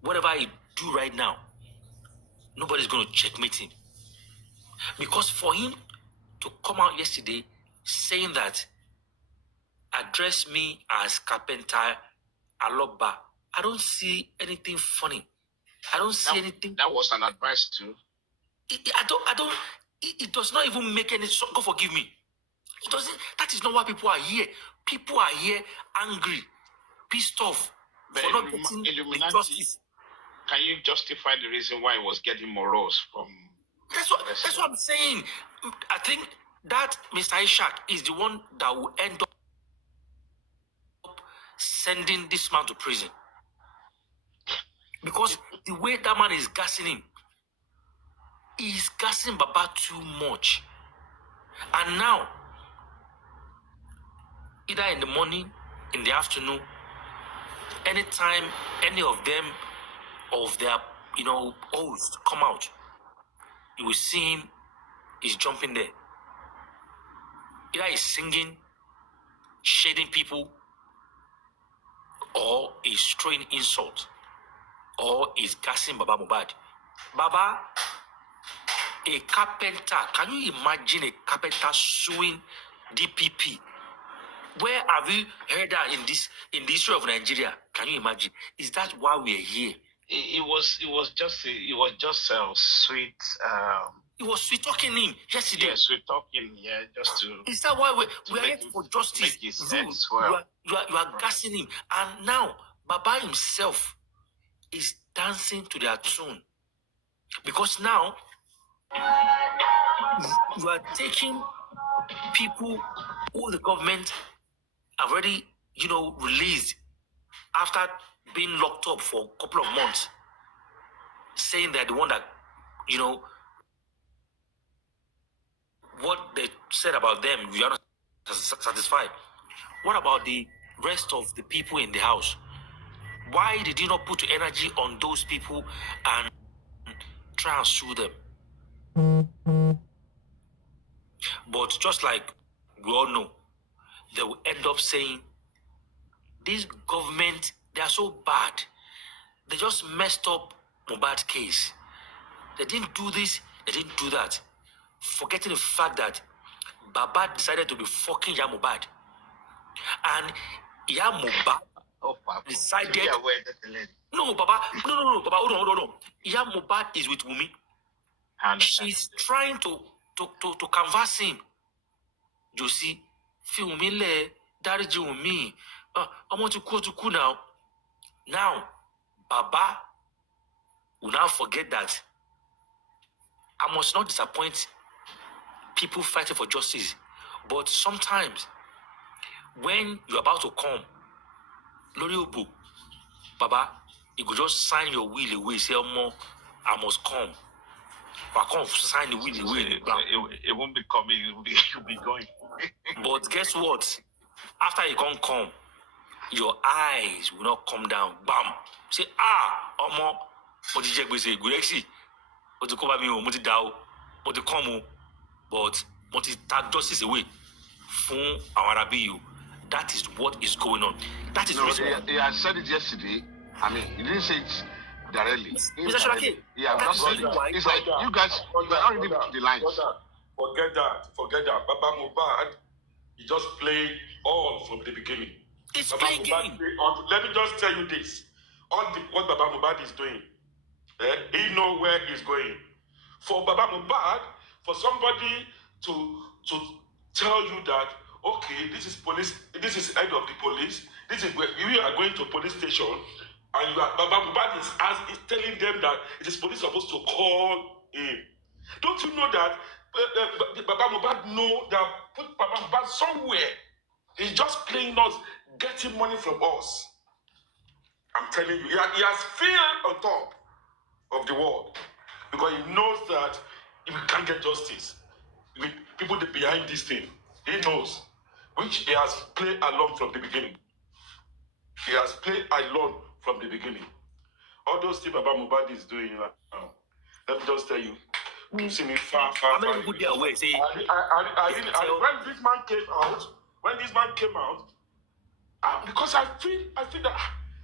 whatever he do right now, nobody's going to checkmate him. Because for him to come out yesterday saying that, address me as Carpenter Aloba, I don't see anything funny. I don't see anything. That was an advice too. It does not even make any. God forgive me. It doesn't. That is not why people are here. People are here angry, pissed off for not getting the justice. Can you justify the reason why he was getting morose from? That's what I'm saying. I think that Mr. Ishak is the one that will end up sending this man to prison. Because the way that man is gassing him, he's gassing Baba too much. And now, either in the morning, in the afternoon, anytime any of them, of their, hosts come out, you will see him, he's jumping there. Either he's singing, shading people, or he's throwing insult, or he's gassing Baba Mohbad. Baba, a carpenter, can you imagine a carpenter suing DPP? Where have you heard that in the history of Nigeria? Can you imagine? Is that why we are here? It was just sweet. It was sweet talking him yesterday. Yeah, sweet talking. Yeah, just to. Is that why we are here for justice? You are gassing him, and now Baba himself is dancing to their tune, because now you are taking people who the government have already, released after being locked up for a couple of months, saying that the one that, what they said about them, we are not satisfied. What about the rest of the people in the house? Why did you not put your energy on those people and try and sue them? But just like we all know, they will end up saying, this government, they are so bad. They just messed up Mohbad's case. They didn't do this, they didn't do that. Forgetting the fact that Baba decided to be fucking Iya Mohbad. And Iya Mohbad decided... No, Baba, no, Baba, hold on. Iya Mohbad is with Wumi. She's trying to canvass him. Jossy, fi Wumi le, dariji Wumi. I want to go now. Now, Baba will now forget that I must not disappoint people fighting for justice. But sometimes, when you're about to come, Lori Obu, Baba, you could just sign your will away, say, I must come. I can't sign the will away. It won't be coming, you'll be going. But guess what? After you can't come, your eyes will not come down. Bam! Say, Omo, what did you say? Gurexi, what to cover me, what to down, what to come, but what is that justice away from our Arabiyu? That is what is going on. That is he has said it yesterday. I mean, he didn't say it directly. Mr. Sharaki, yeah, that's it. It's like you guys, you are not reading the lines. Forget that. Baba Mohbad, he just played all from the beginning. It's playing game. Let me just tell you this. What Baba Mohbad is doing, he know where he's going. For Baba Mohbad, for somebody to tell you that, okay, this is police, this is head of the police, this is where you are going to police station, and Baba Mohbad is telling them that it is police supposed to call him. Don't you know that Baba Mohbad know that put Baba Mohbad somewhere? He's just playing us, getting money from us. I'm telling you, he has failed on top of the world because he knows that if we can't get justice, with people behind this thing, he knows, which he has played along from the beginning. He has played along from the beginning. All those things Baba Mohbad is doing now, let me just tell you, we've seen it far. When this man came out, because I feel that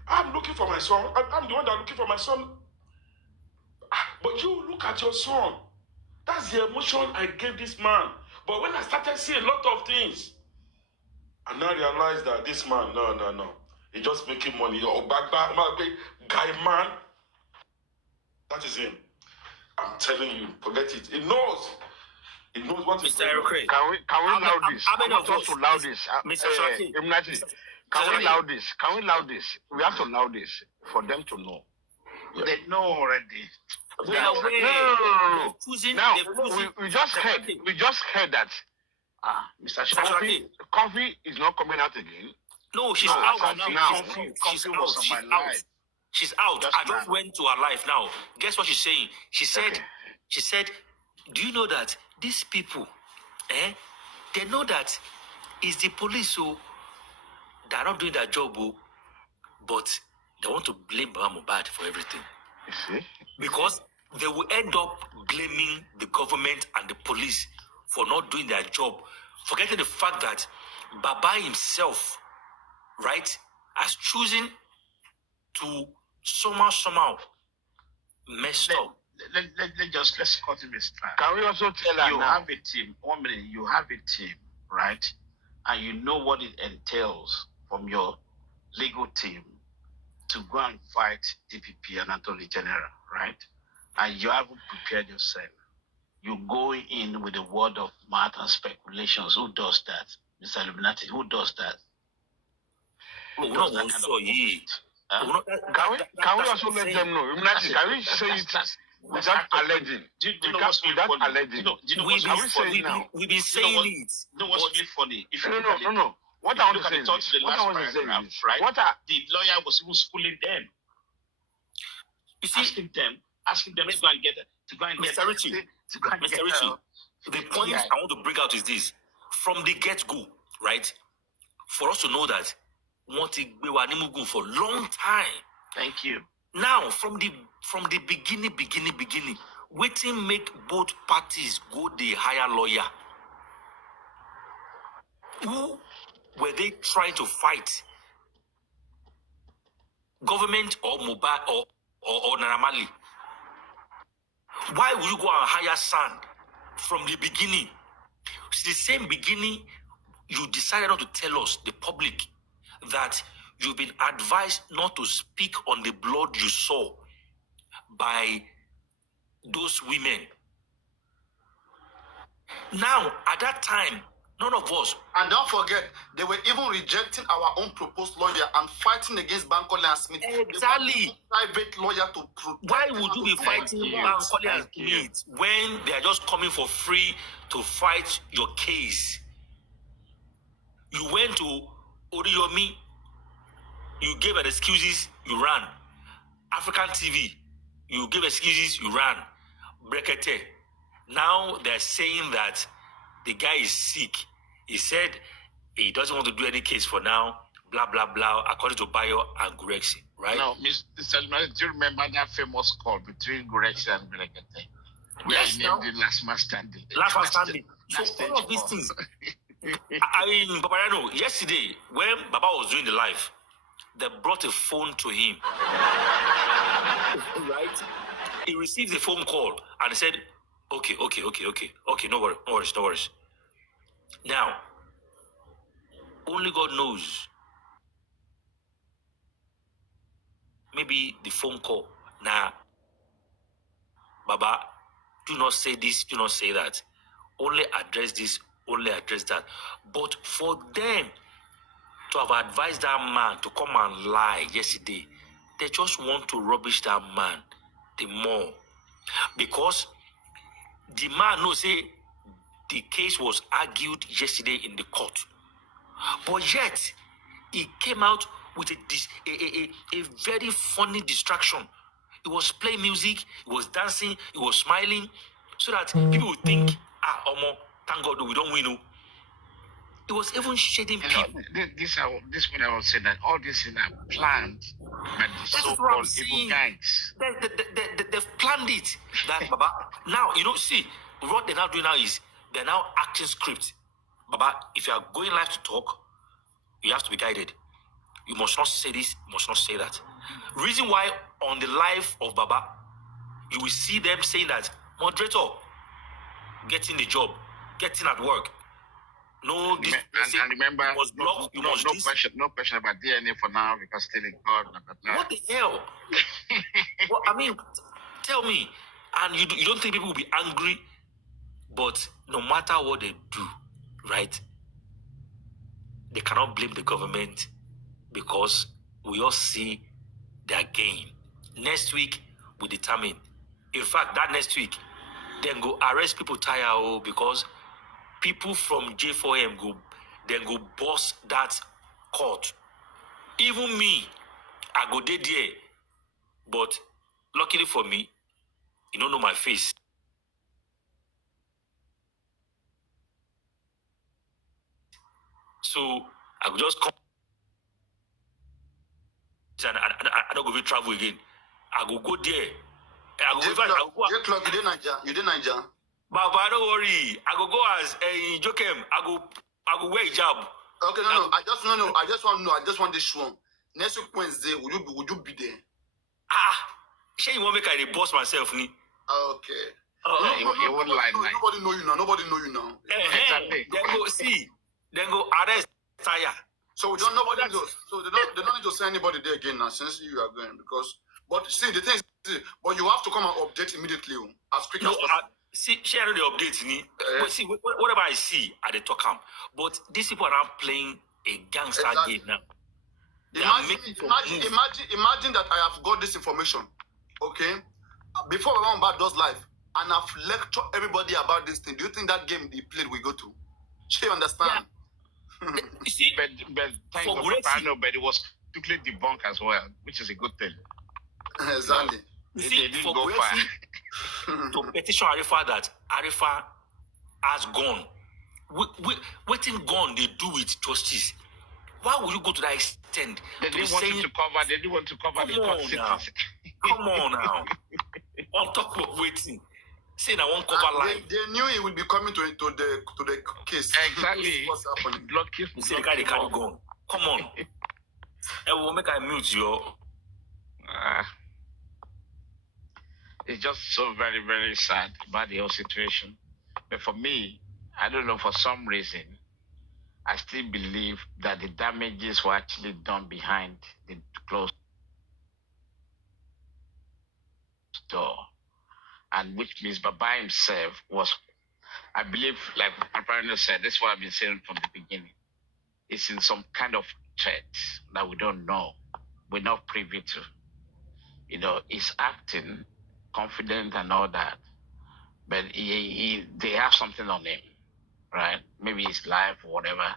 I'm looking for my son. I'm the one that's looking for my son. But you look at your son. That's the emotion I gave this man. But when I started seeing a lot of things, I now realized that this man, no. He's just making money. Guy man. That is him. I'm telling you, forget it. He knows. He knows what he's doing. Can we loud this? I want us to loud this. Mr. Shaki. Can we loud this? Can we loud this? We have to loud this for them to know. They know already. No. Now we just heard that Mr. Shaki, Coffee is not coming out again. No, she's out now. She's out. I just went to her life now. Guess what she's saying? She said, do you know that these people, they know that it's the police who they're not doing their job, but they want to blame Baba Mohbad for everything. You see? Because they will end up blaming the government and the police for not doing their job, forgetting the fact that Baba himself, right, has chosen to somehow messed up. Let's cut him a strike. Can we also tell her you now? have a team, 1 minute, you have a team, right? and you know what it entails from your legal team to go and fight DPP and Attorney General, right? And you haven't prepared yourself. You go in with a word of mouth and speculations. Who does that? Mr. Illuminati, who does that? Who does that kind of bullshit? Can we also let them know? Illuminati, can we say it without alleging? Do you know what's really funny? Alleging. We've been saying it. You know what's really funny? If you No. What I want to say is, right? The lawyer was even schooling them. You see, asking them to go and get Mr. Richie, the point I want to bring out is this: from the get-go, right? For us to know that we were Nimugun for a long time. Thank you. Now, from the beginning, waiting make both parties go the higher lawyer. Who were they trying to fight? Government or Mobile or Naramali? Why would you go and hire Sand from the beginning? It's the same beginning you decided not to tell us, the public, that you've been advised not to speak on the blood you saw by those women. Now, at that time, none of us. And don't forget, they were even rejecting our own proposed lawyer and fighting against Bankole and Smith. Exactly. Private lawyer to protect. Why would you be fighting Bankole and Smith when they are just coming for free to fight your case? You went to Oriyomi, you gave an excuses, you ran. African TV, you gave excuses, you ran. Brekete. Now they're saying that the guy is sick. He said he doesn't want to do any case for now, blah, blah, blah, according to Bayo and Gurexi, right? No, Mr. Salman, do you remember that famous call between Gurexi and Brekete? Where he named the last man standing. Last man standing. So all of these things. I mean, Papariano, yesterday, when Baba was doing the live, they brought a phone to him. Right? He received a phone call and he said, okay, no worries. Now, only God knows. Maybe the phone call. Nah, Baba, do not say this, do not say that. Only address this, only address that. But for them to have advised that man to come and lie yesterday, they just want to rubbish that man the more. Because the man knows, say, the case was argued yesterday in the court. But yet, he came out with a very funny distraction. He was playing music, he was dancing, he was smiling, so that people would think, Omo, thank God we don't win. It was even shading people. This one I was saying that all these things are planned by the so-called evil gangs. They've planned it. That Baba. Now, see, what they're now doing now is they're now acting script. Baba, if you are going live to talk, you have to be guided. You must not say this, you must not say that. Reason why on the live of Baba, you will see them saying that, moderator, getting the job, getting at work. No, this and remember, you must block, no question about DNA for now because still in court. What the hell? Well, I mean, tell me, and you don't think people will be angry, but no matter what they do, right? They cannot blame the government because we all see their gain. Next week, we determine. In fact, that next week, then go arrest people because people from J4M go boss that court. Even me, I go there, but luckily for me, you don't know my face. So I could just come and I don't go to travel again. I go there. You did Niger. But don't worry. I go as a Jokem. I go wear hijab. Okay, no. I just want to know. I just want this one. Next week Wednesday, would you be there? Sure you won't make I boss myself, ni? Okay. You won't lie. Nobody know you now. Exactly. Then go see. then go arrest Taya. So we don't nobody need to, so they don't need to send anybody there again now since you are going because but see the thing is but you have to come and update immediately as quick as possible. See, share the updates me. But see, whatever I see at the talk camp, but these people are not playing a gangster game now. Imagine that I have got this information, okay? Before Baba does live, and I've lectured everybody about this thing. Do you think that game they played we go to? She understand? Yeah. You see, but thank God for Papariano, but it was quickly debunked as well, which is a good thing. Exactly. You see, for go far. To petition Arifa that Arifa has gone. Waiting gone, they do with justice. Why would you go to that extent? They didn't want to cover. They didn't want to cover the court sentence. Come on now. On top of waiting. Saying I won't cover life. They knew he would be coming to the case. Exactly. What's happening? Blood case. You see the guy they carry gun. Come on. I will make I mute you. It's just so very, very sad about the whole situation. But for me, I don't know, for some reason, I still believe that the damages were actually done behind the closed door. And which means Baba himself was, I believe, like Papariano said, this is what I've been saying from the beginning. It's in some kind of threat that we don't know. We're not privy to. You know, he's acting confident and all that, but they have something on him, right? Maybe his life or whatever.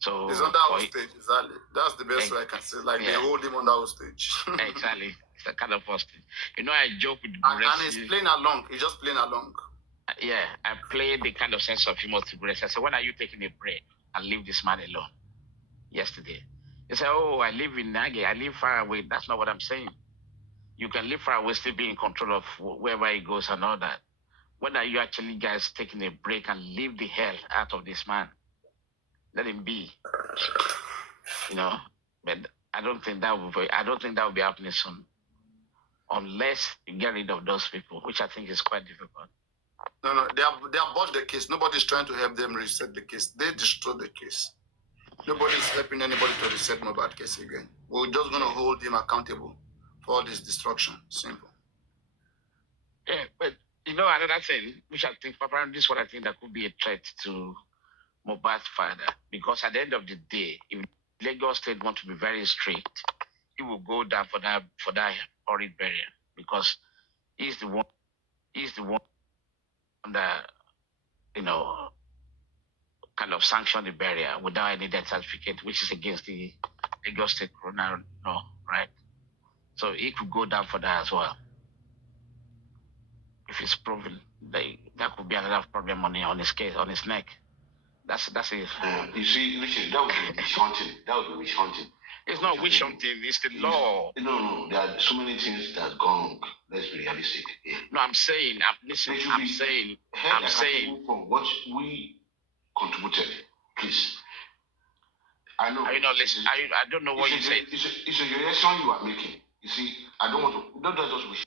So he's on that hostage, exactly. That's the best way I can say. Like they hold him on that hostage. Exactly. It's a kind of hostage. You know, I joke with and he's playing along. He's just playing along. Yeah, I play the kind of sense of humor to Grace. I said, when are you taking a break and leave this man alone? Yesterday. He said, oh, I live in Nage. I live far away. That's not what I'm saying. You can live far away, still be in control of wherever he goes and all that. When are you actually guys taking a break and leave the hell out of this man? Let him be. You know, but I don't think that will be happening soon. Unless you get rid of those people, which I think is quite difficult. No, they have bought the case. Nobody's trying to help them reset the case. They destroyed the case. Nobody's helping anybody to reset Mohbad case again. We're just going to hold him accountable for all this destruction. Simple. Yeah, but you know another thing, which I think, Papa, this is what I think that could be a threat to Mohbad's father, because at the end of the day, if Lagos State want to be very strict, he will go down for that horrid burial, because he's the one that, you know, kind of sanction the burial without any death certificate, which is against the Lagos State coroner law, right? So he could go down for that as well. If it's proven, that could be another problem on his case, on his neck. That's it. You see, Richard, that would be witch hunting. It's not witch hunting, it's the law. No, there are so many things that have gone wrong. Let's be realistic. Yeah. No, I'm saying from what we contributed, please. I know. Are you not listening? I don't know what you said. It's a suggestion you are making. You see, I don't want to. Don't just wish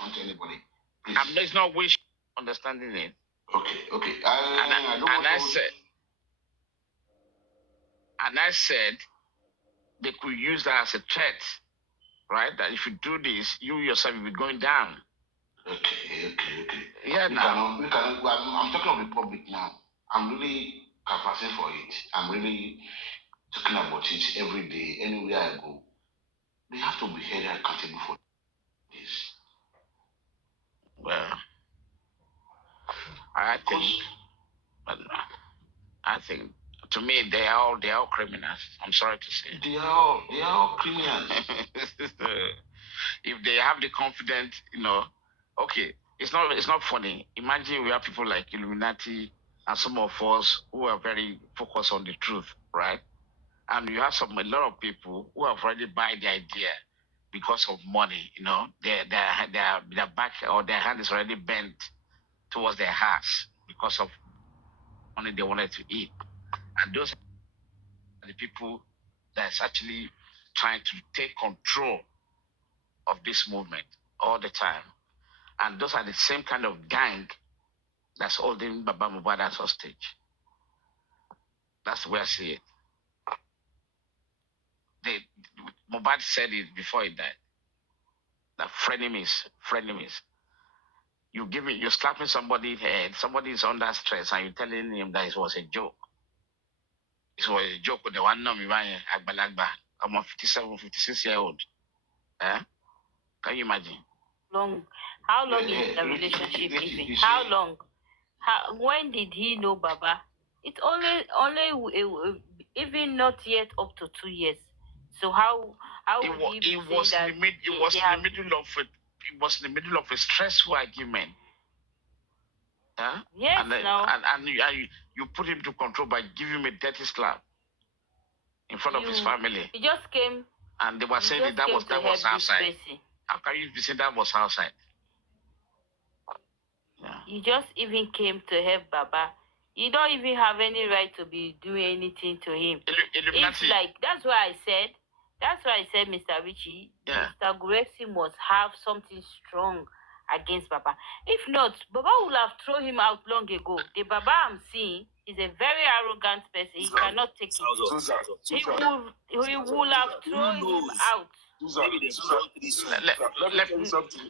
on anybody. Please. It's not wish. Understanding it. Okay. I said they could use that as a threat, right? That if you do this, you yourself will be going down. Okay. Yeah, I'm talking of the public now. I'm really canvassing for it. I'm really talking about it every day, anywhere I go. They have to be held accountable for this. Well, I think to me they are all criminals. I'm sorry to say. They are all criminals. If they have the confidence, you know, okay, it's not funny. Imagine we have people like Illuminati and some of us who are very focused on the truth, right? And you have a lot of people who have already bought the idea because of money, you know, their back or their hand is already bent towards their hearts because of money they wanted to eat. And those are the people that's actually trying to take control of this movement all the time. And those are the same kind of gang that's holding Baba Mohbad as hostage. That's the way I see it. Mohbad said it before he died. That frenemies. You're slapping somebody's head, somebody is under stress, and you're telling him that it was a joke. It was a joke with the one number, Agbalagba. I'm a 57, 56-year-old. Eh? Can you imagine? How long is the relationship even? How long? When did he know Baba? It's only even not yet up to 2 years. So how would he was in the middle of a stressful argument. Huh? Yes, and you put him to control by giving him a dirty slap in front of his family. He just came, and they were saying that was outside. How can you be saying that was outside? Yeah. You just even came to help Baba. You don't even have any right to be doing anything to him. It's like that's why I said, Mr. Richie, Mr. Guresi must have something strong against Baba. If not, Baba would have thrown him out long ago. The Baba I'm seeing is a very arrogant person. He cannot take it. He will have thrown him out.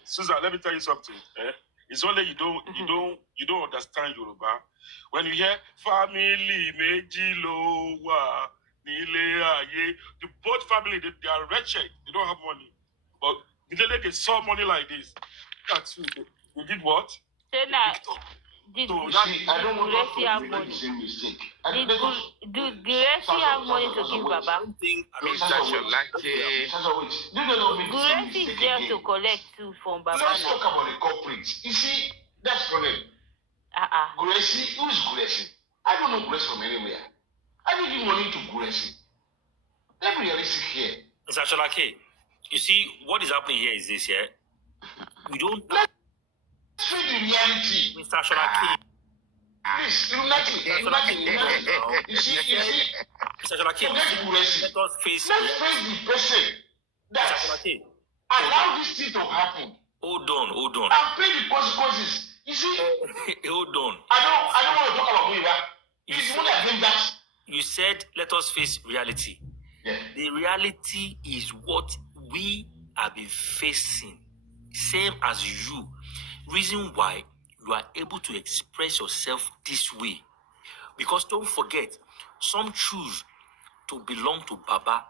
Susan, let me tell you something. It's only you don't understand Yoruba. When you hear family meji lo wa nile aye, the both family they are wretched. They don't have money. But the day they saw money like this, that's who they did what? Did I don't want us to have make money? the same mistake. Did Guresi have money to give Baba? Guresi is there to collect too from Baba. Let's talk about the culprits. You see, that's problem. Guresi, who is Guresi? I don't know Guresi from anywhere. I didn't give money to Guresi. Let me realistic here. Mr. Sholake, you see, what is happening here is this, yeah? We don't... Let's face the reality. Mr. Sholake. Please, unite. You see, Mr. Sholake, let us face the person that allow this thing to happen. Hold on. And pay the consequences. You see? Hold on. I don't want to talk about who He's the one that did that. You said, let us face reality. Yeah. The reality is what we have been facing. Same as you. Reason why you are able to express yourself this way. Because don't forget, some choose to belong to Baba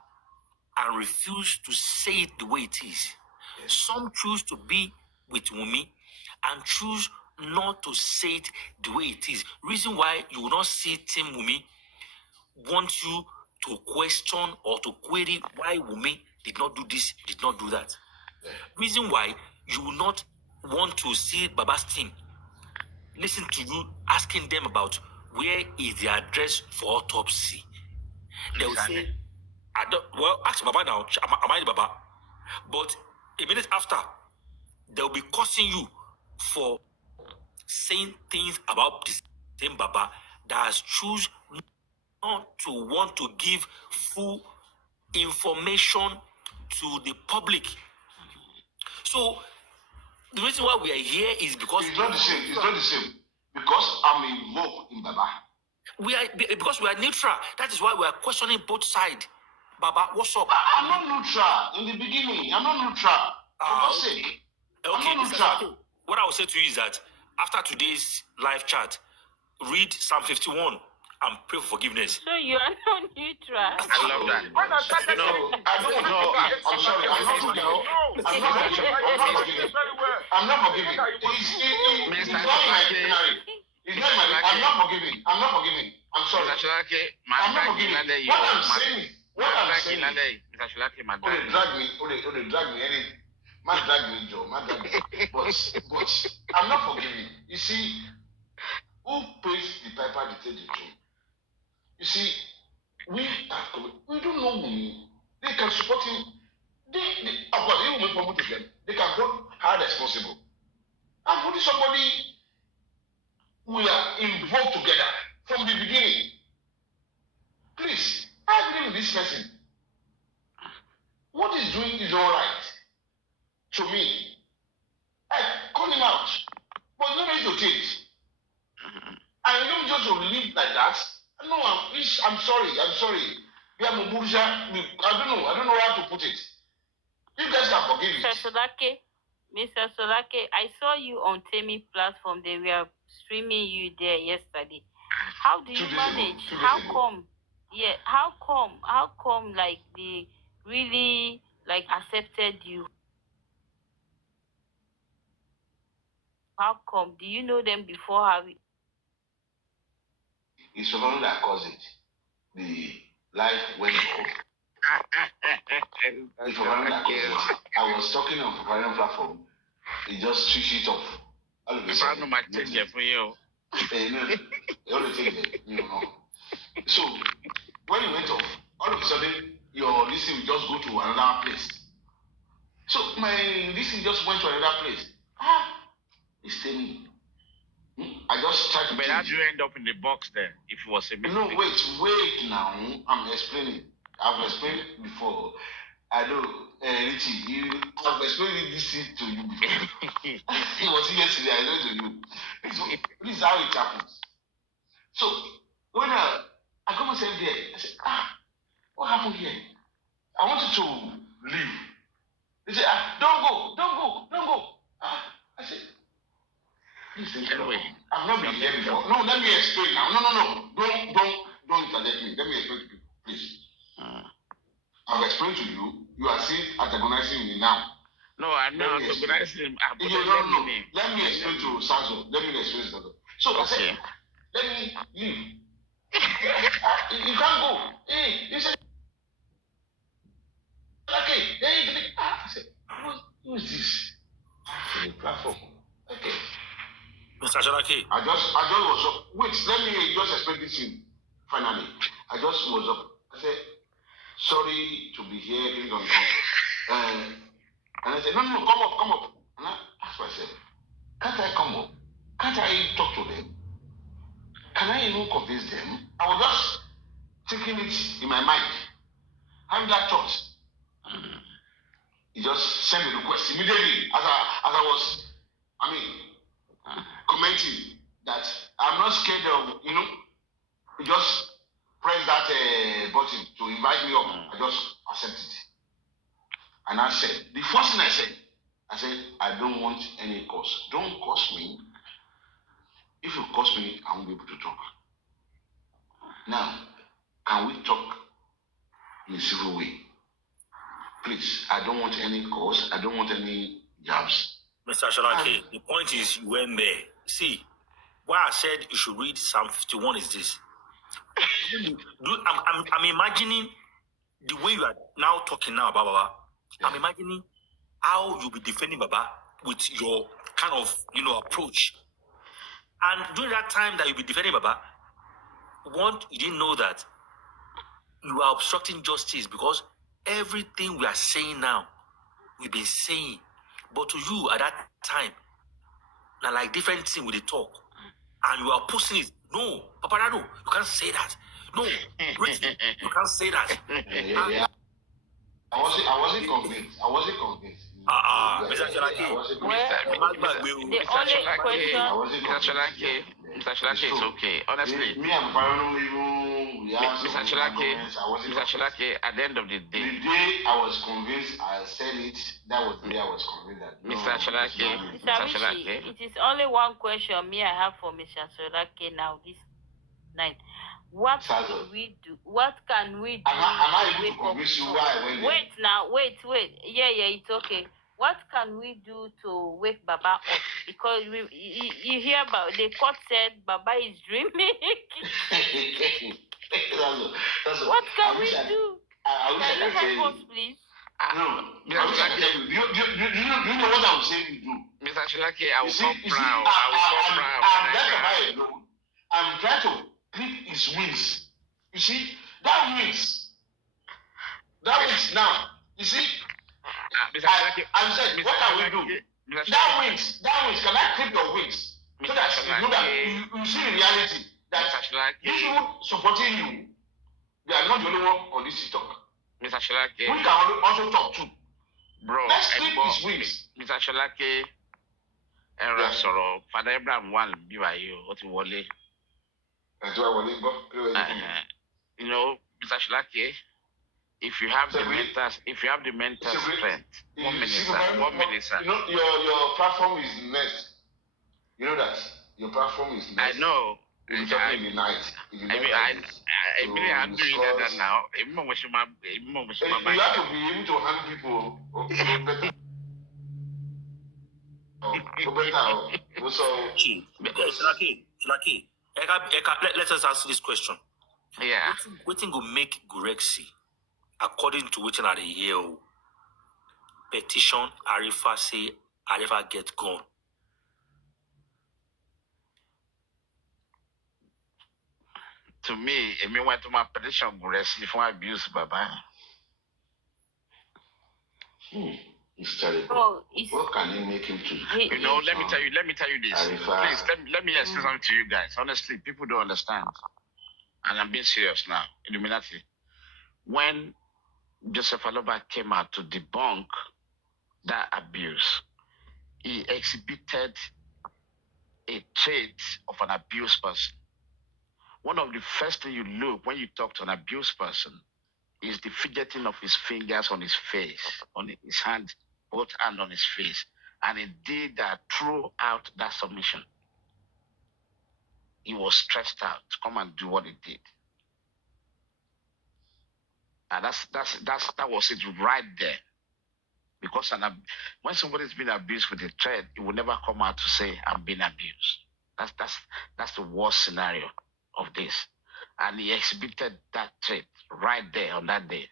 and refuse to say it the way it is. Yes. Some choose to be with Wumi and choose not to say it the way it is. Reason why you will not see Team Wumi want you to question or to query why Wumi did not do this, did not do that. Yeah. Reason why you will not want to see Baba's team listen to you asking them about where is the address for autopsy. They will say, ask Baba now, am I the Baba? But a minute after, they will be cursing you for saying things about this same Baba that has chosen not to want to give full information to the public. So the reason why we are here is because it's not the same. Because I'm involved in Baba. Because we are neutral. That is why we are questioning both sides. Baba, what's up? I'm not neutral in the beginning. I'm not neutral. For God's sake. Okay, I'm not neutral. What I will say to you is that after today's live chat, read Psalm 51 and pray for forgiveness. So you are not neutral. I love that. I'm sorry. I'm not forgiving. I'm not forgiving. I'm sorry. I'm not forgiving. What I'm saying. Drag me, Joe. But I'm not forgiving. You see, who pays the piper to take the tune? You see, we don't know who. They can support him. They will promote them. They can hold hard as possible. And put somebody we are involved together from the beginning. Please, I believe in this person. What he's doing is all right to me. I call him out. But no need to change. And you just to live like that. No, I'm sorry. We are Mubuja. I don't know how to put it. You guys can forgive it. Mr. Solake, I saw you on Temi platform. They were streaming you there yesterday. How do you manage? How come? Yeah, how come like they really like accepted you? How come? Do you know them before? It's Fernando that caused it. The life went off. It's Fernando that caused it. I was talking on Papariano platform. He just switched it off. All of a sudden, might change it for you. All of a sudden, So when it went off, all of a sudden your listing will just go to another place. So my listing just went to another place. It's staying. I just tried to. But how do you end up in the box there if it was a mistake? No, wait now. I'm explaining. I've explained before. I know, Richie, I've explained this thing to you before. It was yesterday, I know to you. So, this is how it happens. So, when I got myself there, I said, what happened here? I wanted to leave. They said, don't go. I said, listen, anyway, I've not been here before. No, let me explain now. No. Don't interject me. Let me explain to you, please. I've explained to you. You are still antagonizing me now. No, I'm not antagonizing. No. Let me explain to Sazo. So I said, let me leave. You can't go. Hey, you said, okay. I said, who is this? The platform. Okay. Mr. Shalake. I just was up. Wait, let me just explain this thing. Finally, I just was up. I said, sorry to be here. And I said, no, come up. And I asked myself, can't I come up? Can't I talk to them? Can I even convince them? I was just thinking it in my mind, having that thought. He just sent the request immediately as I was, commenting that I'm not scared of, he just press that button to invite me up. I just accepted it. And I said, the first thing I said, I don't want any curse. Don't curse me. If you curse me, I won't be able to talk. Now, can we talk in a civil way? Please, I don't want any curse. I don't want any jabs. Mr. Shalake, the point is you went there. See, why I said you should read Psalm 51 is this. I'm imagining the way you are now talking now about Baba. Yeah. I'm imagining how you'll be defending Baba with your kind of, approach. And during that time that you'll be defending Baba, you didn't know that you are obstructing justice because everything we are saying now, we've been saying. But to you at that time, now like different thing with the talk. And you are posting it. No, Papariano, you can't say that. No, Richie, you can't say that. Yeah. I wasn't convinced. Mr. Shalake. Mr. Shalake, it's okay. Honestly, me and Papariano, Mr. Shalake, at the end of the day. The day I was convinced, I said it. That was the day I was convinced that. Mr. Shalake, it is only one question I have for Mr. Shalake now this night. What can we do? What can we do? Am I able to convince you why I went there? Wait. Yeah, it's okay. What can we do to wake Baba up? Because you hear about the court said Baba is dreaming. What can we do? Can you help us, please? No. Do you know what I'm saying we do? Mr. Shalake, I will come proud. I'm trying to clip his wings. You see, that wings now. You see, I said, what can we do? That wings, can I clip your wings? So that you know that you see the reality that these people supporting you, they are not the only one on this talk. Mr. Shalake, we can also talk too. Bro, let's clip his wings. Mr. Shalake, Father Abraham one, BYU, what you want? You know, Mr. Shlake, if you have the mental strength, 1 minute, sir. 1 minute, sir. You know, your platform is next. You know that your platform is next. I know. In the night. I mean, I'm doing that now. You have to be able to handle people. Shlaki, let us answer this question. Yeah. Waiting will make Gurexi, according to waiting at the Yale petition, Arifa say Arifa get gone. To me, I mean, went to my petition Gurexi for abuse, Baba. It's terrible. Oh, what can you make him to? You know, let me tell you this. Arifa. Please, let me explain something to you guys. Honestly, people don't understand. And I'm being serious now. Illuminati. When Joseph Aloba came out to debunk that abuse, he exhibited a trait of an abused person. One of the first things you look when you talk to an abused person is the fidgeting of his fingers on his face, on his hand, both hands on his face. And he did that throughout that submission. He was stressed out to come and do what he did. And that was it right there. Because when somebody's been abused with a threat, he will never come out to say, I'm being abused. That's the worst scenario of this. And he exhibited that trait right there on that day.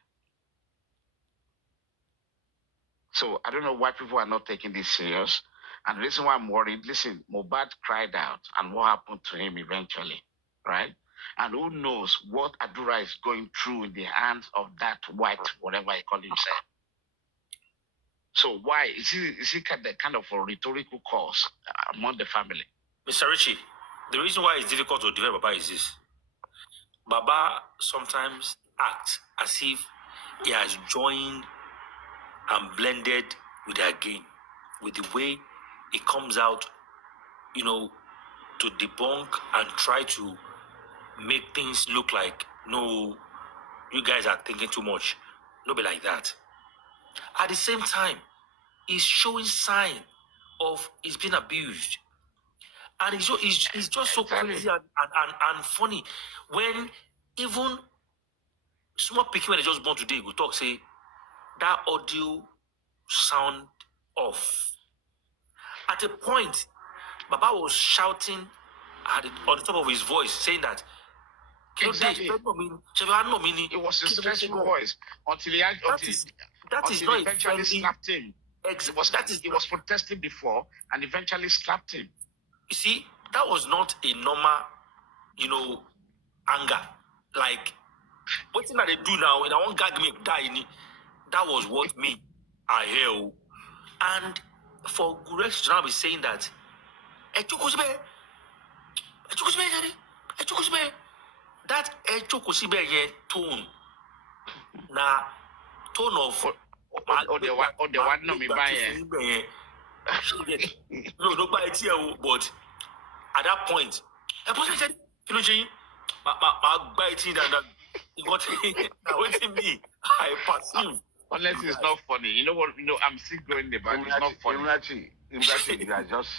So I don't know why people are not taking this serious. And the reason why I'm worried, listen, Mohbad cried out and what happened to him eventually, right? And who knows what Adura is going through in the hands of that white, whatever he call himself. So why is he the kind of a rhetorical cause among the family? Mr. Richie, the reason why it's difficult to develop Baba is this. Baba sometimes acts as if he has joined and blended with their game, with the way it comes out, you know, to debunk and try to make things look like, no, you guys are thinking too much. No be like that. At the same time, he's showing sign of he's being abused. And it's just so crazy and funny when even small picking when they just born today go talk say that audio sound off. At a point, Baba was shouting on the top of his voice, saying that exactly. It was a stressful voice until he eventually slapped him. He was protesting before and eventually slapped him. You see, that was not a normal, anger. Like, what thing that they do now, and I won't gag me, die, that was what me, I hear. And for Gurex to now be saying that, that tone, tone of the one no me buy no buy it here, but at that point, my buy it in that what waiting me. I perceive. Unless it's not funny. You know what? I'm still going there, but it's not funny. You are just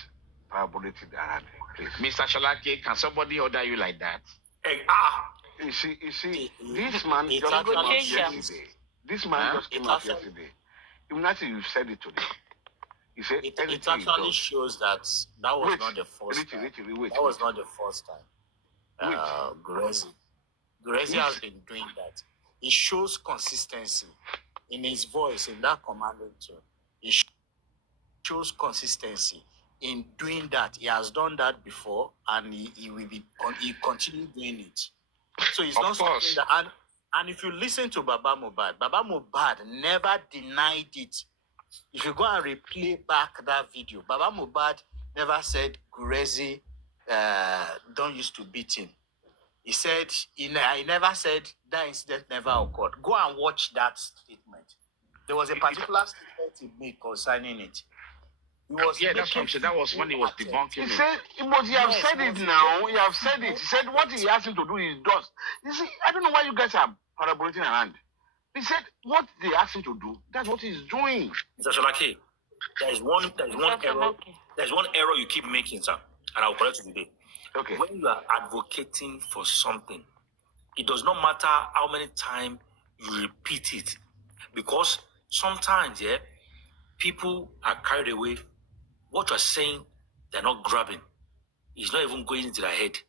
parabolating around. Mr. Shalake, can somebody order you like that? You see, this man just came out yesterday. This man just came out yesterday. Imagine you said it today. He said it actually shows that was not the first time. That was not the first time. Gurezi has been doing that. He shows consistency in his voice, in that commanding tone. He shows consistency in doing that. He has done that before, and he continue doing it. So it's not something that. And if you listen to Baba Mohbad never denied it. If you go and replay back that video, Baba Mohbad never said Gurezi don't used to beat him. He said he never said that incident never occurred. Go and watch that statement. There was a particular statement he made concerning it. Yeah, that's what I'm saying. That was when he was debunking He it. said, but you have said it now. You have said it. He said what he asked him to do, he does. You see, I don't know why you guys are parabolating around. He said what they asked him to do, that's what he's doing. Mr. Sholake, there's one error you keep making, sir, and I'll correct you today. Okay. When you are advocating for something, it does not matter how many times you repeat it, because sometimes, people are carried away. What you're saying, they're not grabbing. It's not even going into their head.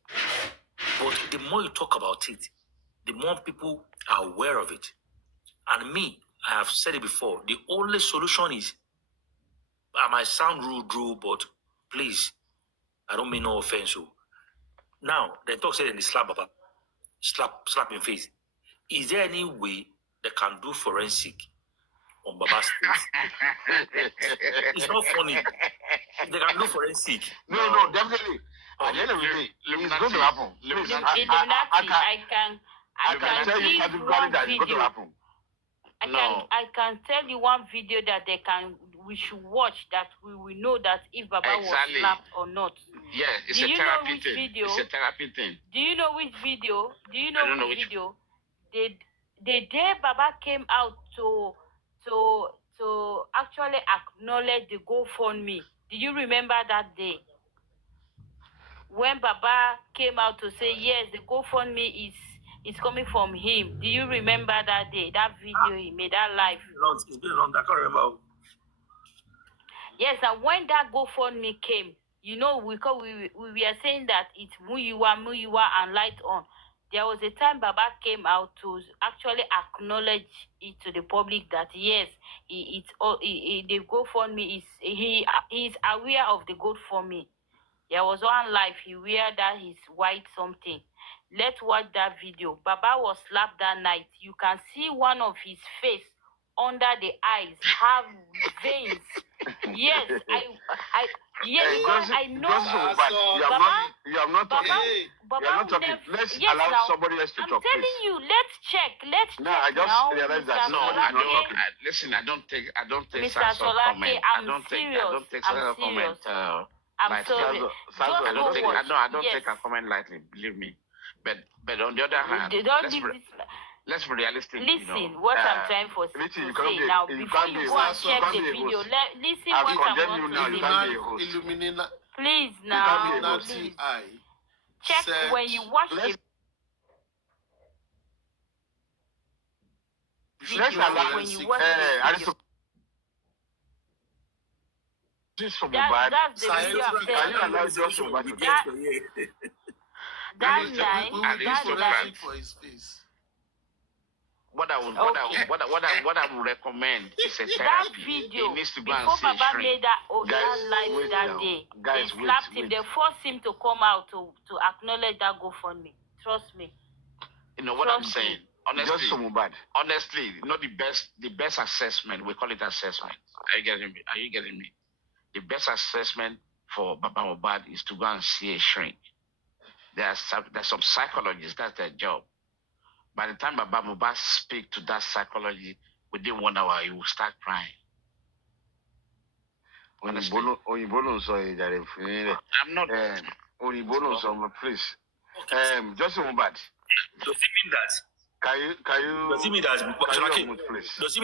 But the more you talk about it, the more people are aware of it. And me, I have said it before, the only solution is, I might sound rude, but please, I don't mean no offense. Now, the talk said in the slap in face. Is there any way they can do forensic on Baba's face? It's not funny. If they can do forensic. No, definitely. At the end of the day, it's going to happen. I can tell you categorically that it's going to happen. I can tell you one video that we should watch, that we will know that if Baba was slapped or not. Yeah, it's a therapy thing. Video? It's a therapy thing. Do you know which video? Video? The day Baba came out to actually acknowledge the GoFundMe. Do you remember that day? When Baba came out to say yes, the GoFundMe is coming from him. Do you remember that day? That video he made, that live. It's been long. I can't remember. Yes, and when that GoFundMe came, we were saying that it's Muyiwa, and Light On. There was a time Baba came out to actually acknowledge it to the public that yes, the GoFundMe he's aware of the GoFundMe. There was one life he wear that his white something. Let's watch that video. Baba was slapped that night. You can see one of his face under the eyes have veins. Yes, I know. You are not talking. Baba, you are not talking. Let's allow somebody else to talk. I'm telling you. Let's check. No, I just realized that. No, I don't. Listen, I don't take such a comment. I don't take such a comment. I'm sorry. I don't take a comment lightly. Believe me. But on the other hand, let's be realistic. Listen, what I'm trying to say now, before you go and check the video, listen what I want to say. Please now, please. Check when you watch the video, when you watch the video. That's the video I'm telling you. That night, for his face. What I would recommend is a therapy. That video, he needs to go before and see Baba made that live that day, they slapped him. They forced him to come out to acknowledge that GoFundMe. Trust me. You know what I'm saying? Honestly, the best assessment, we call it assessment. Are you getting me? The best assessment for Baba Mohbad is to go and see a shrink. There's some psychologists, that's their job. By the time Baba Mohbad speak to that psychology, within 1 hour, he will start crying. I'm not. Please. Just Mohbad. Does it mean that? Can you? Does it mean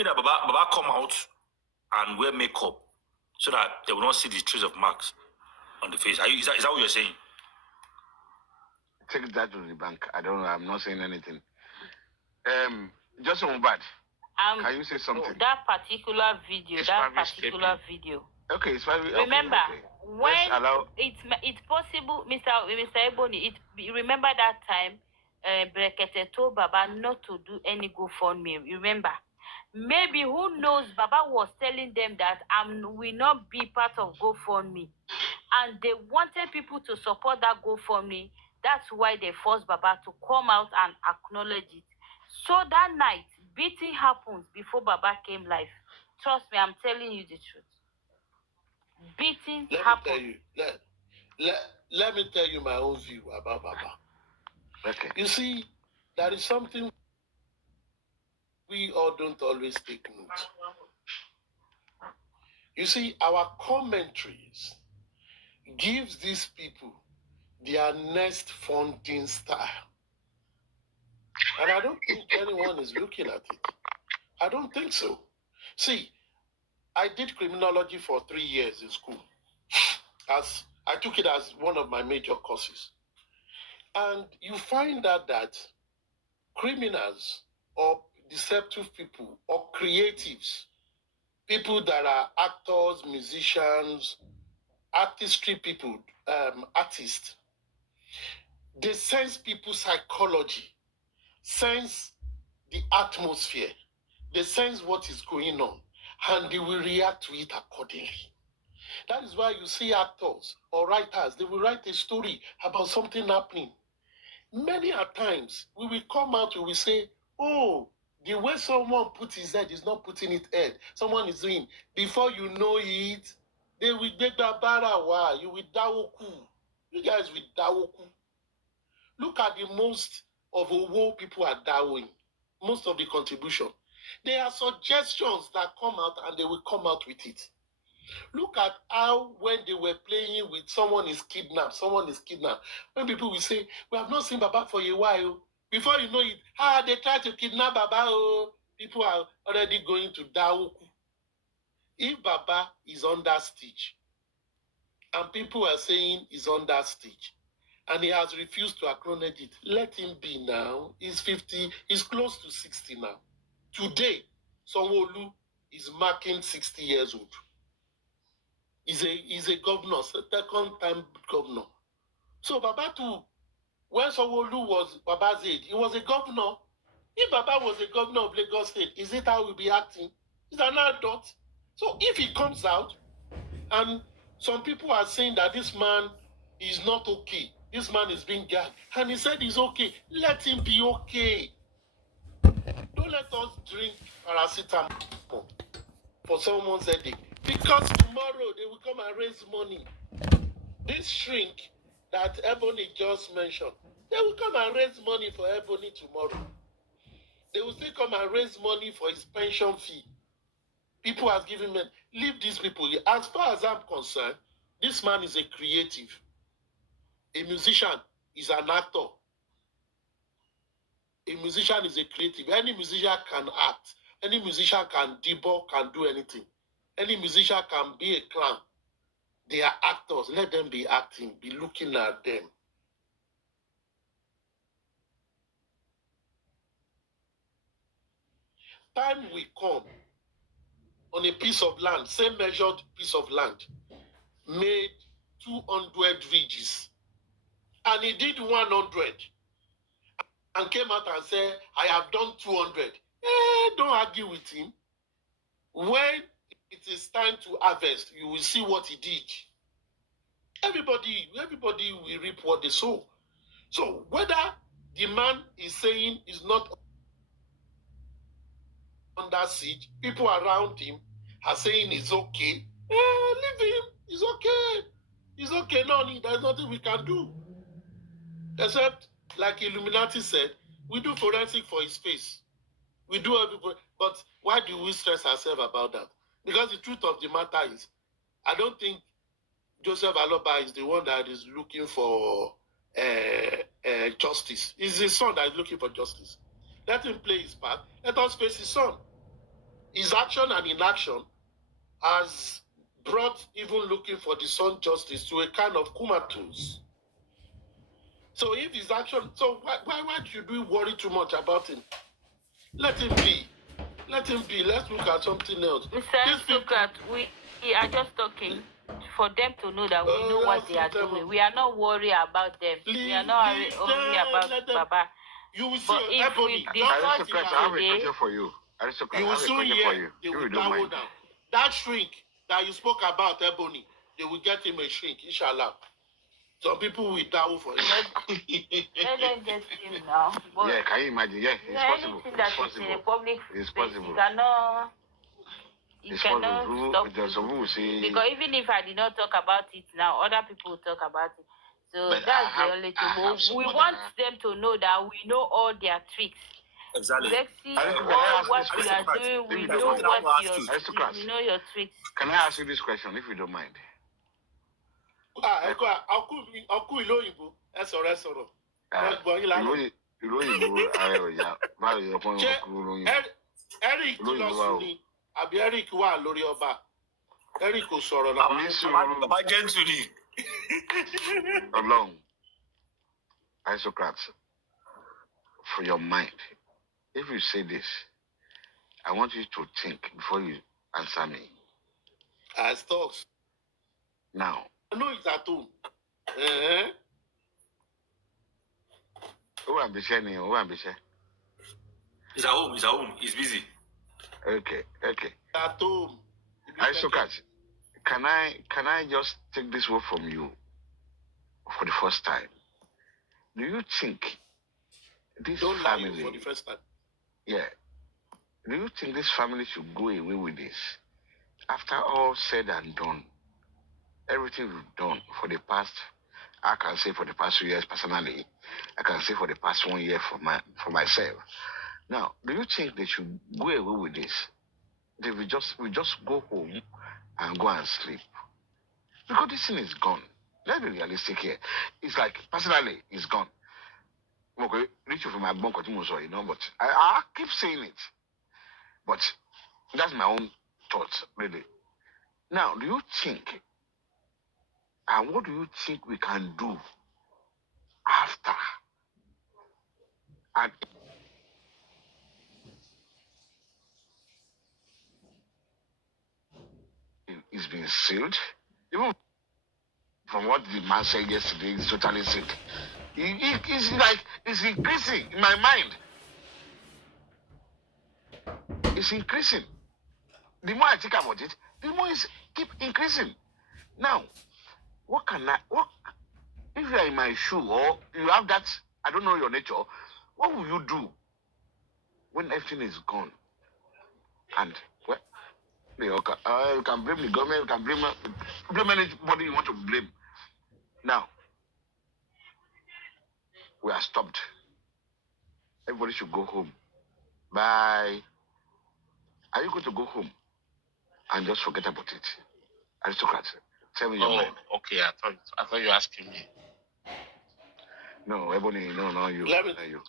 that Baba come out and wear makeup so that they will not see the trace of marks on the face? Is that what you're saying? Take that to the bank. I don't know. I'm not saying anything. Just Mohbad. Can you say something? That particular video. Video. Okay, it's fine. Remember, okay. When it's possible, Mr. Ebony. Remember that time, Brekete told Baba not to do any GoFundMe. Remember, maybe who knows? Baba was telling them that will not be part of GoFundMe, and they wanted people to support that GoFundMe. That's why they forced Baba to come out and acknowledge it. So that night, beating happens before Baba came live. Trust me, I'm telling you the truth. Beating happens. Let me tell you my own view about Baba. Okay. You see, there is something we all don't always take note. You see, our commentaries gives these people their next funding style. And I don't think anyone is looking at it. I don't think so. See, I did criminology for 3 years in school. As I took it as one of my major courses. And you find out that criminals or deceptive people or creatives, people that are actors, musicians, artistry people, artists, they sense people's psychology, sense the atmosphere, they sense what is going on, and they will react to it accordingly. That is why you see actors or writers, they will write a story about something happening. Many a times, we will come out, we will say, oh, the way someone puts his head is not putting it head. Someone is doing. Before you know it, they will get the barawa. You will dawoku. You guys will dawoku. Look at the most of the people are dawoing. Most of the contribution. There are suggestions that come out and they will come out with it. Look at how when they were playing with someone is kidnapped. When people will say, we have not seen Baba for a while. Before you know it, they try to kidnap Baba. Oh, people are already going to Dawoku. If Baba is under stitch, and people are saying he's under stitch, and he has refused to acknowledge it, let him be now. He's 50, he's close to 60 now. Today, Sanwo-Olu is marking 60 years old. He's a governor, second time governor. So Baba too, when Sanwo-Olu was Baba's age, he was a governor. If Baba was a governor of Lagos State, is it how we'll be acting? He's an adult. So if he comes out, and some people are saying that this man is not okay, this man is being gagged, and he said he's okay, let him be okay. Don't let us drink paracetamol for someone's headache. Because tomorrow they will come and raise money. This shrink that Ebony just mentioned, they will come and raise money for Ebony tomorrow. They will still come and raise money for his pension fee. People have given men. Leave these people. As far as I'm concerned, this man is a creative. A musician is an actor. A musician is a creative. Any musician can act. Any musician can debug, can do anything. Any musician can be a clown. They are actors. Let them be acting. Be looking at them. Time will come on a piece of land, same measured piece of land, made 200 ridges. And he did 100 and came out and said, I have done 200. Don't argue with him. When it is time to harvest, you will see what he did. Everybody will reap what they sow. So whether the man is saying is not under siege, people around him are saying it's okay. Leave him. It's okay. It's okay. No, there's nothing we can do. Except, like Illuminati said, we do forensic for his face. We do everybody. But why do we stress ourselves about that? Because the truth of the matter is, I don't think Joseph Aloba is the one that is looking for justice. It's his son that is looking for justice. Let him play his part. Let us face his son. His action and inaction has brought even looking for the son justice to a kind of comatose. So if his action, so why should we worry too much about him? Let him be. Let him be. Let's look at something else. Let's look at, we are just talking for them to know that we know what they are doing. We are not worried about them. We are not worried about Baba. You will see but if we discuss it today, for you. You will soon hear they will down. That shrink that you spoke about, Ebony, they will get him a shrink, inshallah. Some people will down for him. Let them get him now. But yeah, can you imagine? Yeah, it's possible. Anything that it's is in a public it's space, possible. You cannot stop it. Because even if I did not talk about it now, other people will talk about it. So but that's the only thing. We want them to know that we know all their tricks. Exactly. Lexi, Can I all ask what this you question? are doing, we That's know what I what ask you. Aristocrats. we know your tricks. Can I ask you this question, if you don't mind? Uncle Iloyinbo, ẹ sọ̀rọ̀. Eric ti lọ sùn ni, àbí Eric wà lórí ọba. Eric kò sọ̀rọ̀ náà. Baba gentle ni. Along, Aristocrats, for your mind, if you say this, I want you to think before you answer me. As talks. Now. I know it's at home. Who am I? He's at home. He's at home. He's busy. Okay. At home. Aristocrats, can I just take this word from you for the first time? Do you think this Don't family... lie you for the first time. Yeah. Do you think this family should go away with this? After all said and done, everything we've done for the past, I can say for the past 2 years personally, I can say for the past 1 year for myself. Now, do you think they should go away with this? They will just go home and go and sleep? Because this thing is gone. Let's be realistic here. It's like, personally, it's gone. Okay, reach from my bunk, but I keep saying it. But that's my own thoughts, really. Now, do you think, and what do you think we can do after? And it's been sealed. Even from what the man said yesterday, it's totally sealed. It's like, it's increasing in my mind. It's increasing. The more I think about it, the more it's keep increasing. Now, if you are in my shoe or you have that, I don't know your nature, what will you do when everything is gone? And, well, you can blame the government, you can blame anybody you want to blame. Now, we are stopped. Everybody should go home. Bye. Are you going to go home and just forget about it? Aristocrats, tell me your mind. Okay. I thought you were asking me. No, Ebony, no, you. Let me tell you.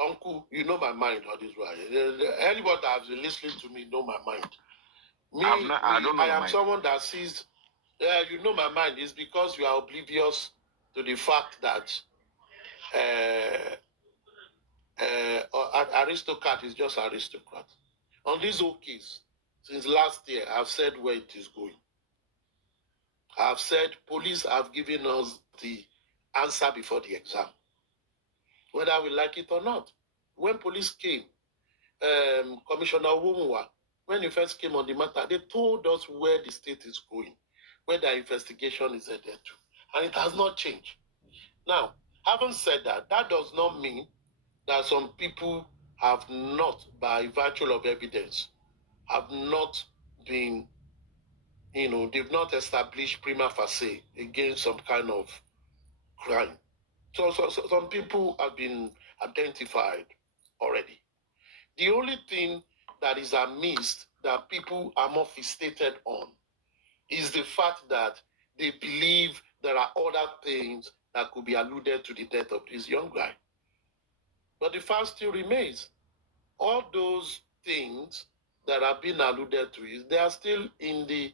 Uncle, you know my mind all this while. Anybody that has been listening to me know my mind. I am someone that sees, you know my mind is because you are oblivious to the fact that aristocrat is just aristocrat. On this whole case, since last year, I've said where it is going. I've said police have given us the answer before the exam, whether we like it or not. When police came, Commissioner Wumwa, when he first came on the matter, they told us where the state is going, where the investigation is headed to, and it has not changed. Now, having said that, that does not mean that some people have not, by virtue of evidence, have not been, they've not established prima facie against some kind of crime. So some people have been identified already. The only thing that is amiss that people are more fixated on is the fact that they believe there are other things that could be alluded to the death of this young guy. But the fact still remains, all those things that have been alluded to, they are still in the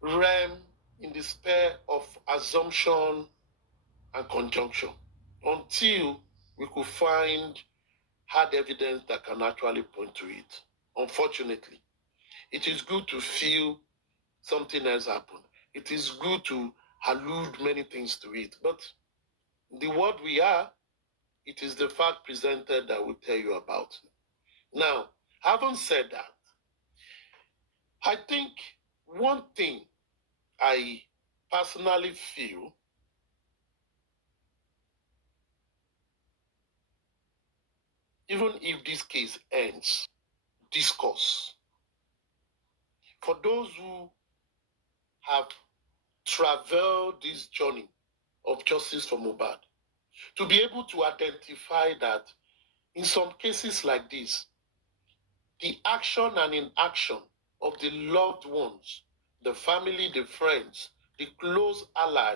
realm, in the sphere of assumption and conjunction, until we could find hard evidence that can actually point to it. Unfortunately, it is good to feel something else happened. It is good to allude many things to it. But the world we are, it is the fact presented that will tell you about it. Now, having said that, I think one thing I personally feel even if this case ends, discourse. For those who have traveled this journey of justice for Mohbad, to be able to identify that in some cases like this, the action and inaction of the loved ones, the family, the friends, the close ally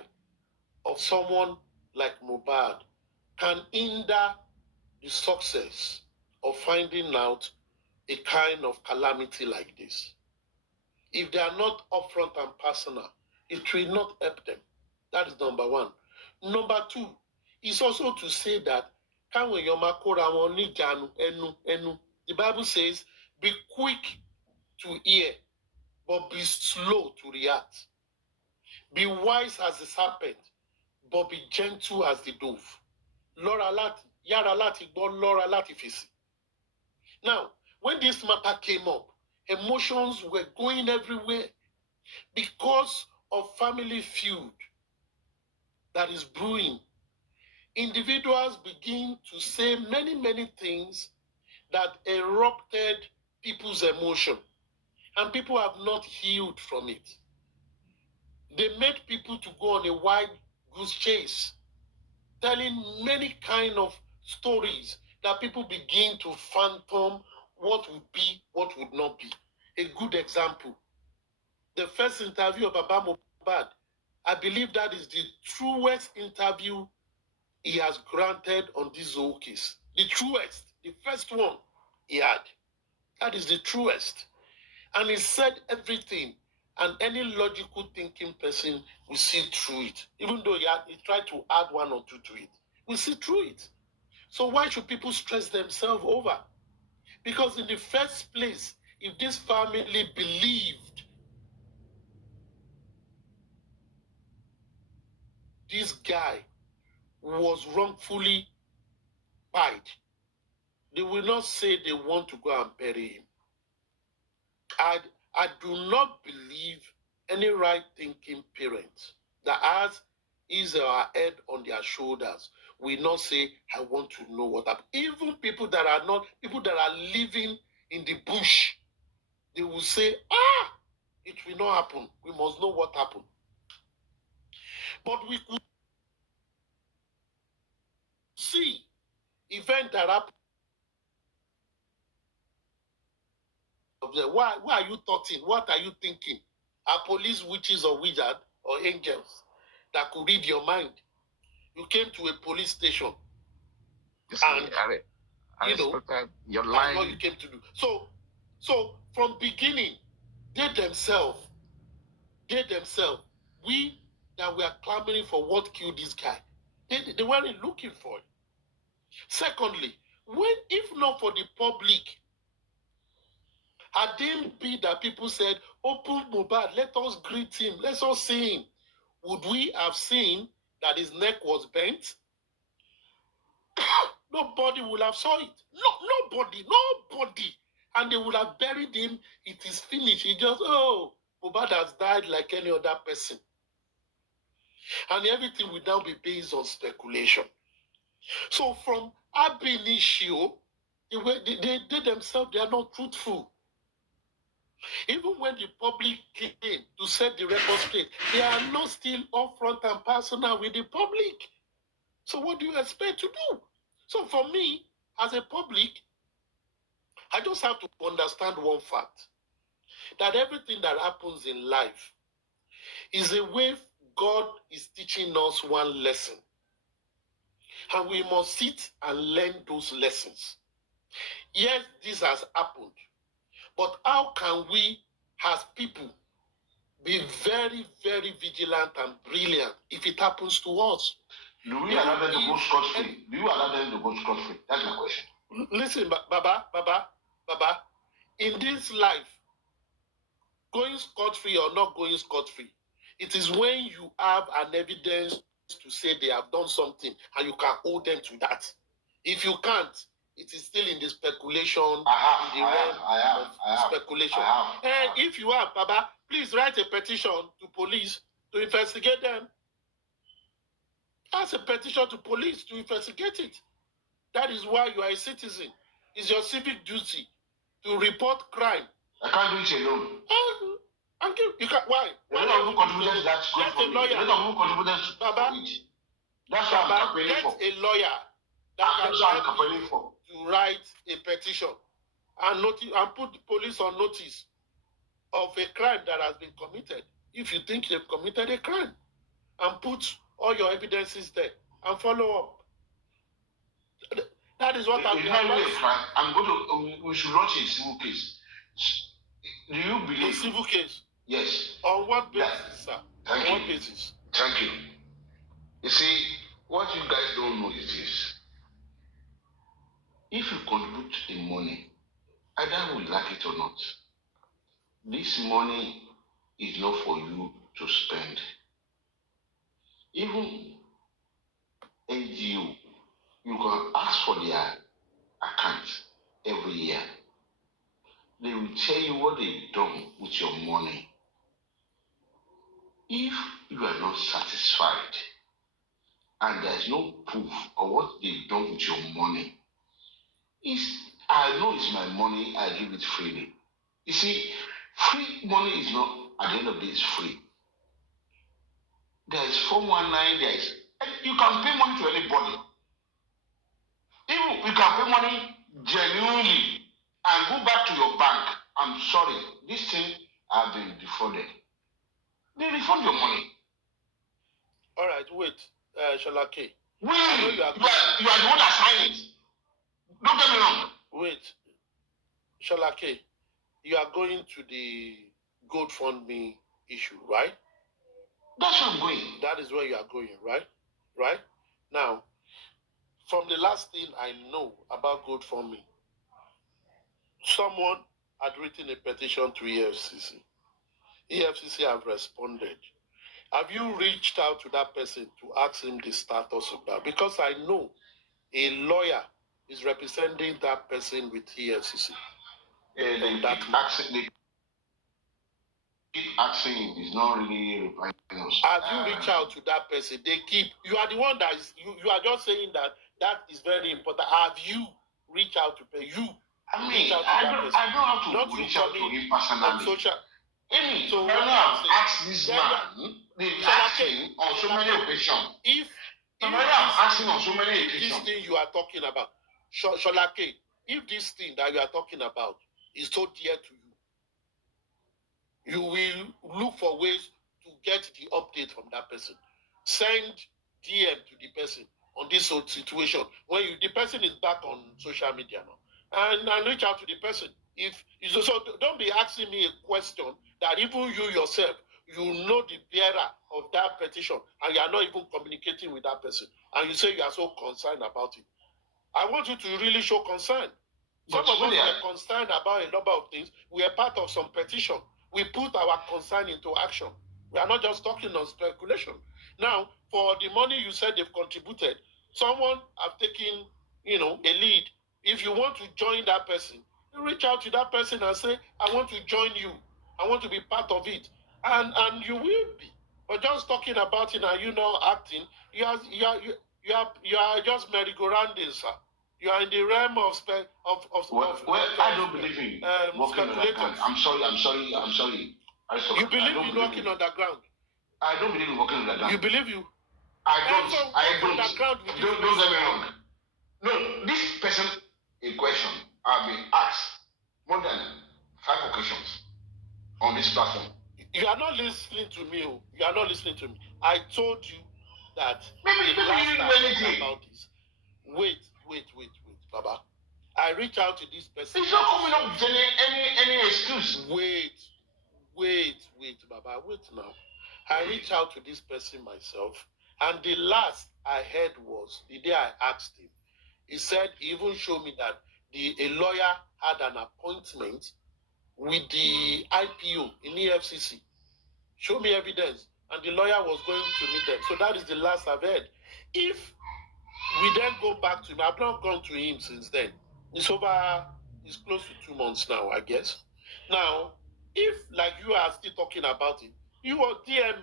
of someone like Mohbad can hinder the success of finding out a kind of calamity like this. If they are not upfront and personal, it will not help them. That is number one. Number two is also to say that the Bible says, be quick to hear, but be slow to react. Be wise as the serpent, but be gentle as the dove. Now, when this matter came up, emotions were going everywhere because of family feud that is brewing. Individuals begin to say many, many things that erupted people's emotion, and people have not healed from it. They made people to go on a wild goose chase, telling many kind of stories that people begin to phantom what would be, what would not be. A good example, the first interview of Baba Mohbad, I believe that is the truest interview he has granted on this whole case. The truest, the first one he had. That is the truest. And he said everything, and any logical thinking person will see through it. Even though he tried to add one or two to it, we see through it. So why should people stress themselves over? Because in the first place, if this family believed this guy was wrongfully died, they will not say they want to go and bury him. I do not believe any right-thinking parent that has his or her head on their shoulders will not say, I want to know what happened. Even people that are living in the bush, they will say, it will not happen. We must know what happened. But we could see events that happen. Why are you talking? What are you thinking? Are police witches or wizards or angels that could read your mind? You came to a police station. And I your line. That's what you came to do. So from beginning, they themselves, we that were clamoring for what killed this guy, they weren't looking for it. Secondly, if not for the public, had it been that people said, open Mohbad, let us greet him, let us see him, would we have seen that his neck was bent? Nobody would have saw it. Nobody. And they would have buried him. It is finished. He just, Mohbad has died like any other person. And everything will now be based on speculation. So from ab initio, they themselves, they are not truthful. Even when the public came to set the record straight, they are not still upfront and personal with the public. So what do you expect to do? So for me, as a public, I just have to understand one fact, that everything that happens in life is a way God is teaching us one lesson. And we must sit and learn those lessons. Yes, this has happened. But how can we, as people, be very, very vigilant and brilliant if it happens to us? Do we allow them to go scot-free? Do you allow them to go scot-free? That's my question. Listen, Baba, in this life, going scot-free or not going scot-free, it is when you have an evidence to say they have done something and you can hold them to that. If you can't, it is still in the speculation, in the realm of speculation. And if you have, Baba, please write a petition to police to investigate them. Ask a petition to police to investigate it. That is why you are a citizen. It's your civic duty to report crime. I can't do it alone. You can, why? Why not who contributed to that? Get a lawyer. Who contributed to Baba, it? That's what I'm campaigning for. Get a lawyer that can help you to write a petition and put the police on notice of a crime that has been committed, if you think they've committed a crime, and put all your evidences there and follow up. That is what I'm going to. We should launch a civil case. Do you believe? A civil case? Yes. On what basis, sir? Thank on you. What basis? Thank you. You see, what you guys don't know is this. If you contribute in money, either we like it or not, this money is not for you to spend. Even NGO, you can ask for their account every year. They will tell you what they've done with your money. If you are not satisfied and there's no proof of what they've done with your money, I know it's my money, I give it freely. You see, free money is not, at the end of the day, it's free. There is 419, you can pay money to anybody. Even you can pay money genuinely and go back to your bank. I'm sorry, this thing I've been defrauded. They refund your money. All right, wait, Shalake. You are the one that signed it. Don't get me wrong. Wait, Shalake, you are going to the GoFundMe issue, right? That's where I'm going. That is where you are going, right? Right? Now, from the last thing I know about GoFundMe, someone had written a petition to EFCC. EFCC have responded. Have you reached out to that person to ask him the status of that? Because I know a lawyer is representing that person with EFCC. They keep asking him. He's not really replying us. Have you reached out to that person? You are the one that is, you are just saying that is very important. Have you reached out to pay? I don't have to reach out to him personally. So when I've asked this man, they've asked him on so many occasions. If this thing you are talking about, Sholake, if this thing that you are talking about is so dear to you, you will look for ways to get the update from that person. Send DM to the person on this whole situation. When the person is back on social media now, and reach out to the person. So don't be asking me a question that even you yourself, you know the bearer of that petition, and you are not even communicating with that person, and you say you are so concerned about it. I want you to really show concern. Some of us are concerned about a number of things. We are part of some petition. We put our concern into action. We are not just talking on speculation. Now, for the money you said they've contributed, someone have taken, a lead. If you want to join that person, you reach out to that person and say, I want to join you. I want to be part of it. And you will be. But just talking about it and you not acting, you are just merry-go-rounding, sir. You are in the realm of I don't believe in walking underground. I'm sorry. You believe in walking underground? I don't believe in walking underground. You believe you? I don't. Don't get me wrong. No, this person in question, I've been asked more than 5 occasions on this platform. You are not listening to me. You are not listening to me. I told you that maybe the last you time didn't do anything about this. Wait, Baba. I reach out to this person. It's not coming up with any excuse. Wait, Baba. Wait now. I reached out to this person myself, and the last I heard was the day I asked him. He said he even showed me that a lawyer had an appointment with the IPO in EFCC. Show me evidence. And the lawyer was going to meet them. So that is the last I've heard. If we then go back to him, I've not gone to him since then. It's close to 2 months now, I guess. Now, if like you are still talking about it, you will DM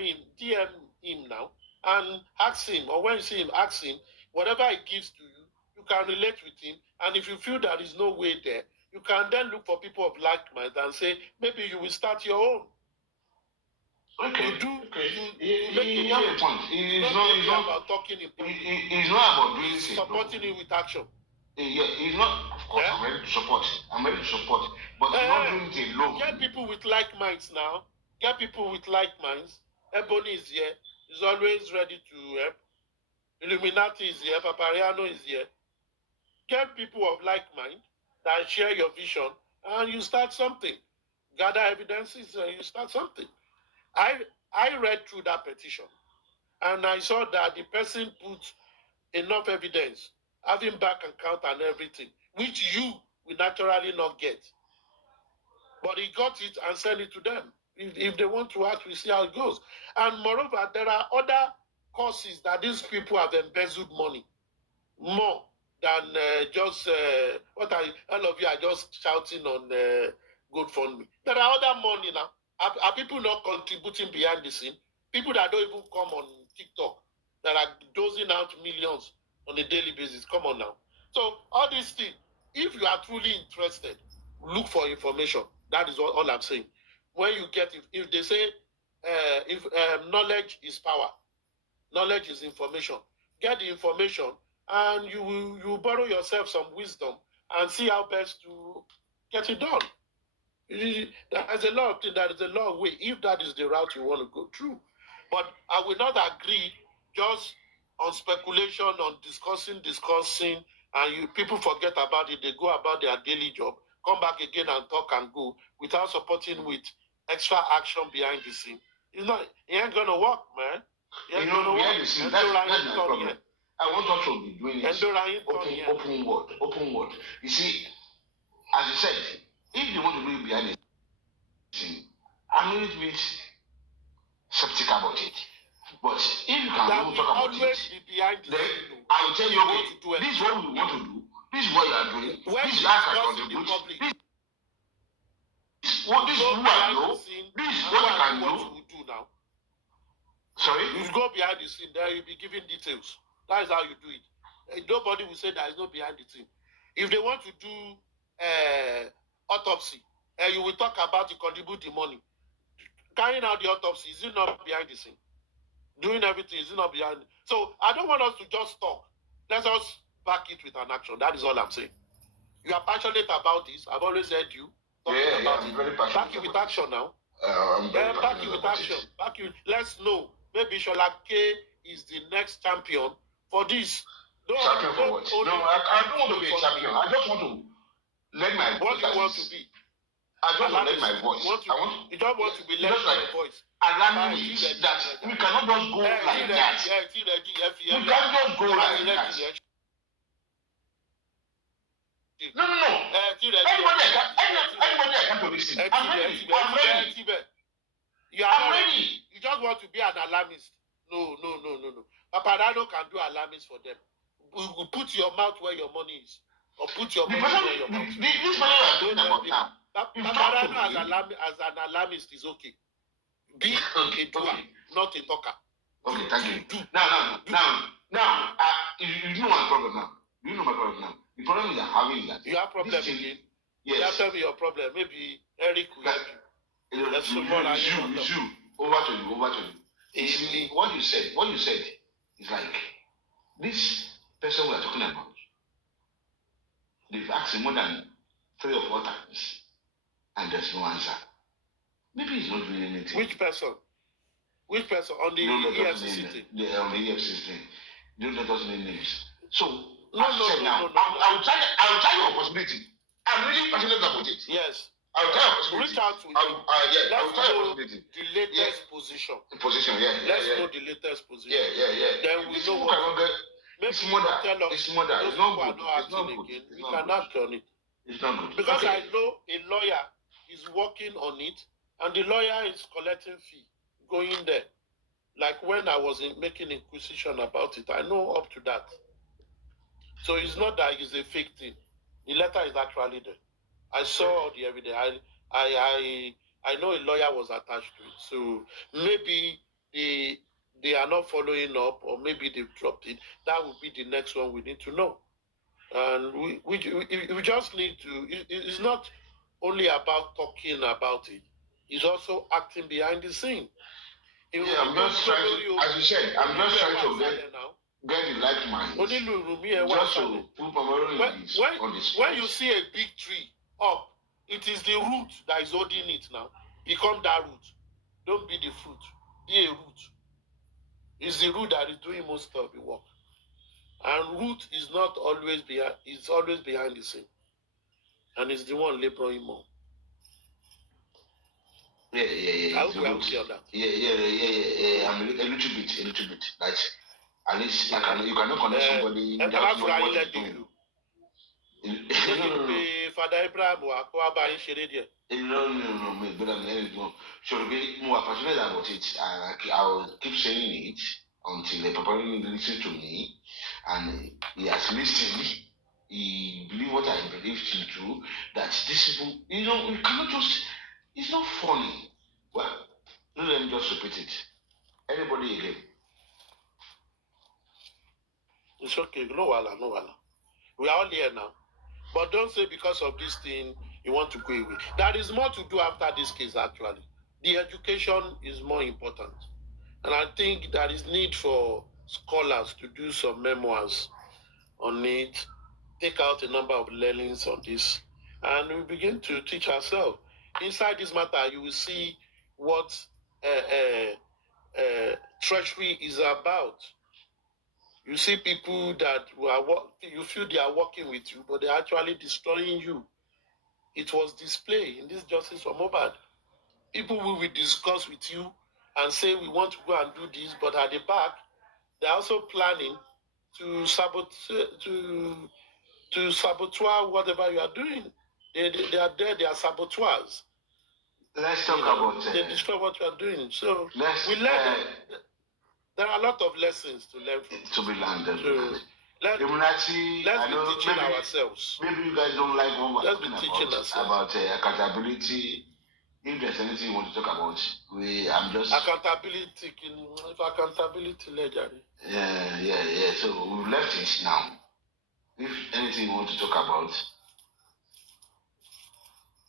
him now and ask him, or when you see him, ask him, whatever he gives to you, you can relate with him. And if you feel there is no way there, you can then look for people of like mind and say, maybe you will start your own. Okay. You have a point. It's not about talking in public. It's not about doing it. Supporting you with action. Yeah, he's not, of course, I'm ready to support. I'm ready to support. But he's not doing it alone. Get people with like minds now. Get people with like minds. Ebony is here. He's always ready to help. Illuminati is here. Papariano is here. Get people of like mind that share your vision, and you start something. Gather evidences, and you start something. I read through that petition, and I saw that the person put enough evidence, having bank account and everything, which you will naturally not get. But he got it and sent it to them. If they want to ask, we see how it goes. And moreover, there are other causes that these people have embezzled money more than all of you are just shouting on GoFundMe. There are other money now. Are people not contributing behind the scene? People that don't even come on TikTok, that are dozing out millions on a daily basis. Come on now. So all these things, if you are truly interested, look for information. That is all I'm saying. When you get, if they say, if knowledge is power, knowledge is information. Get the information, and you borrow yourself some wisdom and see how best to get it done. There's a lot of things. There is a lot of way. If that is the route you want to go through, but I will not agree just on speculation, on discussing, and people forget about it. They go about their daily job, come back again and talk and go without supporting with extra action behind the scene. It ain't gonna work, man. Behind the scene, that's my problem. I want us to be doing it open word. You see, as you said, if you want to do it behind the scene, I'm a little bit skeptical about it. But if you can talk about it, then I will tell you, okay, this is what we want to do, this is what you are doing, this is how I can contribute, this is who I know, this is what you can do now. Sorry? You go behind the scene, there you'll be giving details. That is how you do it. Nobody will say there is no behind the scene. If they want to do autopsy, you will talk about you contribute the money. Carrying out the autopsy, is it not behind the scene? Doing everything, is it not behind? So I don't want us to just talk. Let us back it with an action. That is all I'm saying. You are passionate about this. I've always heard you talking about it. Very passionate. Back it with action now. I'm very back it with action. Back it. Let's know. Maybe Shola K is the next champion for this. Champion for what? No, I don't want to be a champion. I just want to let my voice. What do you want to be? I just want to let my voice. You don't want to be led by your voice. Alarming is that we cannot just go like that. We can't just go like that. No. Anybody I can't listen. I'm ready. I'm ready. You just want to be an alarmist. No. Papariano can do alarmist for them. You put your mouth where your money is. Or put your money where your mouth is. This money I'm doing about now. Papariano as an alarmist is okay. Be a doer, not a talker. Okay, thank you. Now, you know my problem now. You know my problem now. The problem is I'm having that. You have problem again? Yes. You have to tell me your problem. Maybe Eric will help you. Over to you. You see, what you said is like this person we are talking about. They've asked him more than 3 or 4 times, and there's no answer. Maybe he's not doing anything. Which person? On the EFCC thing? On the EFCC thing. Don't let us name names. So, no. I will try your possibility. I'm really passionate about it. Yes. I will try your possibility. Reach out to him. I will try your possibility. The latest position. Let's know the latest position. Yeah. Then we know what. It's murder. It's not good. We can act on it. It's not good. Because I know a lawyer is working on it, and the lawyer is collecting fee, going there. Like when I was making inquisition about it, I know up to that. So it's not that it's a fake thing. The letter is actually there. I saw the evidence. I know a lawyer was attached to it. So maybe they are not following up, or maybe they've dropped it. That would be the next one we need to know. And we just need to. It's not only about talking about it. It's also acting behind the scene. I'm just trying to, as you said, I'm just trying to get. get the like mind. Only Just to put Papariano on the spot. When you see a big tree up, it is the root that is holding it now. Become that root. Don't be the fruit. Be a root. It's the root that is doing most of the work. And root is not always behind, it's always behind the scene. And it's the one laboring more. Yeah. I hope we are okay on that. Yeah. I'm a little bit. Like, at least you cannot connect somebody without knowing what he's doing. Father Abraham or Aquaba in Sheredia. No. So be more passionate about it. I will keep saying it until the Papariano listens to me, and he has listened. He believes what I believe to do. That these people, we cannot just. It's not funny. Well, let me just repeat it. Anybody again? It's okay. No wala. We are all here now. But don't say because of this thing you want to go away. There is more to do after this case, actually. The education is more important. And I think there is need for scholars to do some memoirs on it, take out a number of learnings on this, and we begin to teach ourselves. Inside this matter, you will see what treachery is about. You see people that you feel they are working with you, but they're actually destroying you. It was displayed in this justice for Mohbad. People will discuss with you and say we want to go and do this, but at the back, they're also planning to sabotage whatever you are doing. They are there, they are saboteurs. Let's talk about they destroy what you are doing. So we learn. There are a lot of lessons to learn from. To be learned. So let's be teaching ourselves. Maybe you guys don't like what we're talking about accountability. If there's anything you want to talk about, I'm just accountability. Accountability ledger. Yeah. So we've left it now. If anything you want to talk about,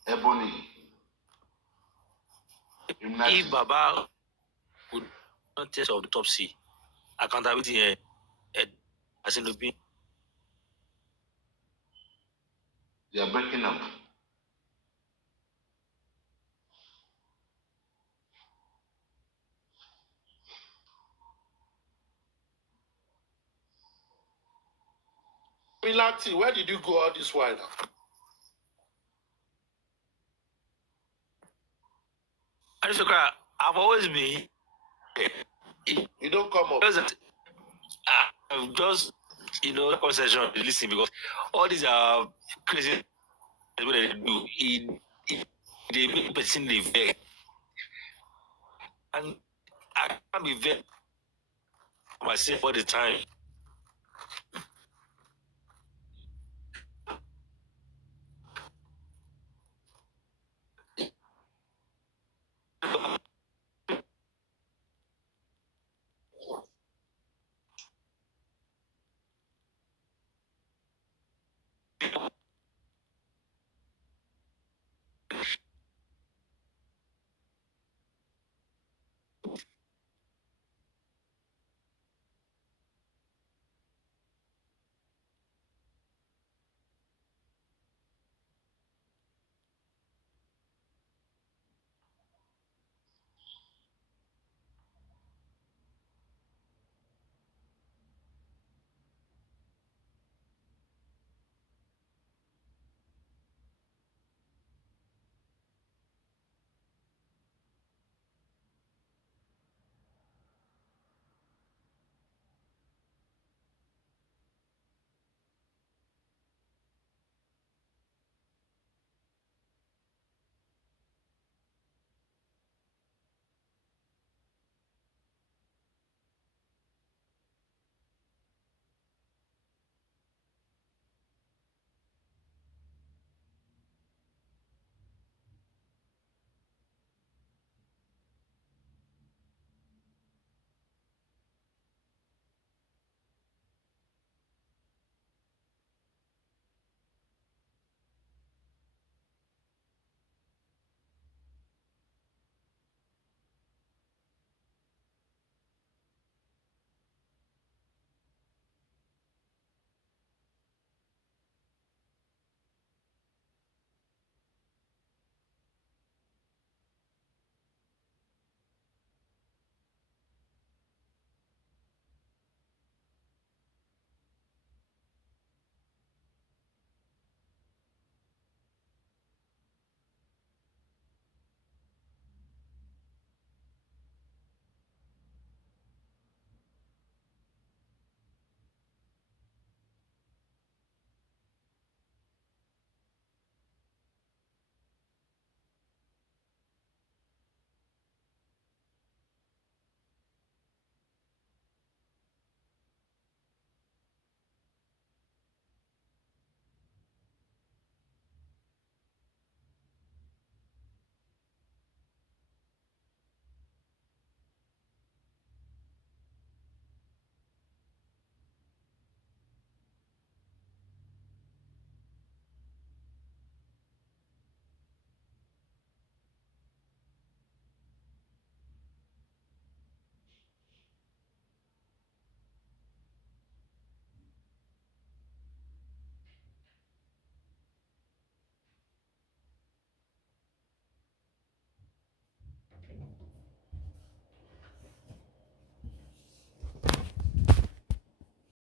Ebony. If Baba would not test of the autopsy, accountability as in the being. They are breaking up. Milati, where did you go all this while now? I've always been. You don't come up. I've just, concentration on listening because all these are crazy what they do. They make person live there. And I can't be very myself all the time.